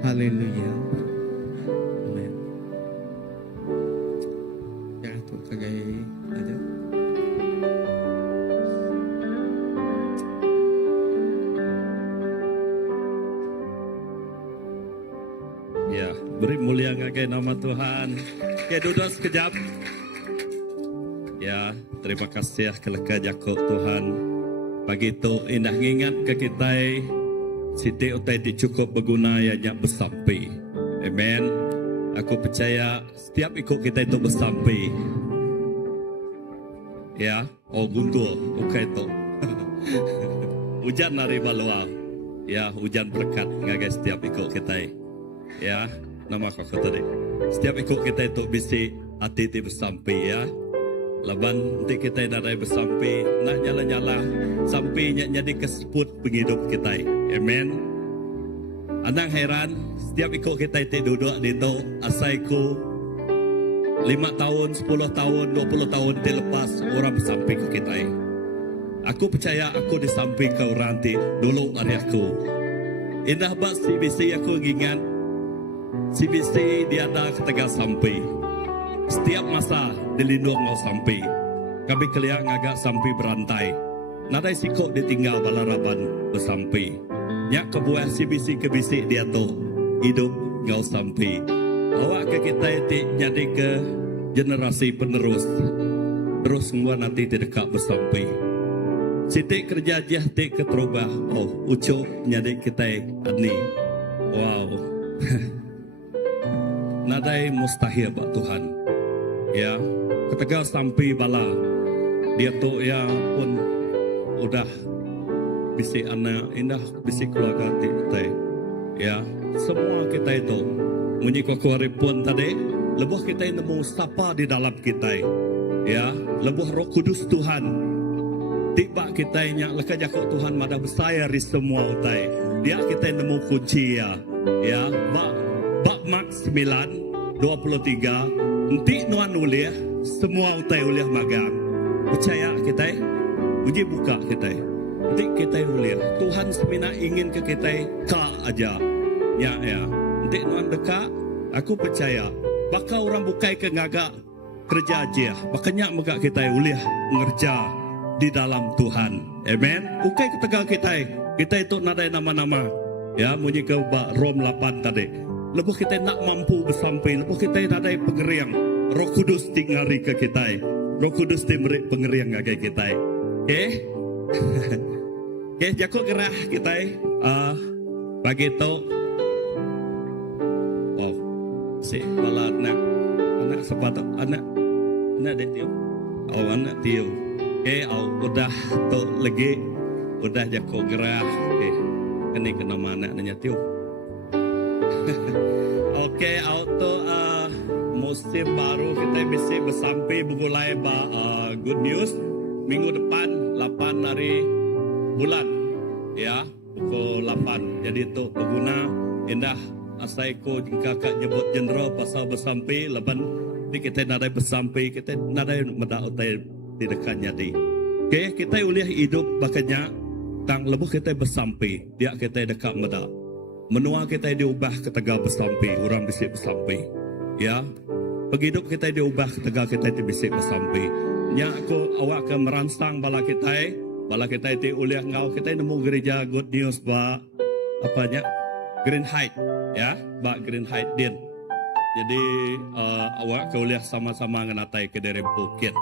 Haleluya. Amen. Ya tu kagai aja. Ya, beri mulia ngagai nama Tuhan. Ya, duduk sekejap. Ya, terima kasih keleka jakok Tuhan. Pagi itu indah ngingat ke kita. Siti utai dicukup berguna ya nyak bersampai. Amen. Aku percaya setiap ikut kita itu bersampai. Ya, oh guntur, ukai itu. Hujan dari baluau. Ya, hujan berkat ngagai setiap ikut kita. Ya, nama kau tadi. Setiap ikut kita itu bisi hati bersampai ya. Laban nanti kita dari bersampai, nak nyala-nyala sampai jadi keseput penghidup kita. Amen. Anang heran, setiap ikut kita itu duduk di itu, asaiku 5 tahun, 10 tahun, 20 tahun dilepas orang bersampai ke kita. Aku percaya aku disampai ke orang ti dulu hari aku. Indah bak CBC aku ingat, CBC dia ada ketengah sampai. Setiap masa dilindung mau sampai. Kami keliak ngagak sampai berantai. Nadai sikok ditinggal balaraban bersampai. Nyak kebuah CBC ke bisik dia tu. Hidup ngau sampai. Awak ke kita itu jadi ke generasi penerus. Terus semua nanti dekat bersampai. Sitik kerja jahtik keterubah. Oh, ucuk jadi kita ni. Wow. Nadai mustahil bak Tuhan. Ya, ketika sampai bala dia tu ya pun udah bisik anak indah bisik keluarga kita. Ya, semua kita itu menyikok pun tadi lebuh kita nemu sapa di dalam kita. Ya, lebuh Roh Kudus Tuhan tiba kita nya leka jakok Tuhan mada besaya ri semua utai. Dia kita nemu kunci ya. Ya, bab Mak 9:23 enti nuan uliah semua utai uliah magang. Percaya kita uji buka kita. Enti kita uliah. Tuhan semina ingin ke kita ka aja. Ya. Enti nuan dekat aku percaya bakal orang bukai ke ngaga kerja aja. Makanya mega kita uliah ngerja di dalam Tuhan. Amen. Ukai ketegal kita. Kita itu nadai nama-nama. Ya, munyi ke Rom 8 tadi. Lepas kita nak mampu bersampai, lepas kita nadai pengeriang. Roh Kudus tinggali ke kita. Roh Kudus memberi pengeriang ke kita. Okay? Okay, jakut gerah kita. Bagi tu. Oh, si bala anak sepatu anak dia tiu. Oh, anak tiu. Okay, udah tu lagi. Udah jakut gerah. Okay. Kini kena mana nanya tiu. Okay, auto musim baru kita bisa bersampai bermulai good news minggu depan 8 hari bulan ya pukul 8. Jadi itu pengguna indah asaiko jika kak nyebut general pasal bersampai 8 di kita nadai bersampai kita nadai meda utai di dekatnya di. Okay, kita uliah hidup bakanya tang lebuh kita bersampai dia kita dekat meda. Menua kita diubah ke tegak bersampai, orang bisik bersampai. Ya, penghidup kita diubah ke tegak kita bisik bersampai. Nya aku awak ke merangsang bala kita itu uliah ngau kita nemu gereja Good News ba apanya Green Height, ya, ba Green Height din. Jadi awak ke uliah sama-sama ngenatai ke dari Bukit.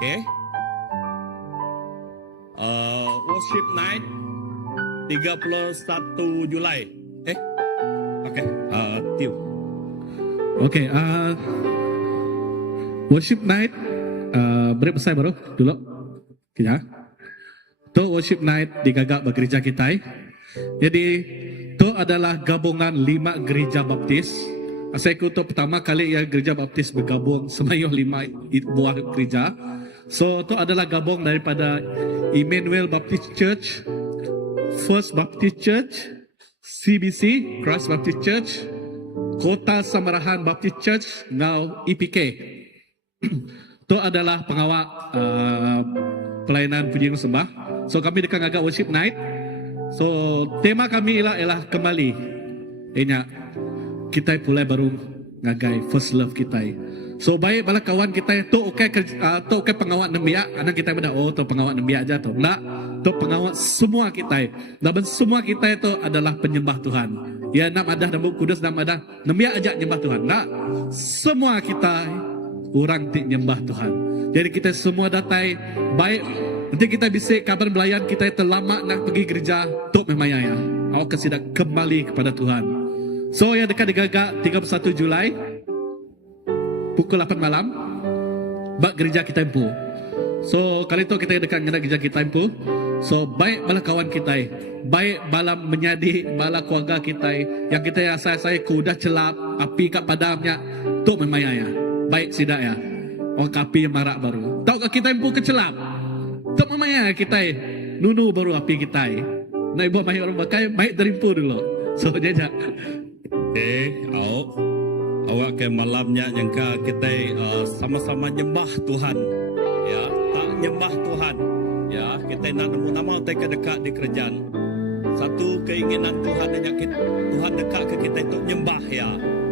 Okay? Worship night 31 Julai. Okay. Tiu. Okay, worship night beri besar baru dulu. Ya. Tu worship night digagak bergereja kita. Jadi tu adalah gabungan 5 gereja baptis. Asaiku tu pertama kali ya gereja baptis bergabung semayuh 5 buah gereja. So tu adalah gabung daripada Emmanuel Baptist Church, First Baptist Church, CBC, Christ Baptist Church, Kota Samarahan Baptist Church, now EPK. Itu adalah pengawal pelayanan puji sembah. So kami dekat agak worship night. So tema kami ialah kembali. Inya kita pulai baru ngagai first love kita. So baik bala kawan kita tu okay pengawal nembia, anak kita benda tu pengawal nembia aja tu. Enggak, tu pengawal semua kita. Dan semua kita itu adalah penyembah Tuhan. Ya nam ada nama kudus nam ada nembia aja nyembah Tuhan. Enggak, semua kita orang ti nyembah Tuhan. Jadi kita semua datai baik nanti kita bisa kabar belayan kita itu lama nak pergi gereja tu memang ya. Awak kesidak kembali kepada Tuhan. So ya dekat digagak 31 Julai pukul 8 malam bak gereja kita empu. So kali itu kita dekat dengan gereja kita empu. So baik bala kawan kita, baik bala menyadi bala keluarga kita yang kita rasa saya kuda celap api kat padamnya tu memang ya. Baik sidak ya. Orang api yang marak baru. Tahu kita empu kecelap. Tu memang ya kita nunu baru api kita. Nak ibu banyak orang pakai baik terimpu dulu. So jajak. Awak ke malamnya yang kita sama-sama nyembah Tuhan. Ya, tak nyembah Tuhan. Ya, kita nak nemu nama kita dekat di kerajaan. Satu keinginan Tuhan yang Tuhan dekat ke kita untuk nyembah ya.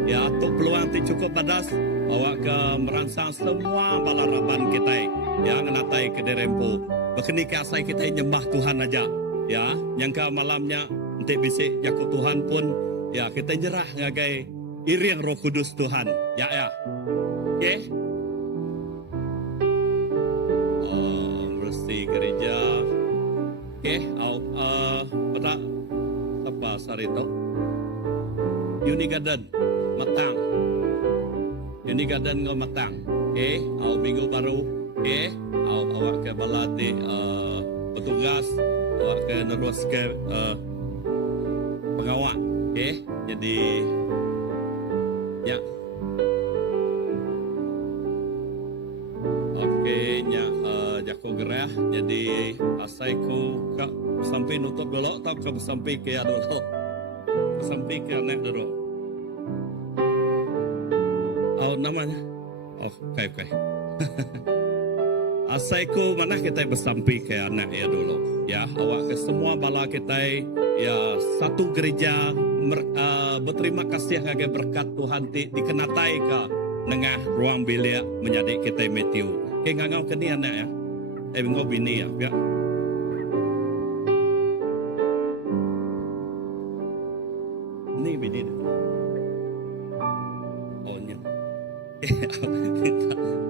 Ya, untuk peluang tu cukup badas. Awak ke merangsang semua balaraban kita yang natai ke derempu. Begini ke asai kita nyembah Tuhan aja. Ya, yang ke malamnya nanti bisik jakut Tuhan pun ya kita nyerah ngagai iriang Roh Kudus Tuhan. Ya. Okay. Bersih gereja. Okay. Pada apa sarito? Uni Garden Matang. Uni Garden ngau Matang. Okay. Minggu baru. Okay. Awak ke baladi petugas. Awak ke nerus ke pengawal. Okay. Jadi ya. Okey nya jako gerah jadi Asaiku kak sampai nutup dulu atau ke sampai ke dulu? Sampai ke anak dulu. Oh namanya? Oh okay. Asaiku mana kita bersampai ke anak ya dulu. Ya awak ke semua bala kita ya satu gereja berterima kasih agar berkat Tuhan dikenatai ke nengah ruang bilik menjadi kita Matthew. Kayak ngangau ke ni anak ya. Ngau bini ya. Ni bini dia. Oh nya.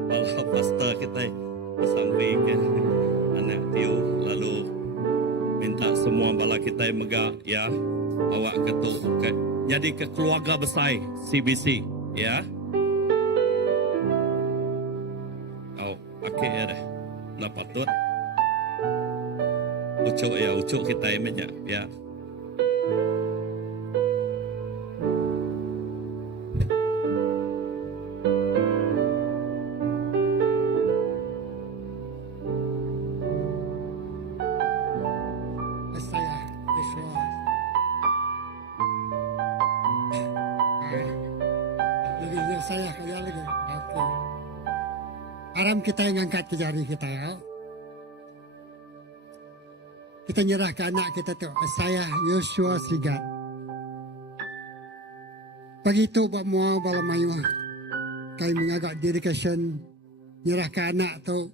Kalau pastor kita sampai ke anak Tio lalu minta semua bala kita megah ya awak ketuk jadi ke keluarga besar CBC ya. Oh okey ya dah. Nak patut ucuk kita banyak ya. Saya Yeshua. Lagi saya kaya lagi. Okey. Haram kita yang angkat ke jari kita ya. Kita nyerah ke anak kita tu. Saya Yeshua Sigat. Pagi itu buat mua bala mayu. Kami mengagak dedication nyerah ke anak tu.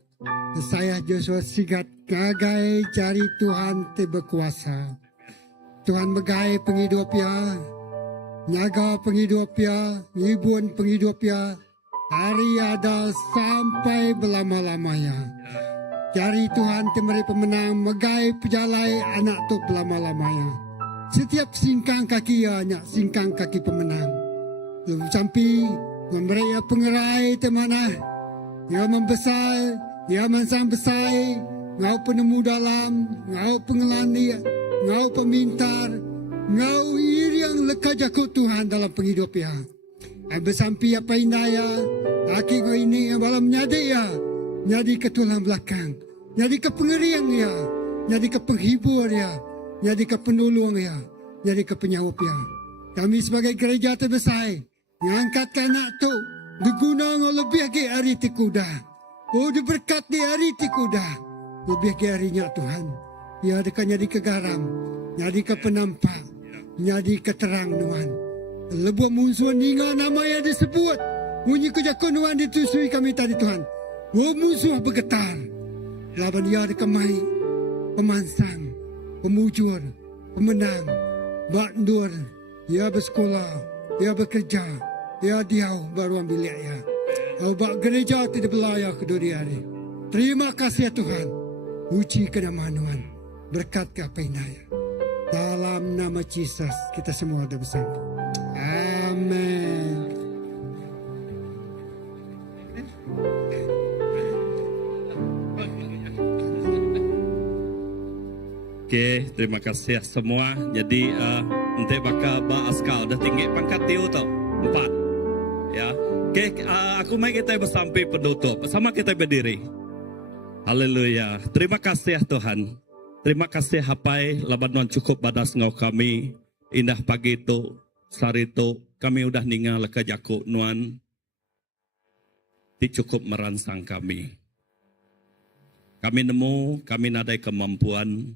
Saya Joshua Sigat ngagai cari Tuhan te berkuasa. Tuhan megai penghidup ya, nyaga penghidup ya, ngibun penghidup ya. Hari ada sampai belama-lamanya. Cari Tuhan te meri pemenang megai pejalai anak tu belama-lamanya. Setiap singkang kaki ya, nyak singkang kaki pemenang. Lalu sampai memberi ya pengerai te mana. Ya membesar, ya mansang besar, ngau penemu dalam, ngau pengelani, ngau pemintar, ngau iriang leka jakut Tuhan dalam penghidup ya. Bersampi apa indaya, aki ko ini yang balam nyadi ya, nyadi ke tulang belakang, nyadi ke pengeriang ya, nyadi ke penghibur ya, nyadi ke penolong ya, nyadi ke penyawap ya. Kami sebagai gereja terbesar, ngangkat anak tu, diguna lebih lagi hari tikuda. Oh diberkat di hari tikuda. Lebih ke harinya Tuhan. Ya dekat nyadi ke garam. Nyadi ke penampak. Nyadi ke terang Tuhan. Lebuh musuh ninga nama yang disebut. Bunyi kejakun Tuhan ditusui kami tadi Tuhan. Oh musuh bergetar. Laban dia dikemai. Pemansang. Pemujur. Pemenang. Bakndur. Dia bersekolah. Dia bekerja. Dia diau baru ambil ya. Bak gereja tidak belayar ke dunia ini. Terima kasih ya Tuhan. Puji ke nama Tuhan. Berkat ke apa inaya. Dalam nama Yesus kita semua ada bersama. Amin. Okey, terima kasih semua. Jadi nanti bakal askal dah tinggi pangkat tiu tau. 4. Ya. Okey, aku mai kita bersampai penutup. Sama kita berdiri. Haleluya. Terima kasih ya Tuhan. Terima kasih hapai labanan cukup badas ngau kami. Indah pagi itu, sari itu, kami udah ninggal ke jaku nuan. Ti cukup merangsang kami. Kami nemu, kami nadai kemampuan.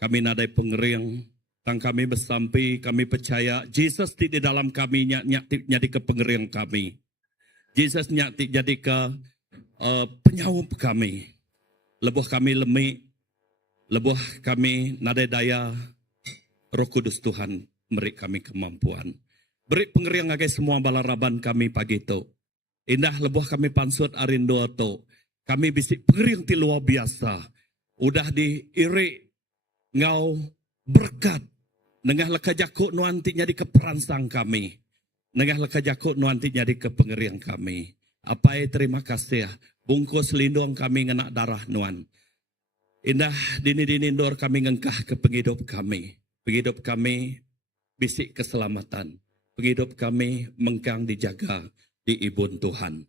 Kami nadai pengering. Tang kami bersampai, kami percaya Jesus di dalam kami nyati ke pengering kami. Jesus nyati jadi ke penyawap kami. Lebuh kami lemik. Lebuh kami nadai daya. Roh Kudus Tuhan beri kami kemampuan. Beri pengeriang agai semua balaraban kami pagi itu. Indah lebuh kami pansut arindo itu. Kami bisik pengeriang ti luar biasa. Udah diirik ngau berkat. Nengah leka jakuk nuanti jadi keperansang kami. Nengah leka jakuk nuanti jadi kepengeriang kami. Apa terima kasih. Bungkus lindung kami ngenak darah nuan. Indah dini-dini dor kami ngengkah ke penghidup kami. Penghidup kami bisik keselamatan. Penghidup kami mengkang dijaga di ibun Tuhan.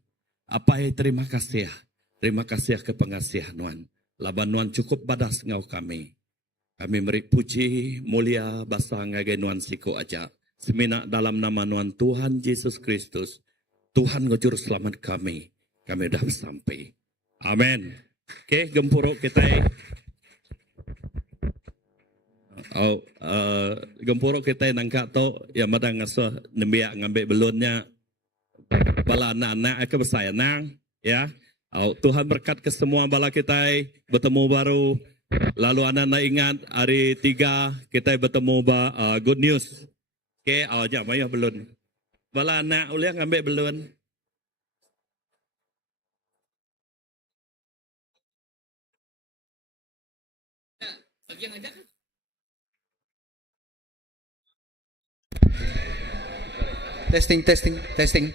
Apa terima kasih. Terima kasih ke pengasihan nuan. Laban Nuan cukup badas ngau kami. Kami beri puji mulia basa ngagai Nuan siku aja. Semina dalam nama Nuan Tuhan Yesus Kristus. Tuhan ngejuru selamat kami. Kami dah sampai. Amin. Okey, gempuruk kita. Gempuruk kita nangkak tu yang madang ngasuh nembiak ngambil belunnya. Bala anak-anak ke besar nang, ya. Tuhan berkat ke semua bala kita bertemu baru. Lalu anak-anak ingat hari 3 kita bertemu good news. Okey, jap maya belun. Bala anak boleh ngambil belun. Testing.